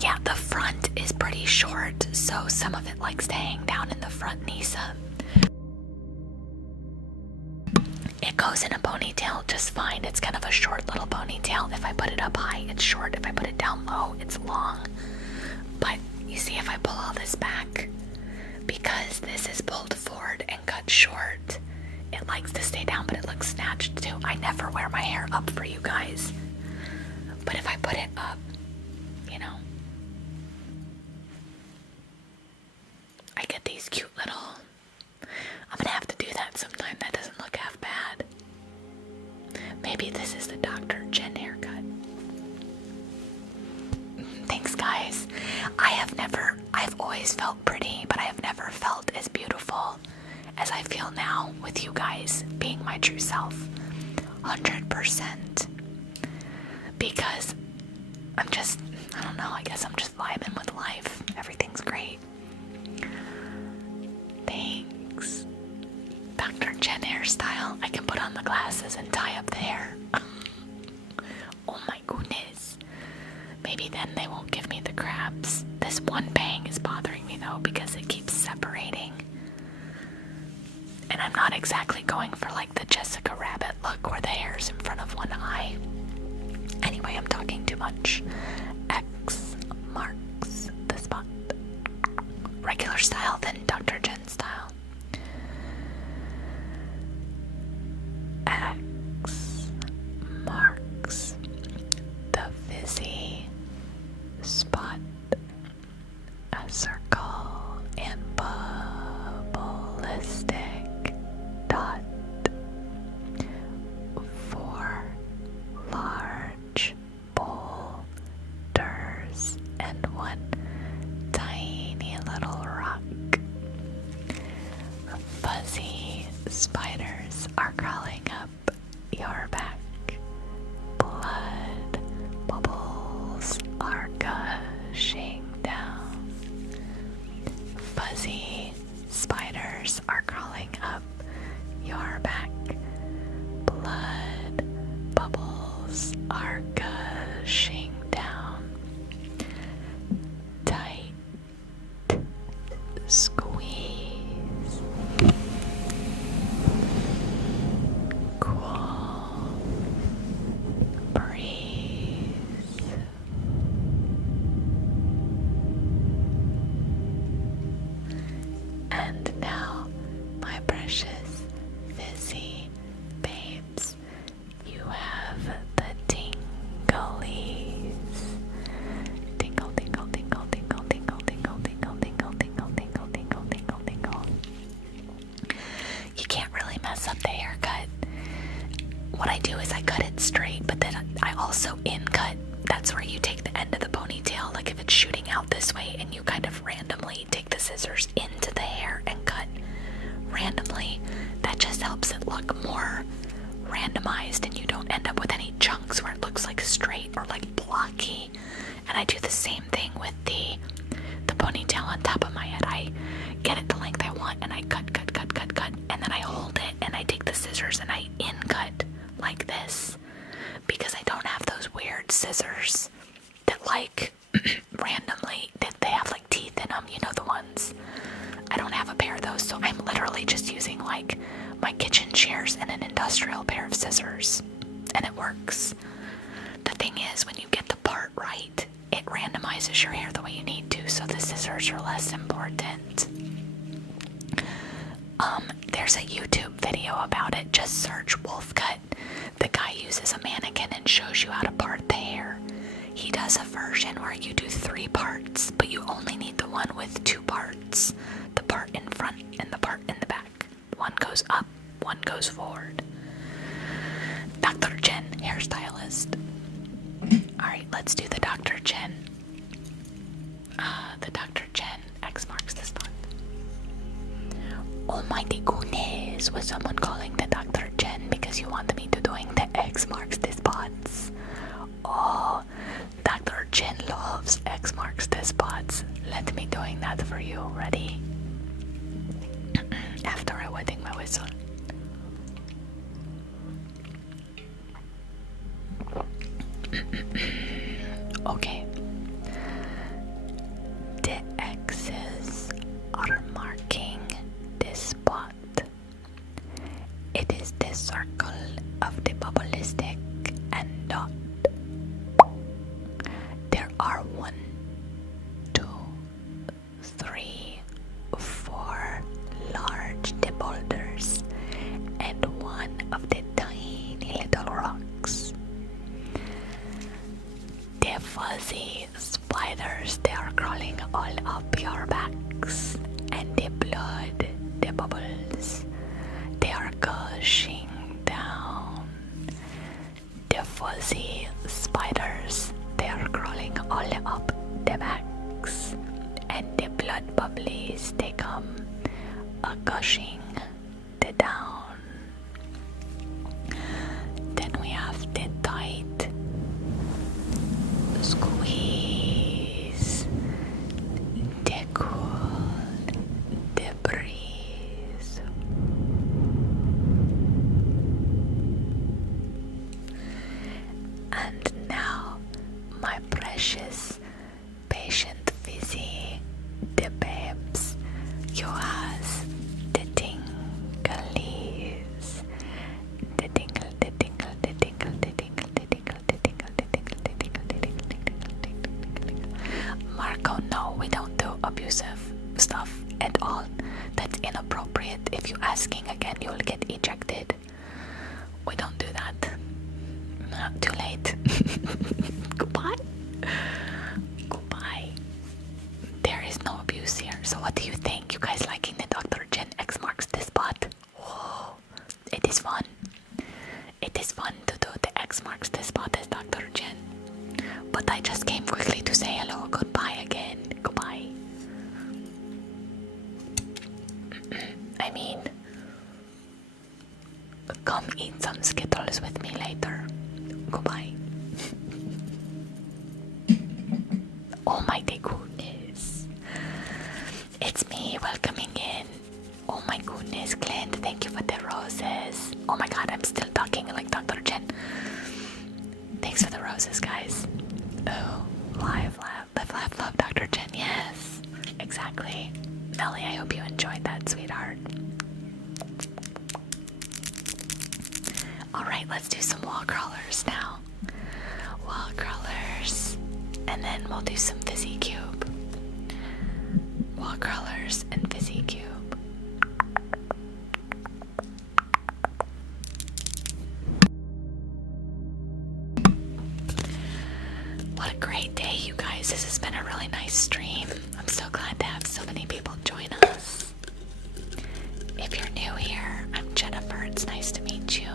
Yeah, the front is pretty short, so some of it likes to hang down in the front, Nisa. It goes in a ponytail just fine. It's kind of a short little ponytail. If I put it up high, it's short. If I put it down low, it's long. But you see, if I pull all this back, because this is pulled forward and cut short, it likes to stay down, but it looks snatched too. I never wear my hair up for you guys. But if I put it up, you know, I get these cute little... I'm gonna have to do that sometime. That doesn't look half bad. Maybe this is the Dr. Jen haircut. Thanks, guys. I've always felt pretty, but I have never felt as beautiful as I feel now with you guys being my true self. 100%. Because I don't know, I guess I'm just vibing with life. Everything's great. Thanks. Dr. Jen hairstyle. I can put on the glasses and tie up the hair. Oh my goodness. Maybe then they won't give me the crabs. This one bang is bothering me though because it keeps separating. And I'm not exactly going for like the Jessica Rabbit look where the hair's in front of one eye. Anyway, I'm talking too much. X marks the spot. Regular style, then Dr. Jen style. X marks the fizzy spot. A circle and bubbleistic dot. 4 large boulders and 1 tiny little rock. Fuzzy spiders are crawling up your back. Blood bubbles are gushing down. Fuzzy spiders are crawling up your back. Blood bubbles are gushing down. Tight squeeze. Cool breeze. And now, my precious fizzy babes, you have the tinglies. Tingle, tingle, tingle, tingle, tingle, tingle, tingle, tingle, tingle, tingle, tingle, tingle, tingle. You can't really mess up the haircut. What I do is I cut it straight, but then I also in-cut. That's where you take the end of the ponytail, like if it's shooting out this way, and you kind of randomly take the scissors into the hair and cut randomly. That just helps it look more randomized and you don't end up with any chunks where it looks like straight or like blocky. And I do the same thing with the ponytail on top of my head. I get it the length I want and I cut, and then I hold it and I take the scissors and I in-cut like this because I don't have those weird scissors that like randomly, they have like teeth in them, you know, the ones. I don't have a pair of those, so I'm literally just using like my kitchen shears and an industrial pair of scissors, and it works. The thing is, when you get the part right, it randomizes your hair the way you need to, so the scissors are less important. There's a YouTube video about it. Just search wolf cut. The guy uses a mannequin and shows you how to part the hair. He does a version where you do 3 parts, but you only need the one with 2 parts. The part in front and the part in the back. One goes up, one goes forward. Dr. Jen, hairstylist. Alright, let's do the Dr. Jen. The Dr. Jen X marks the spot. Oh my goodness, was someone calling the Dr. Jen because you want me to doing the X marks the spots? Oh, Dr. Jen loves X marks the spots. Let me doing that for you. Ready? After I wetting my whistle. Okay. The X's are marking this spot. It is the circle of the bubble stick and dot. There are 1, 2, 3, 4 large boulders and 1 of the tiny little rocks. The fuzzy spiders, they are crawling all up your backs, and the blood, the bubbles, they are gushing down. The fuzzy spiders, they are crawling all up the backs, and the blood bubblies, they come gushing down. Then we have the tight squeeze, the cool, the breeze. And now, my precious patient Fizzy, the babes, you has the tinglies. The tingle, the tingle, the tingle, the tingle, the tingle, the tingle, the tingle, the tingle, the tingle, the tingle, the tingle. Marco, no, we don't do abusive stuff at all. That's inappropriate. If you're asking again, you will get ejected. We don't do that. Too late. Goodbye. Goodbye. There is no abuse here. So what do you think? You guys liking the Dr. Jen X marks the spot? Whoa. It is fun. It is fun to do the X marks the spot as Dr. Jen. But I just came quickly to say hello. Goodbye again. Goodbye. I mean, come eat some Skittles with me later. Goodbye. Oh my goodness. It's me welcoming in. Oh my goodness, Clint, thank you for the roses. Oh my god, I'm still talking like Dr. Jen. Thanks for the roses, guys. Oh, live, love, Dr. Jen, yes. Exactly. Melly, I hope you enjoyed that, sweetheart. Alright, let's do some wall crawlers now. Wall crawlers. And then we'll do some Fizzy Cube. Wall crawlers and Fizzy Cube. What a great day, you guys. This has been a really nice stream. I'm so glad to have so many people join us. If you're new here, I'm Jennifer. It's nice to meet you.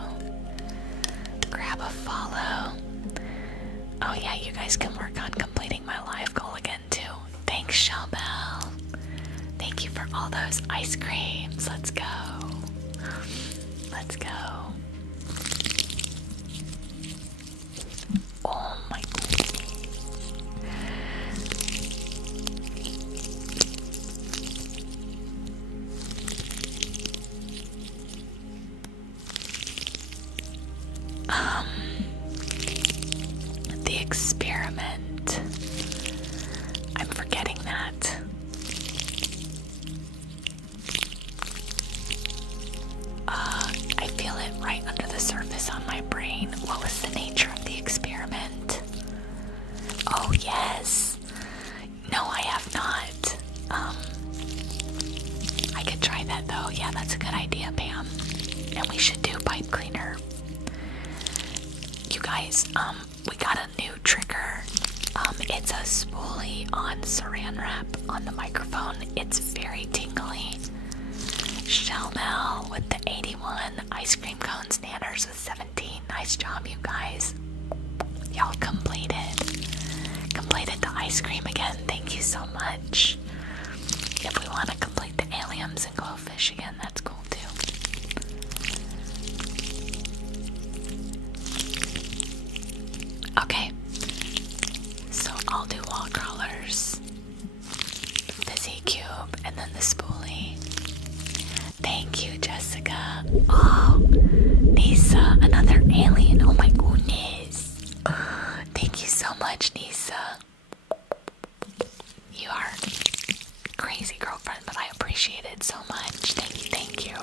Grab a follow. Oh yeah, you guys can work on completing my live goal again too. Thanks, Shabelle. Thank you for all those ice creams. Let's go. Let's go. Oh my goodness. The experiment. I'm forgetting that. I feel it right under the surface on my brain. What was the nature of the experiment? Oh, yes. No, I have not. I could try that though. Yeah, that's a good idea, Pam. And we should do pipe cleaner. You guys, we got a new trigger. It's a spoolie on saran wrap on the microphone. It's very tingly. Shelmel with the 81 ice cream cones, Nanners with 17. Nice job, you guys. Y'all completed the ice cream again. Thank you so much. If we want to complete the aliens and go rainbow fish again. That's cool too. Okay, so I'll do wall crawlers, Fizzy Cube, and then the spoolie. Thank you, Jessica. Oh, Nisa, another alien. Oh my goodness. Thank you so much, Nisa. You are crazy girlfriend, but I appreciate it so much. Thank you, thank you.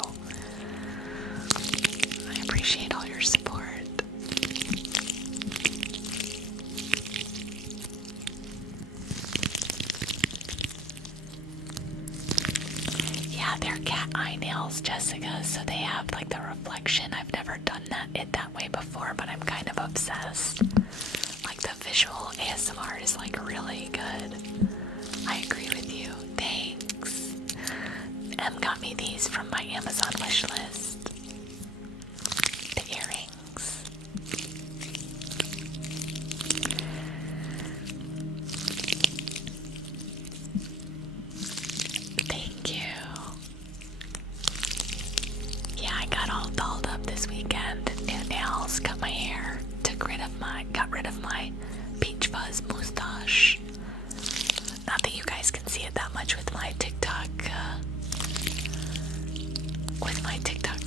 I appreciate all your support. Yeah, they're cat eye nails, Jessica, so they have like the reflection. I've never done it that way before, but I'm kind of obsessed. Like the visual ASMR is like really good. I agree with you. Thanks. Em got me these from my Amazon wish list. The earrings. Thank you. Yeah, I got all dolled up this weekend. New nails, cut my hair, got rid of my peach fuzz moustache. Not that you guys can see it that much with my TikTok,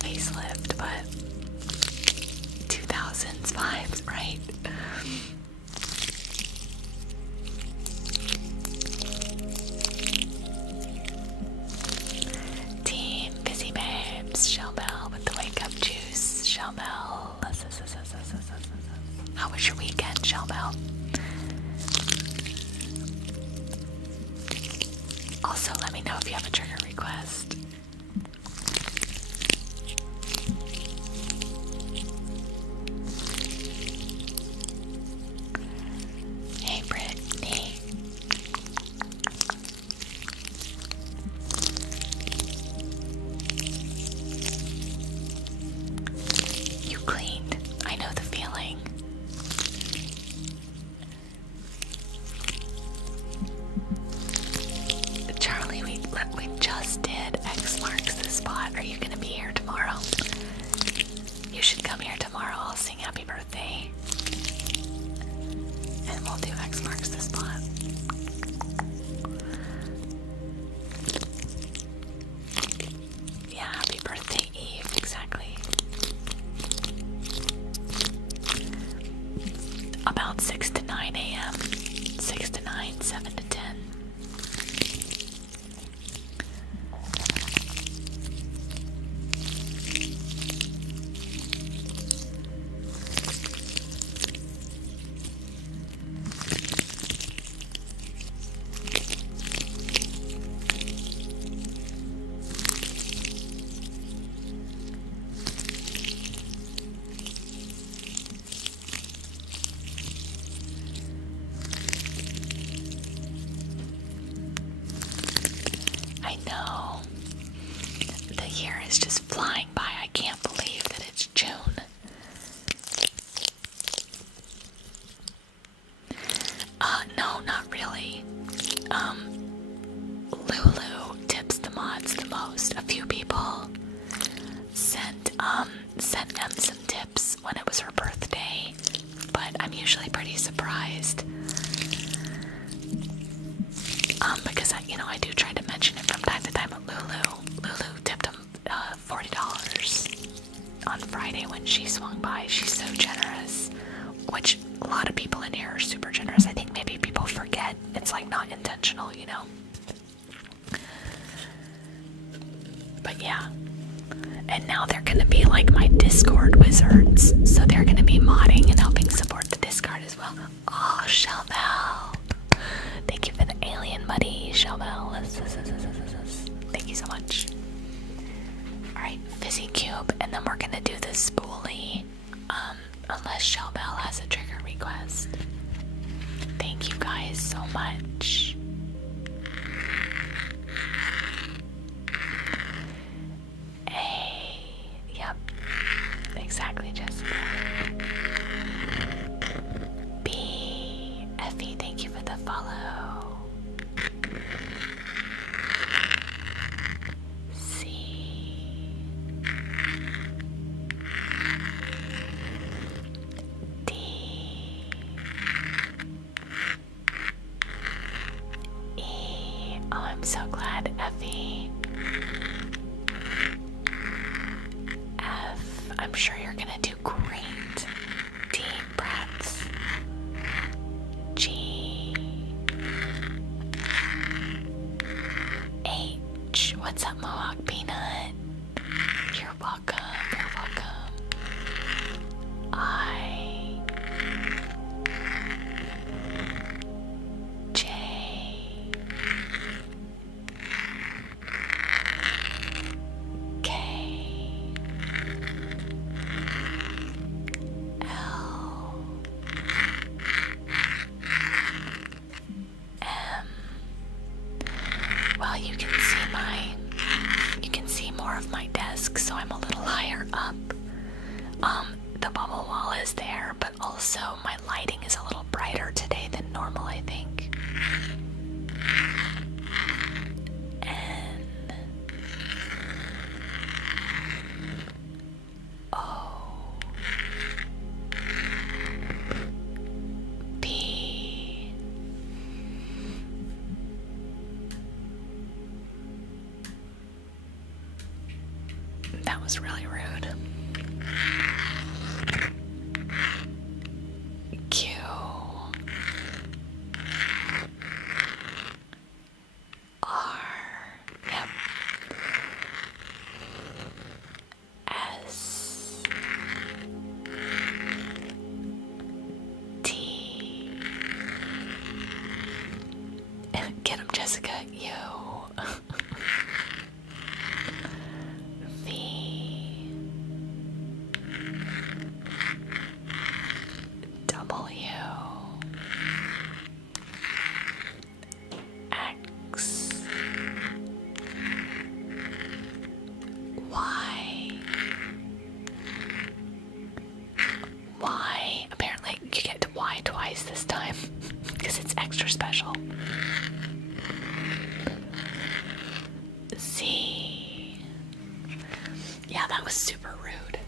facelift, but 2000s vibes, right? Team Fizzy Babes, Shellbell with the wake up juice. Shellbell. How was your weekend, Shellbell? Also, let me know if you have a trigger request. Hey, Brittany. You cleaned. I know the feeling. Charlie, we just did X marks the spot. Are you gonna be here tomorrow? You should come here tomorrow. I'll sing happy birthday. And we'll do X marks the spot. Yeah, happy birthday Eve, exactly. About 6 to 9 a.m. 6 to 9, 7 to 10. I know. The year is just flying by. I can't believe that it's June. No, not really. Lulu tips the mods the most. A few people sent them some tips when it was her birthday, but I'm usually pretty surprised. Because I do try to mention it from time to time. But Lulu tipped him $40 on Friday when she swung by. She's so generous, which a lot of people in here are super generous. I think maybe people forget it's like not intentional, But yeah. And now they're gonna be like my Discord wizards, so they're gonna be modding and helping support the Discord as well. Oh, Shellbell. Thank you for the alien buddy, Shellbell. Thank you so much. Alright, Fizzy Cube, and then we're gonna do the spoolie. Unless Shellbell has a trigger request. Thank you guys so much. Hey, yep, exactly, Jessica. B, Effie, thank you for the follow. C, I'm sure you're gonna do great. Deep breaths. G H. What's up, Mohawk Peanut? You're welcome. You're welcome. I J K L M. Well, you can see more of my desk, so I'm a little higher up. The bubble wall is there, but also my lighting is a little brighter today than normal, I think. N O P That was really rude. Q R. Yep. S T. Get him, Jessica. U V W X Y. Apparently you get to Y twice this time because it's extra special. Z. Yeah, that was super rude.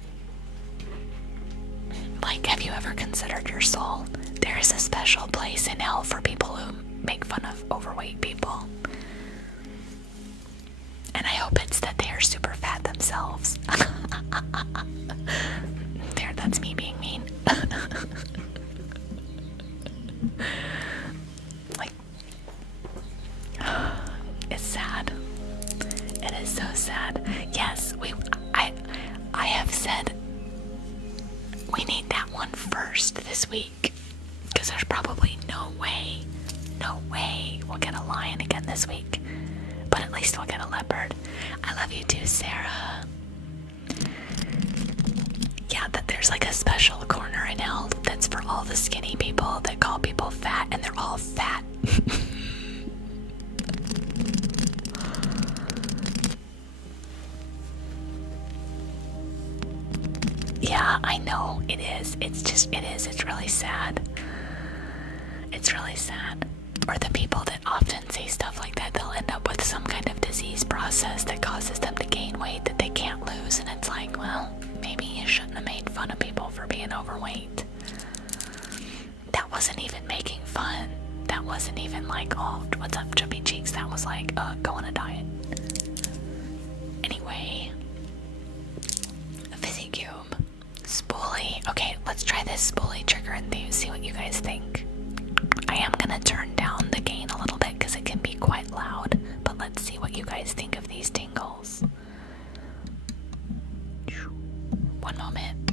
Like, have you ever considered your soul? There is a special place in hell for people who make fun of overweight people. And I hope it's that they are super fat themselves. There, that's me being mean. Like, it's sad. It is so sad. Yes, I have said we need that one first this week, because there's probably no way we'll get a lion again this week. But at least we'll get a leopard. I love you too, Sarah. Yeah, that there's like a special corner in hell that's for all the skinny people that call people fat, and they're all fat. Yeah, I know, it is. It's really sad. It's really sad. Or the people that often say stuff like that, they'll end up with some kind of disease process that causes them to gain weight that they can't lose, and it's like, well, maybe you shouldn't have made fun of people for being overweight. That wasn't even making fun. That wasn't even like, oh, what's up, chubby cheeks? That was like, go on a diet. Anyway, Fizzy Cube. Spoolie. Okay, let's try this spoolie trigger and see what you guys think. I am gonna turn down the gain a little bit because it can be quite loud, but let's see what you guys think of these tingles. One moment.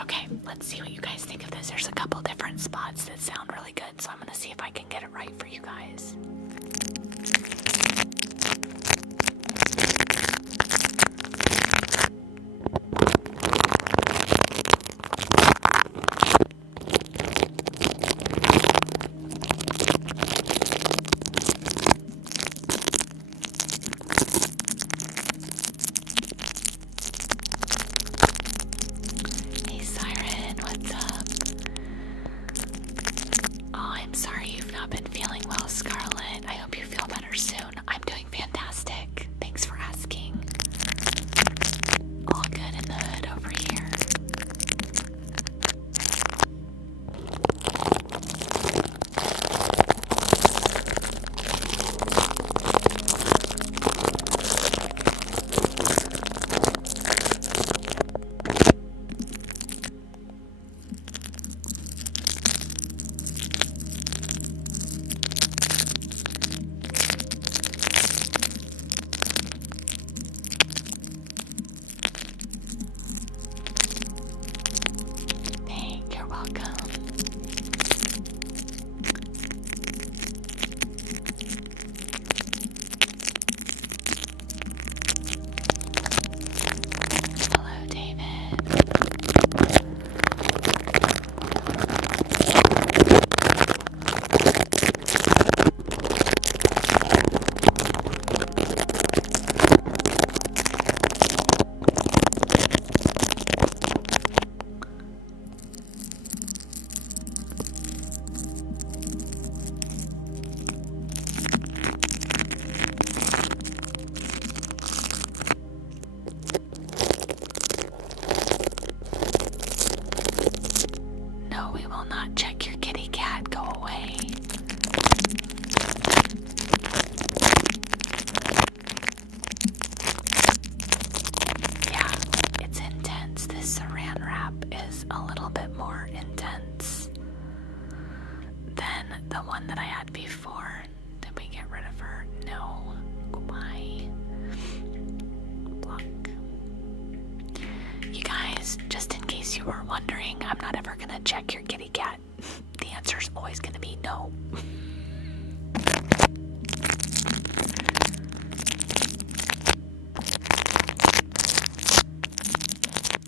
Okay, let's see what you guys think of this. There's a couple different spots that sound really good, so I'm gonna see if I can get it right for you guys. Hey Siren, what's up? Oh, I'm sorry you've not been feeling well, Scarlett. I hope you feel better soon. I'm doing fantastic. Thanks for asking. All good in the hood over here. You're welcome. Hello, David. No, we will not check your kitty cat. Go away. Yeah, it's intense. This saran wrap is a little bit more intense than the one that I had before. Did we get rid of her? No. Goodbye. Block. You guys, just in case you were wondering, I'm not ever gonna check your kitty cat. The answer is always gonna be no.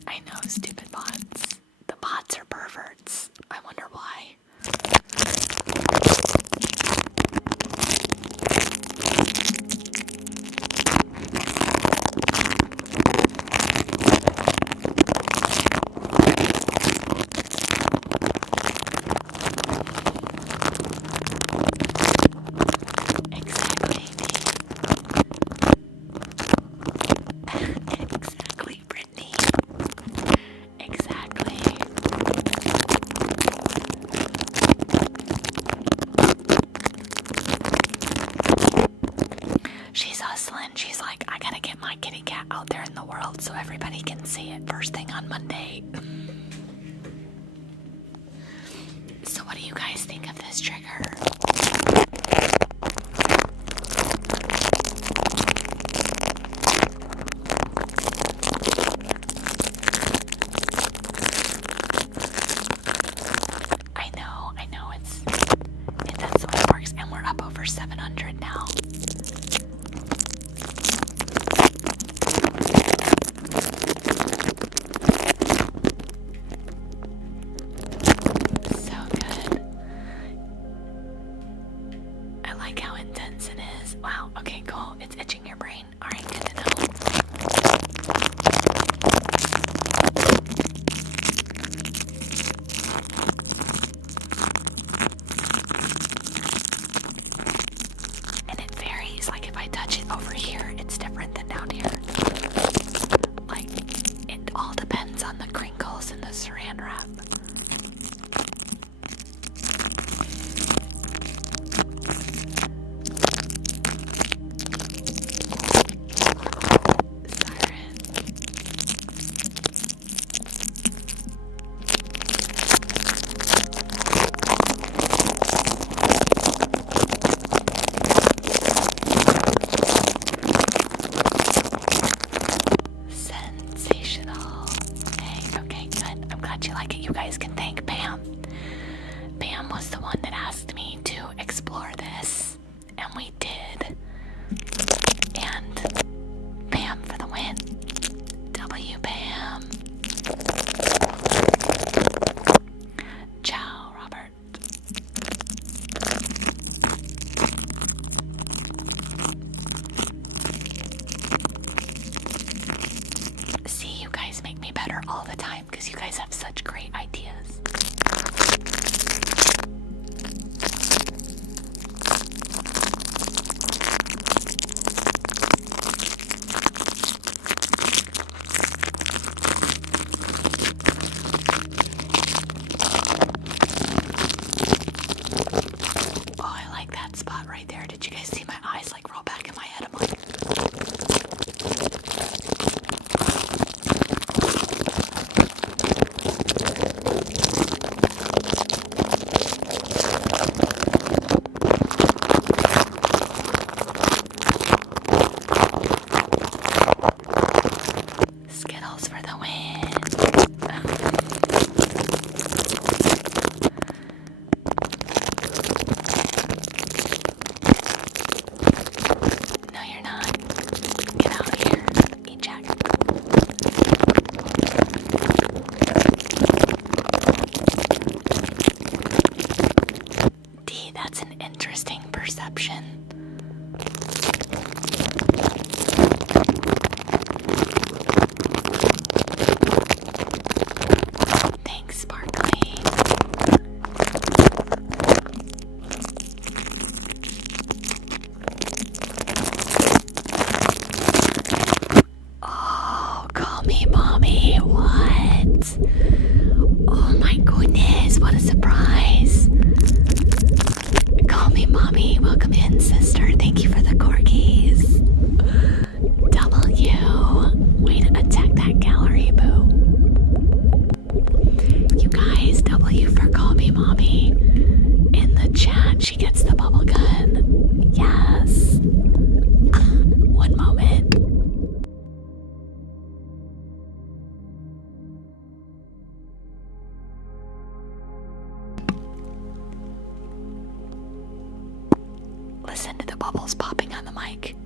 I know, stupid bots. The bots are perverts. I wonder why. Exactly, Brittany. Exactly. She's hustling. She's like, I gotta get my kitty cat out there in the world so everybody can see it first thing on Monday. So what do you guys think of this trigger? I know, that's the way it works, and we're up over 700 now. you like it, you guys can thank Pam. Pam was the one that asked me to explore this, and we did. And Pam for the win. W Pam. Ciao, Robert. See, you guys make me better all the time because you guys have such great ideas. Listen to the bubbles popping on the mic.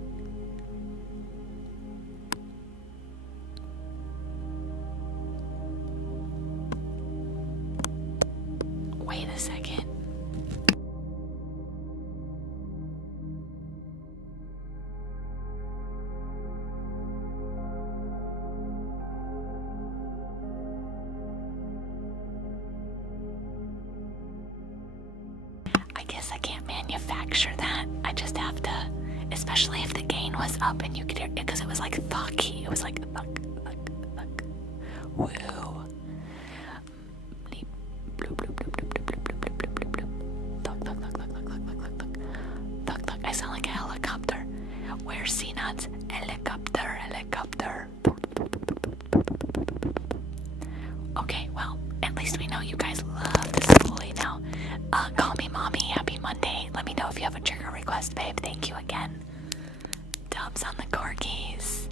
Wait a second. I guess I can't manufacture that. I just have to, especially if the gain was up and you could hear it, because it was like thucky. It was like thuck, thuck, thuck. Woo. I sound like a helicopter. Where's C-Nuts? Helicopter, helicopter. Okay, well, at least we know you guys love this schoolie now. Call me mommy. Happy Monday. Let me know if you have a trigger request, babe. Thank you again. Dubs on the corgis.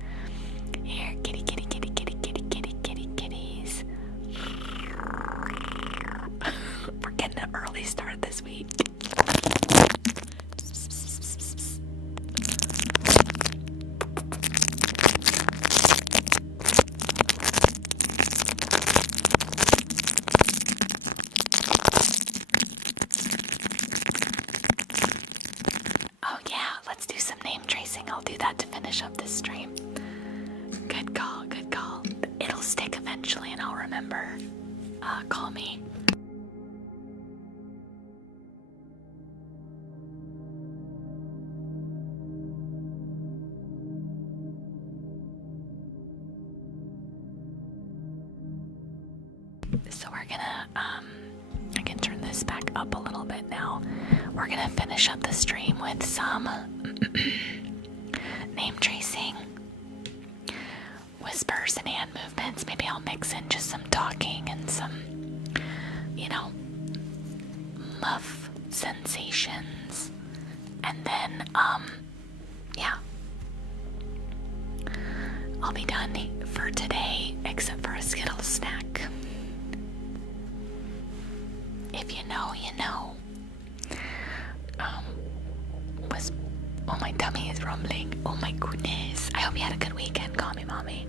Here, kitty, kitty, kitty, kitty, kitty, kitty, kitty, kitties. We're getting an early start this week. I'll do that to finish up this stream. Good call, good call. It'll stick eventually and I'll remember. Call me. So we're gonna, I can turn this back up a little bit now. We're gonna finish up the stream with some name tracing, whispers and hand movements. Maybe I'll mix in just some talking and some, you know, muff sensations. And then, yeah. I'll be done for today, except for a Skittles snack. If you know, you know. Oh, my tummy is rumbling. Oh my goodness. I hope you had a good weekend. Call me mommy.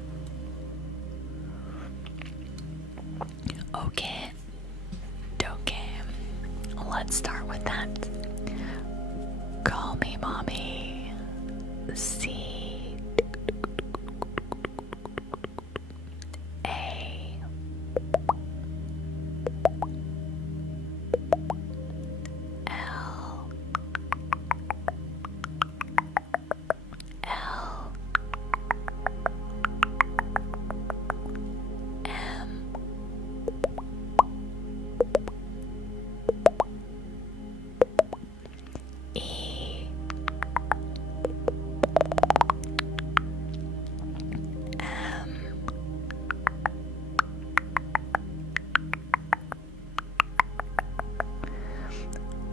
Okay. Let's start with that. Call me mommy. C A L L M E M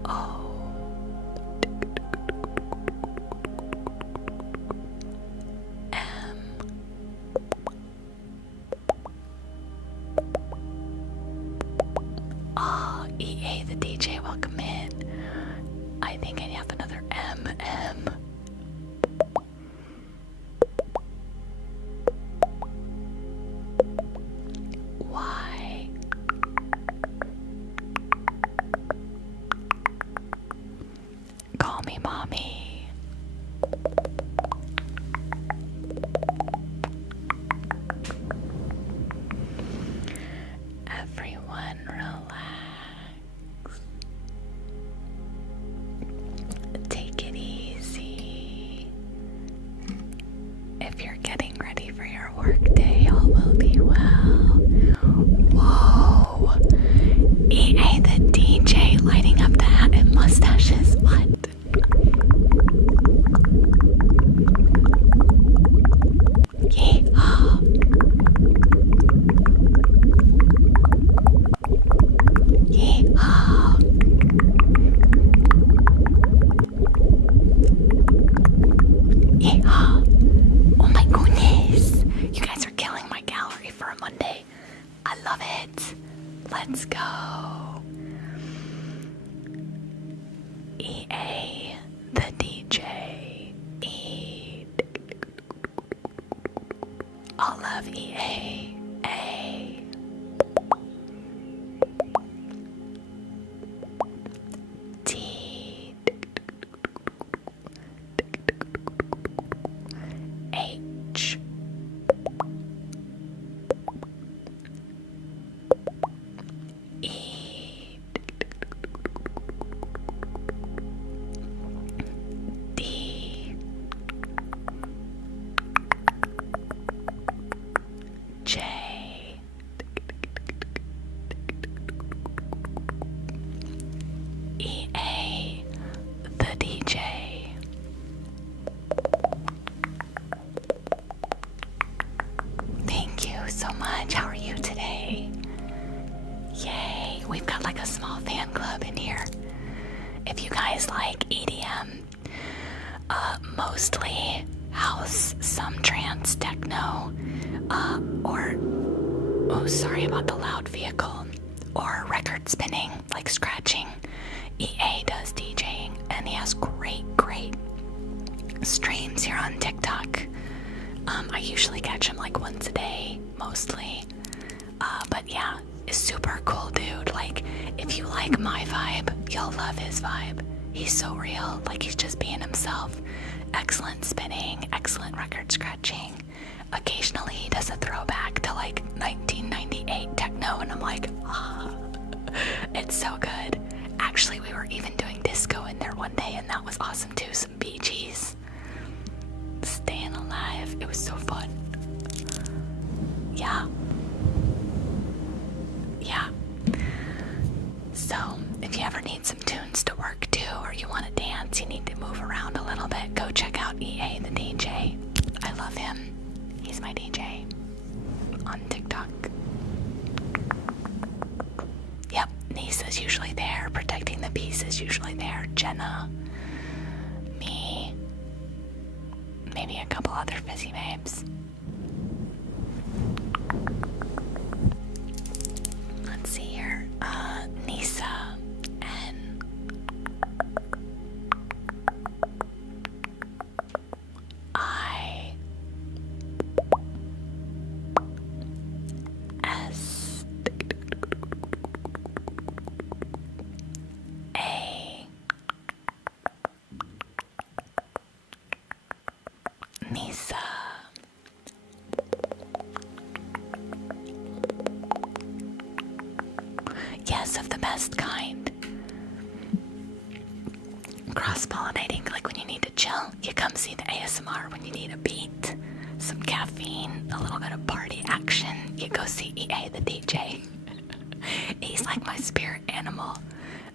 O M EA the DJ, welcome in. I think I have another M. Y Call me mommy. Everyone relax. Take it easy. If you're getting ready for your work day, all will be well. Whoa! EA the DJ lighting up the hat and mustaches. What? Yeehaw! Yeehaw! Yeehaw! Oh my goodness! You guys are killing my gallery for a Monday. I love it. Let's go. EA the DJ. All love EA. A. T. H. E. D. J. EA the DJ. Thank you so much. How are you today? Yay, we've got like a small fan club in here. If you guys like EDM, mostly house, some trance, techno, or, oh, sorry about the loud vehicle, or record spinning, like scratching. EA does DJing, and he has great streams here on TikTok. I usually catch him like once a day, mostly. But yeah, is super cool dude. Like, if you like my vibe, you'll love his vibe. He's so real, like he's just being himself. Excellent spinning, excellent record scratching. Occasionally he does a throwback to like 1998 techno, and I'm like, it's so good. Actually, we were even doing disco in there one day, and that was awesome too. Some Bee Gees. Staying alive. It was so fun. Yeah. So, if you ever need some tunes to work to, or you want to dance, you need to move around a little bit, go check out EA the DJ. I love him. He's my DJ on TikTok. Yep, Nisa's usually there. Protecting the Peace is usually there. Jenna. Me. Maybe a couple other Fizzy Babes. Let's see here. Nisa. Yes, of the best kind. Cross-pollinating, like when you need to chill, you come see the ASMR. When you need a beat, some caffeine, a little bit of party action, you go see EA the DJ. He's like my spirit animal.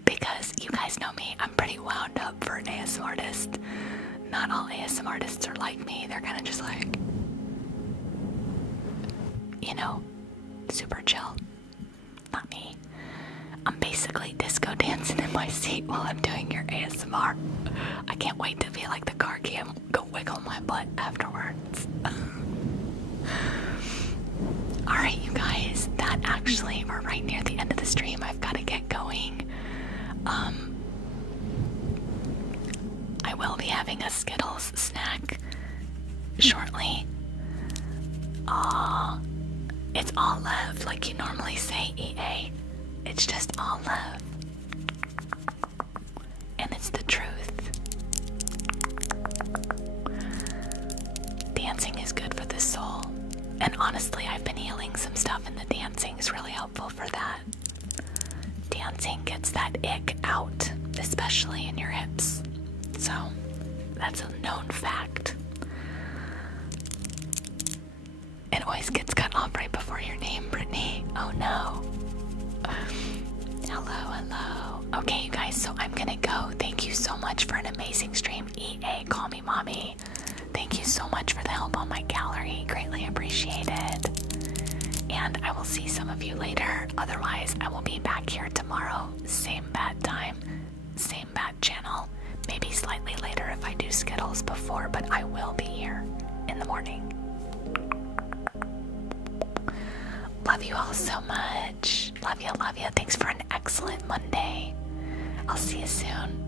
Because you guys know me, I'm pretty wound up for an ASMR artist. Not all ASMR artists are like me. They're kind of just like, you know, super chill. Not me. I'm basically disco dancing in my seat while I'm doing your ASMR. I can't wait to be like the car cam, go wiggle my butt afterwards. Alright, you guys, that actually, we're right near the end of the stream. I've got to get going. I will be having a Skittles snack shortly. It's all love, like you normally say, EA. It's just all love. And it's the truth. Dancing is good for the soul. And honestly, I've been healing some stuff, and the dancing is really helpful for that. Dancing gets that ick out, especially in your hips. So, that's a known fact. It always gets cut off right before your name, Brittany. Oh no. Hello, hello. Okay, you guys, so I'm gonna go. Thank you so much for an amazing stream. EA, call me mommy. Thank you so much for the help on my gallery. Greatly appreciated. And I will see some of you later. Otherwise, I will be back here tomorrow. Same bad time, same bad channel. Maybe slightly later if I do Skittles before, but I will be here in the morning. Love you all so much. Love you, love you. Thanks for an excellent Monday. I'll see you soon.